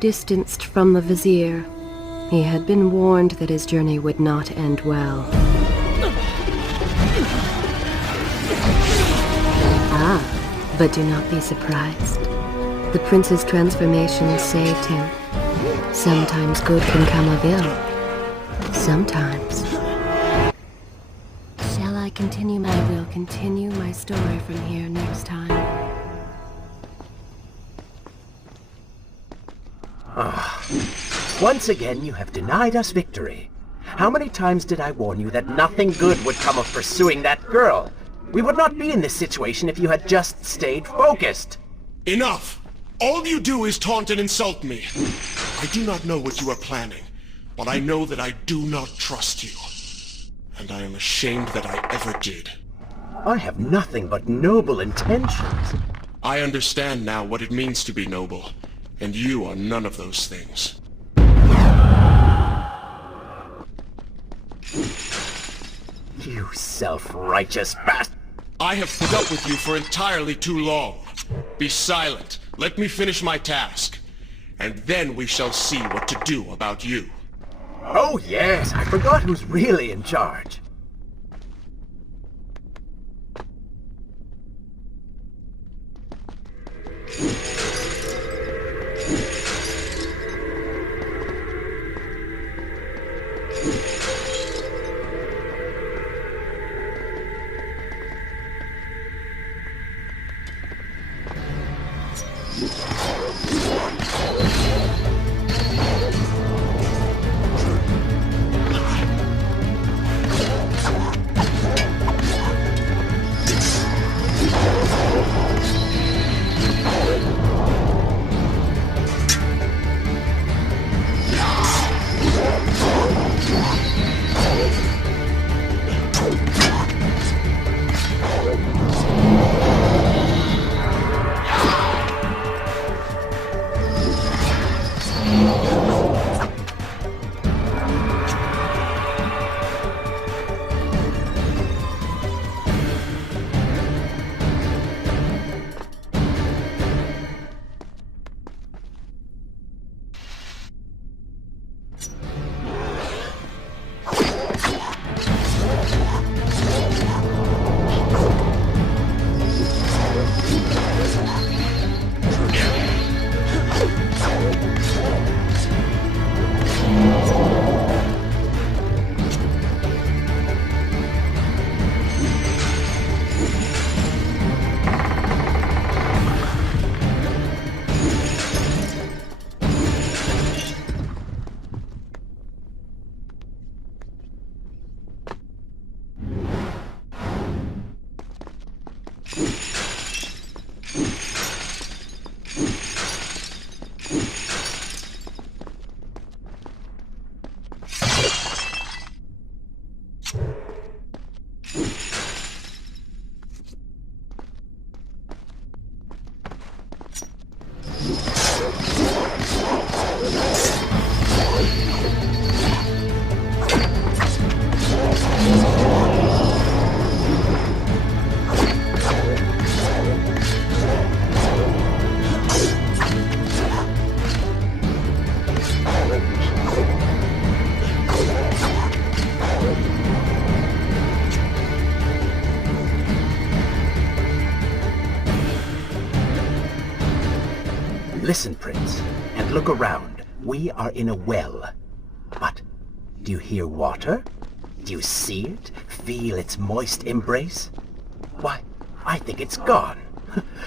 distanced from the vizier. He had been warned that his journey would not end well. Ah, but do not be surprised. The prince's transformation saved him. Sometimes good can come of ill. Sometimes. Shall I continue? I will continue my story from here next time. Once again, you have denied us victory. How many times did I warn you that nothing good would come of pursuing that girl? We would not be in this situation if you had just stayed focused. Enough! All you do is taunt and insult me. I do not know what you are planning, but I know that I do not trust you. And I am ashamed that I ever did. I have nothing but noble intentions. I understand now what it means to be noble, and you are none of those things. You self-righteous bastard! I have put up with you for entirely too long. Be silent. Let me finish my task. And then we shall see what to do about you. Oh yes, I forgot who's really in charge. Listen, Prince, and look around. We are in a well. But do you hear water? Do you see it? Feel its moist embrace? Why, I think it's gone.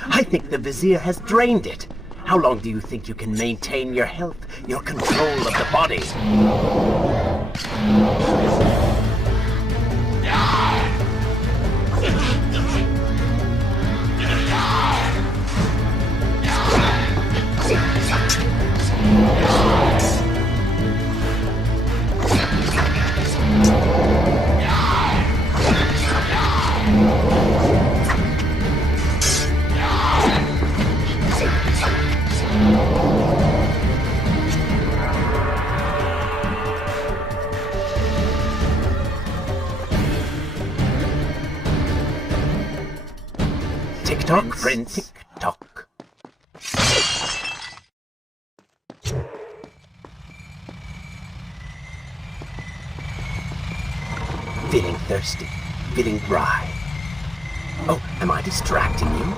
I think the Vizier has drained it. How long do you think you can maintain your health, your control of the body? Tick-tock, Prince. Tick-tock. Feeling thirsty, feeling dry. Oh, am I distracting you?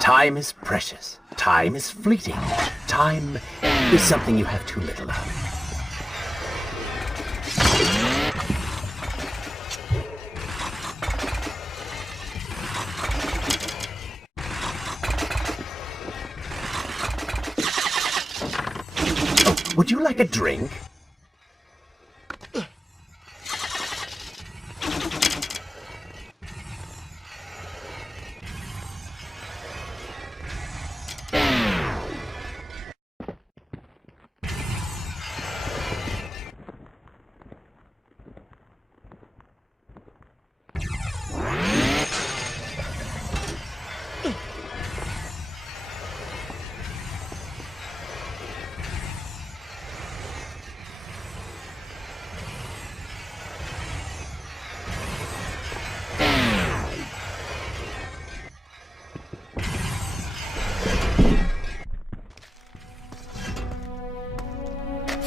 Time is precious. Time is fleeting. Time is something you have too little of. Oh, would you like a drink?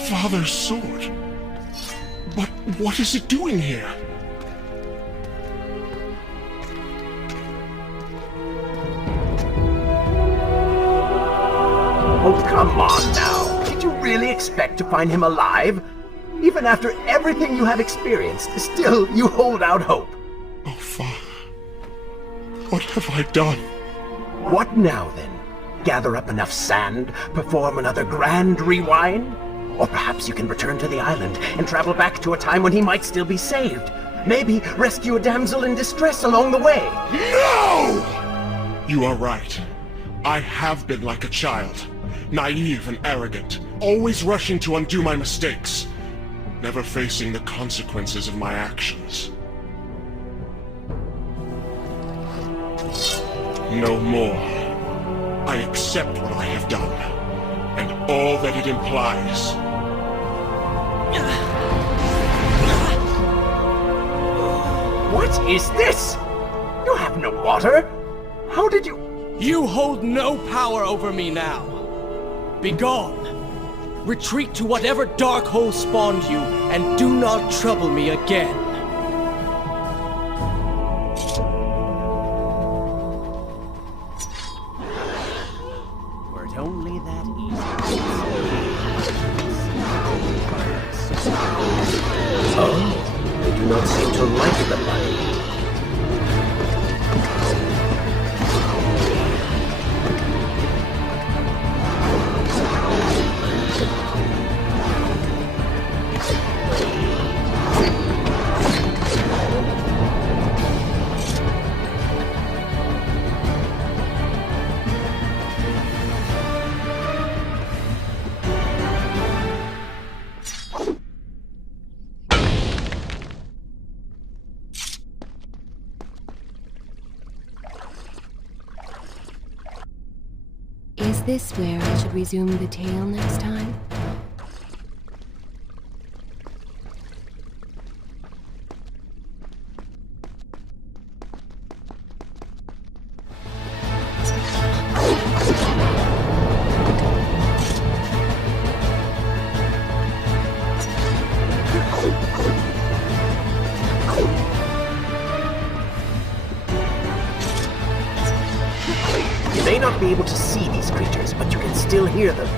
Father's sword. But what is it doing here? Oh, come on now. Did you really expect to find him alive? Even after everything you have experienced, still you hold out hope. Oh, Father. What have I done? What now, then? Gather up enough sand, perform another grand rewind? Or perhaps you can return to the island and travel back to a time when he might still be saved. Maybe rescue a damsel in distress along the way. No! You are right. I have been like a child. Naive and arrogant, always rushing to undo my mistakes, never facing the consequences of my actions. No more. I accept what I have done, and all that it implies. What is this? You have no water? How did you... You hold no power over me now. Begone. Retreat to whatever dark hole spawned you, and do not trouble me again. Were it only that easy. Oh, they do not seem to like the light. Is this where I should resume the tale next time? You may not be able to see these creatures, but you can still hear them.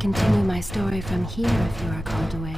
Continue my story from here if you are called away.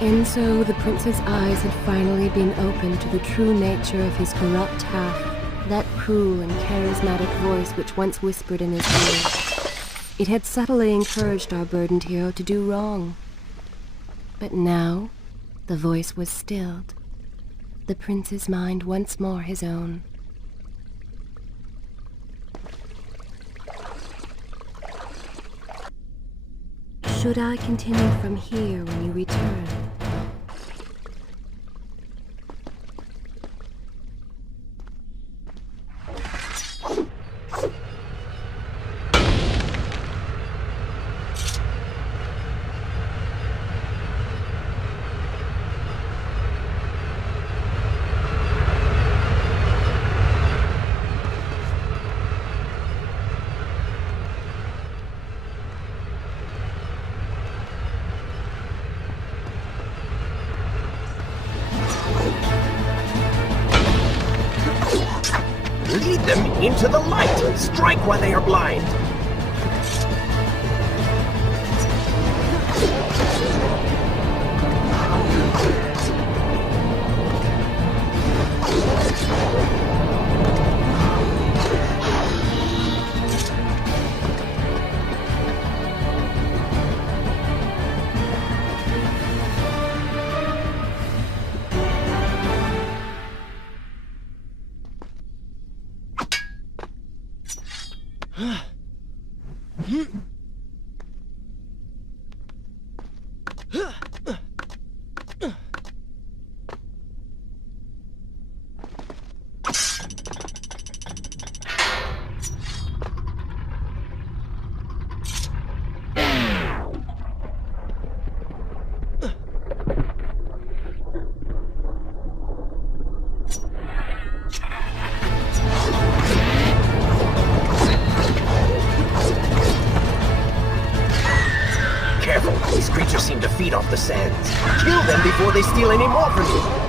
And so the prince's eyes had finally been opened to the true nature of his corrupt half, that cruel and charismatic voice which once whispered in his ear. It had subtly encouraged our burdened hero to do wrong. But now, the voice was stilled, the prince's mind once more his own. Should I continue from here when you return? Lead them into the light! Strike while they are blind! These creatures seem to feed off the sands. Kill them before they steal any more from you.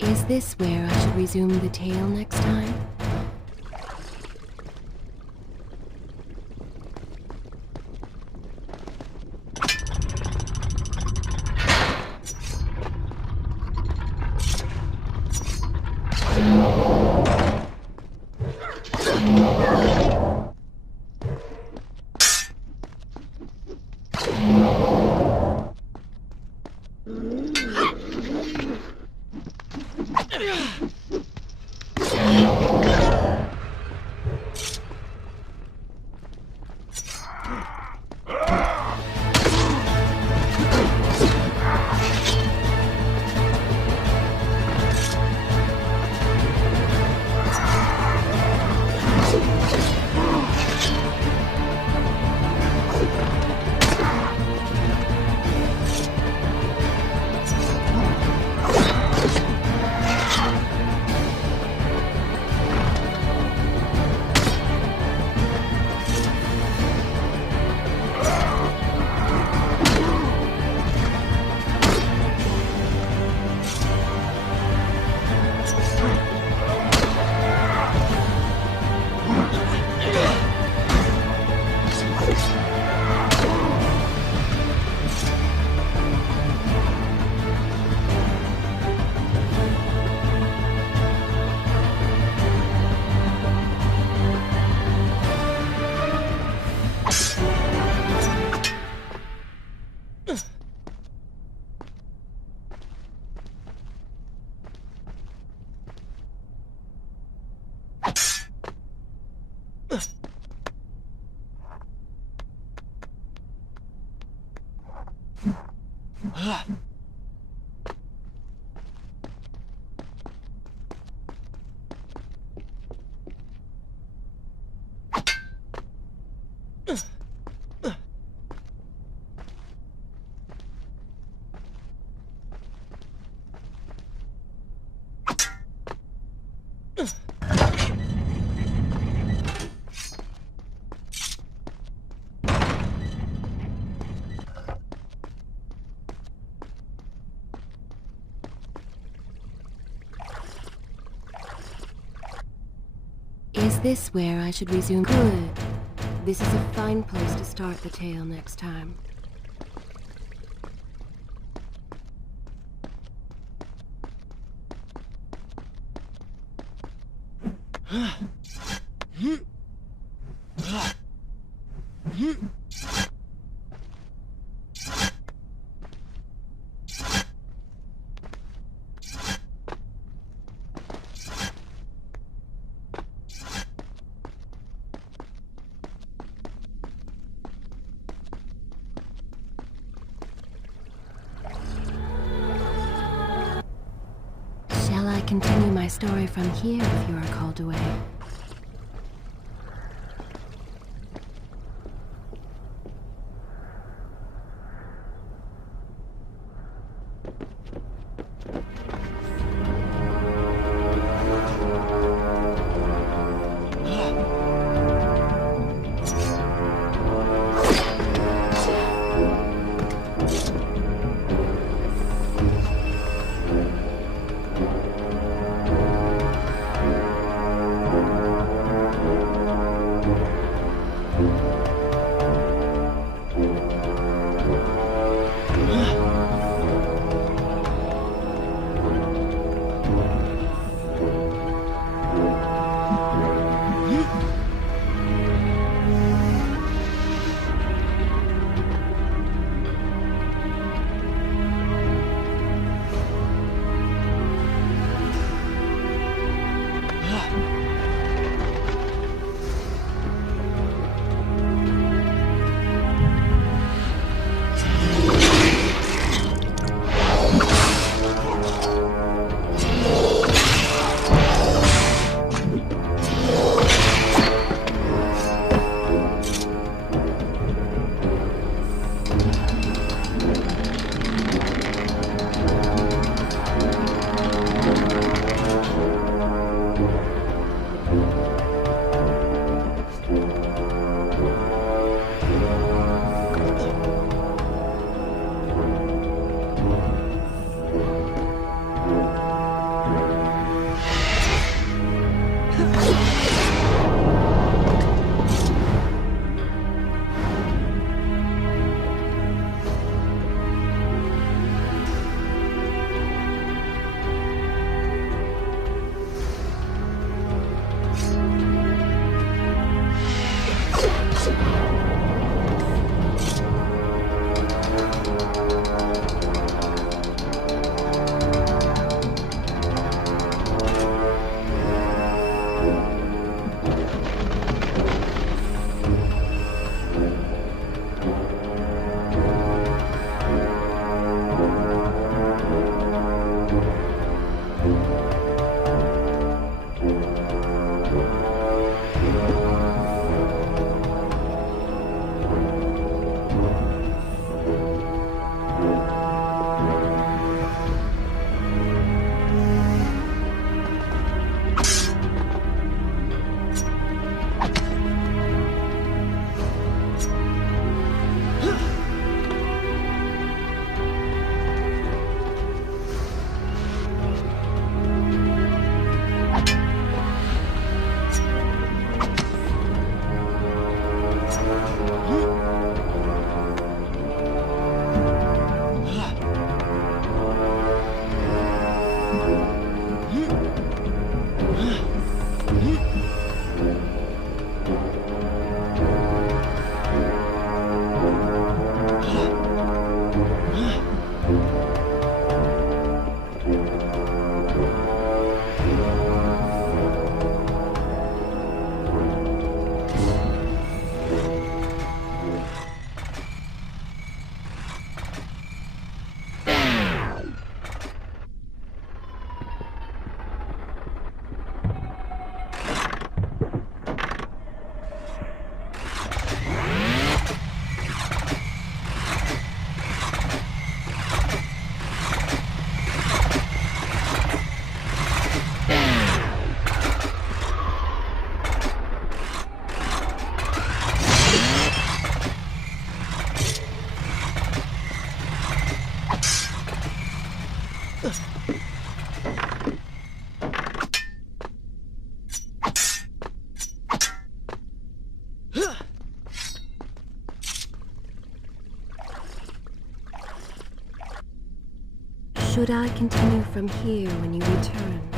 Is this where I should resume the tale next time? Is this where I should resume? Good. This is a fine place to start the tale next time. Shall I continue my story from here if you are called away? Should I continue from here when you return?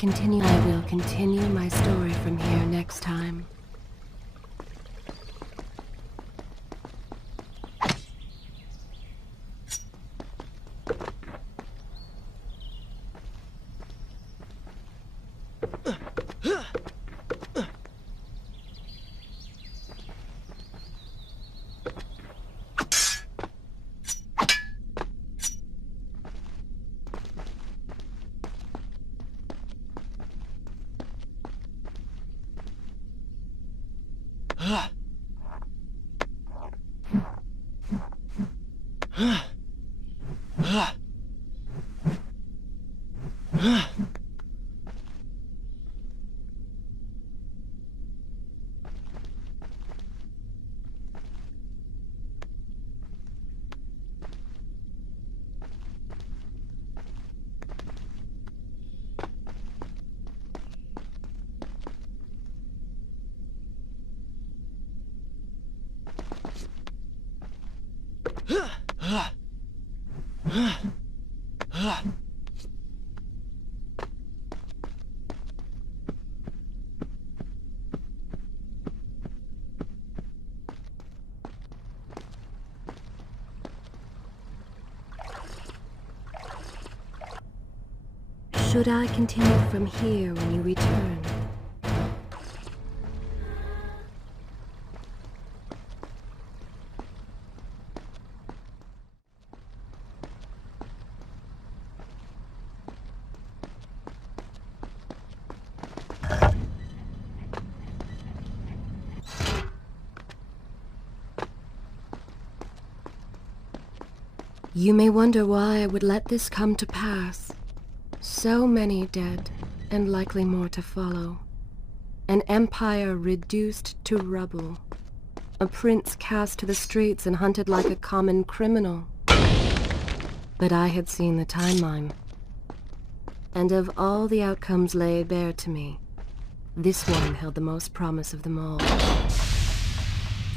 Continue. I will continue my story from here next time. Huh. Should I continue from here when you return? You may wonder why I would let this come to pass. So many dead, and likely more to follow. An empire reduced to rubble. A prince cast to the streets and hunted like a common criminal. But I had seen the timeline. And of all the outcomes laid bare to me, this one held the most promise of them all.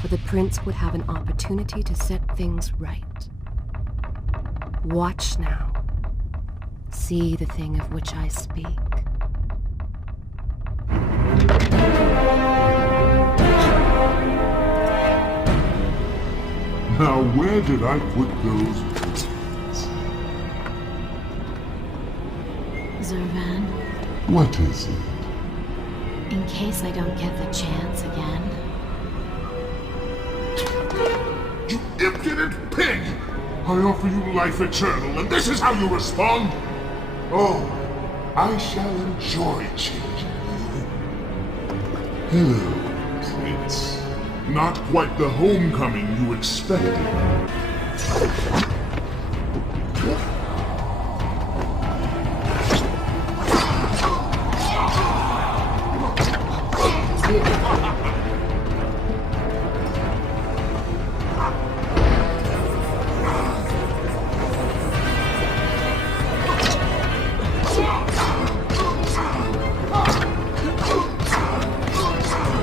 For the prince would have an opportunity to set things right. Watch now. See the thing of which I speak. Now where did I put those bullets? Zurvan, What is it? in case I don't get the chance again. You impudent pig! I offer you life eternal, and this is how you respond? Oh, I shall enjoy changing you. Hello, Prince. Not quite the homecoming you expected.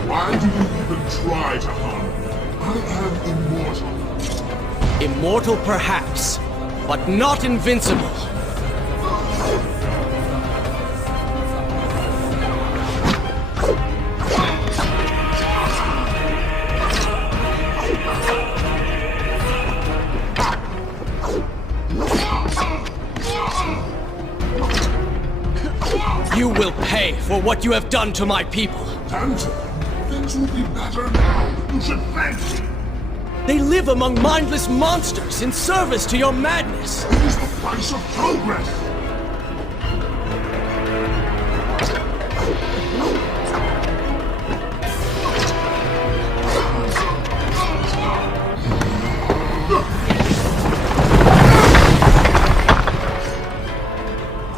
Why do you even try to harm me? I am immortal. Immortal perhaps, but not invincible. You will pay for what you have done to my people. Danton, things will be better now. You should thank me. They live among mindless monsters in service to your madness. It is the price of progress.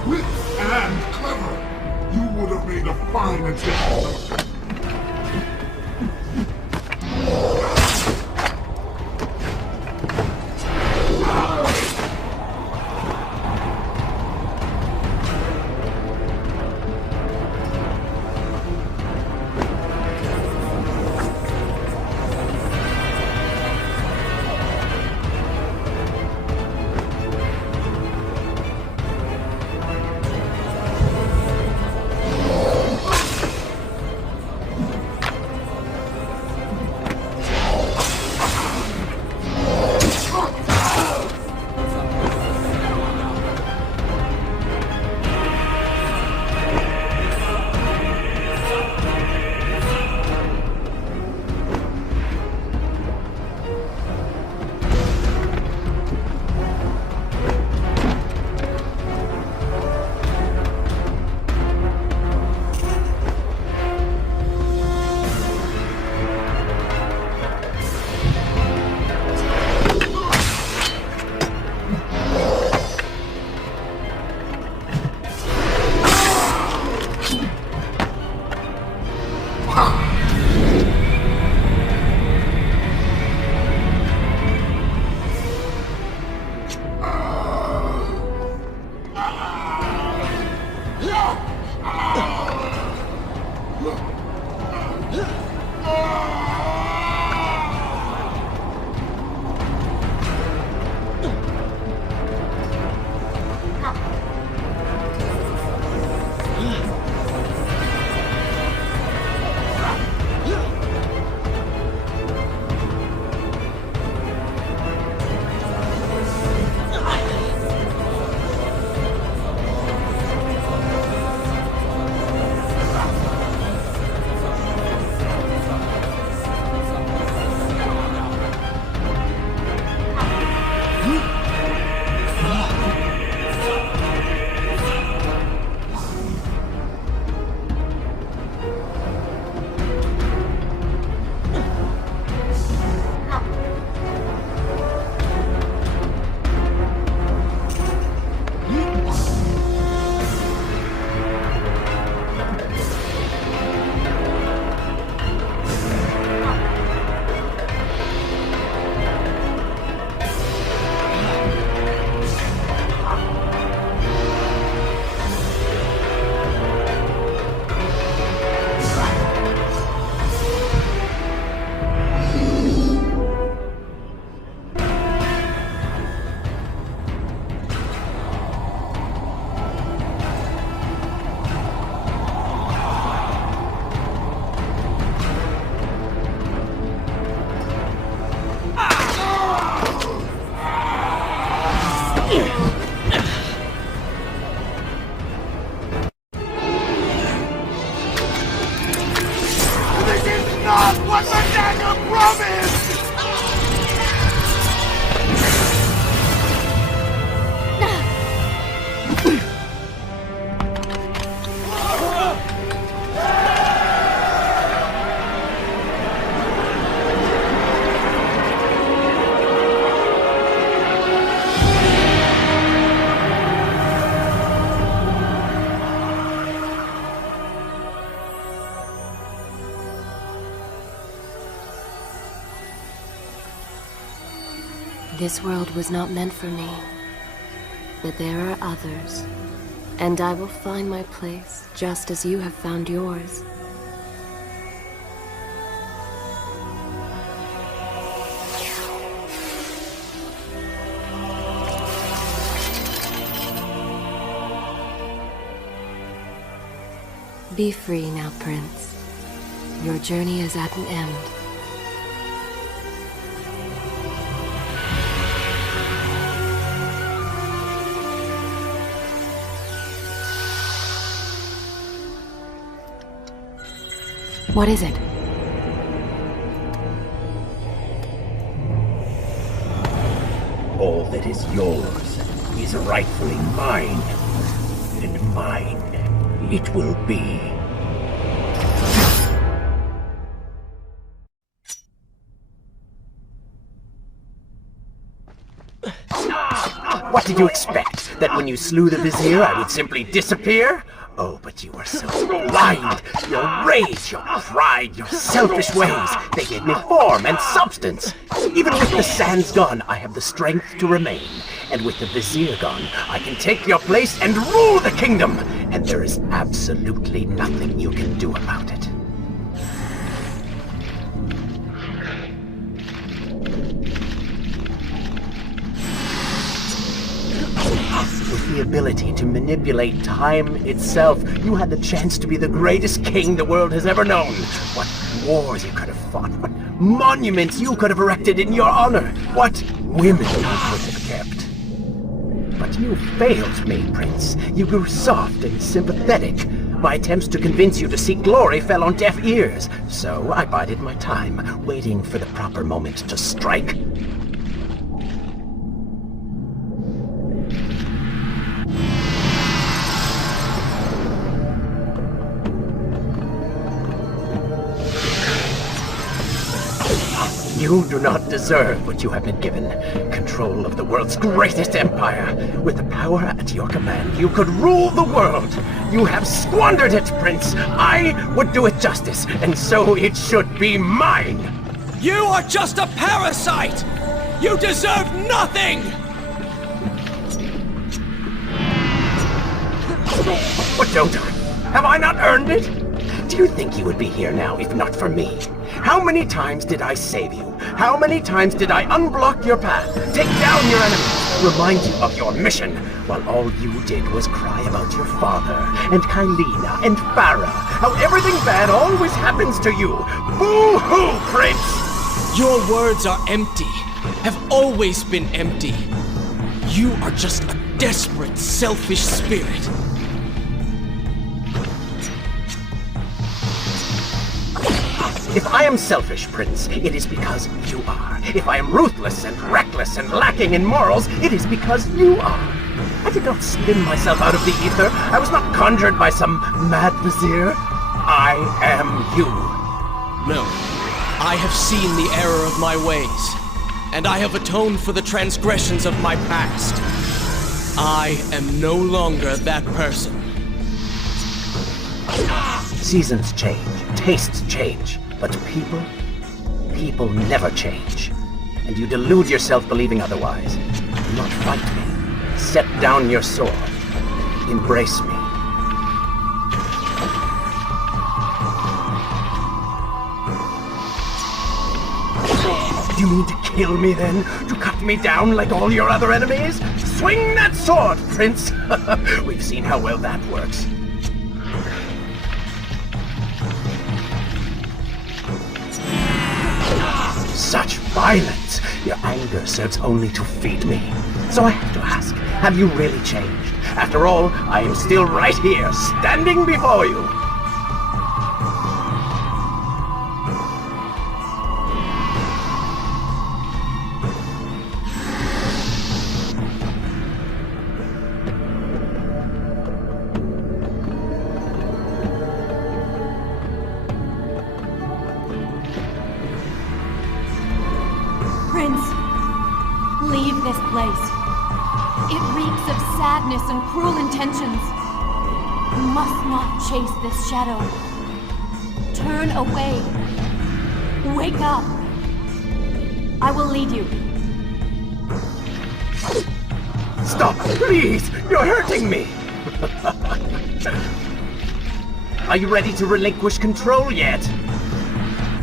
Quick and clever. You would have made a fine addition. This world was not meant for me, but there are others, and I will find my place just as you have found yours. Be free now, Prince. Your journey is at an end. What is it? All that is yours is rightfully mine, and mine it will be. What did you expect? That when you slew the Vizier, I would simply disappear? Oh, but you were so blind! Your rage, your pride, your selfish ways, they gave me form and substance! Even with the sands gone, I have the strength to remain. And with the Vizier gone, I can take your place and rule the kingdom! And there is absolutely nothing you can do about it. With the ability to manipulate time itself, you had the chance to be the greatest king the world has ever known. What wars you could have fought, what monuments you could have erected in your honor, what women you could have kept. But you failed me, Prince. You grew soft and sympathetic. My attempts to convince you to seek glory fell on deaf ears, so I bided my time, waiting for the proper moment to strike. You do not deserve what you have been given. Control of the world's greatest empire. With the power at your command, you could rule the world. You have squandered it, Prince. I would do it justice, and so it should be mine. You are just a parasite! You deserve nothing! What don't I? Have I not earned it? Do you think you would be here now if not for me? How many times did I save you? How many times did I unblock your path, take down your enemies, remind you of your mission, while all you did was cry about your father, and Kylina, and Farah, how everything bad always happens to you? Boo-hoo, Prince! Your words are empty, have always been empty. You are just a desperate, selfish spirit. If I am selfish, Prince, it is because you are. If I am ruthless and reckless and lacking in morals, it is because you are. I did not spin myself out of the ether. I was not conjured by some mad vizier. I am you. No. I have seen the error of my ways, and I have atoned for the transgressions of my past. I am no longer that person. Seasons change, tastes change. But people never change. And you delude yourself believing otherwise. Do not fight me. Set down your sword. Embrace me. Do you mean to kill me then? To cut me down like all your other enemies? Swing that sword, Prince! We've seen how well that works. Such violence! Your anger serves only to feed me. So I have to ask, have you really changed? After all, I am still right here, standing before you. Prince, leave this place. It reeks of sadness and cruel intentions. You must not chase this shadow. Turn away. Wake up. I will lead you. Stop, please! You're hurting me! Are you ready to relinquish control yet?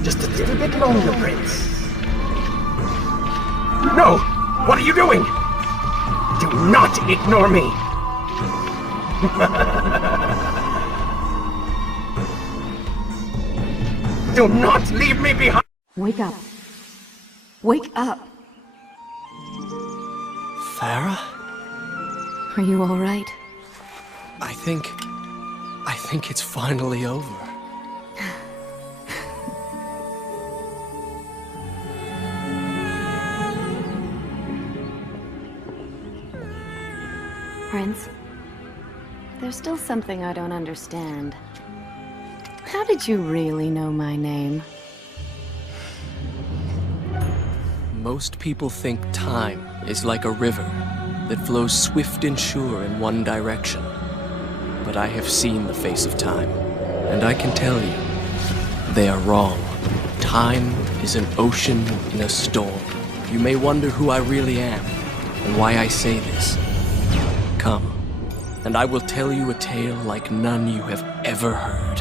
Just a little bit longer, Prince. No! What are you doing? Do not ignore me! Do not leave me behind! Wake up. Wake up. Farah? Are you all right? I think it's finally over. Prince, there's still something I don't understand. How did you really know my name? Most people think time is like a river that flows swift and sure in one direction. But I have seen the face of time, and I can tell you, they are wrong. Time is an ocean in a storm. You may wonder who I really am, and why I say this. Come, and I will tell you a tale like none you have ever heard.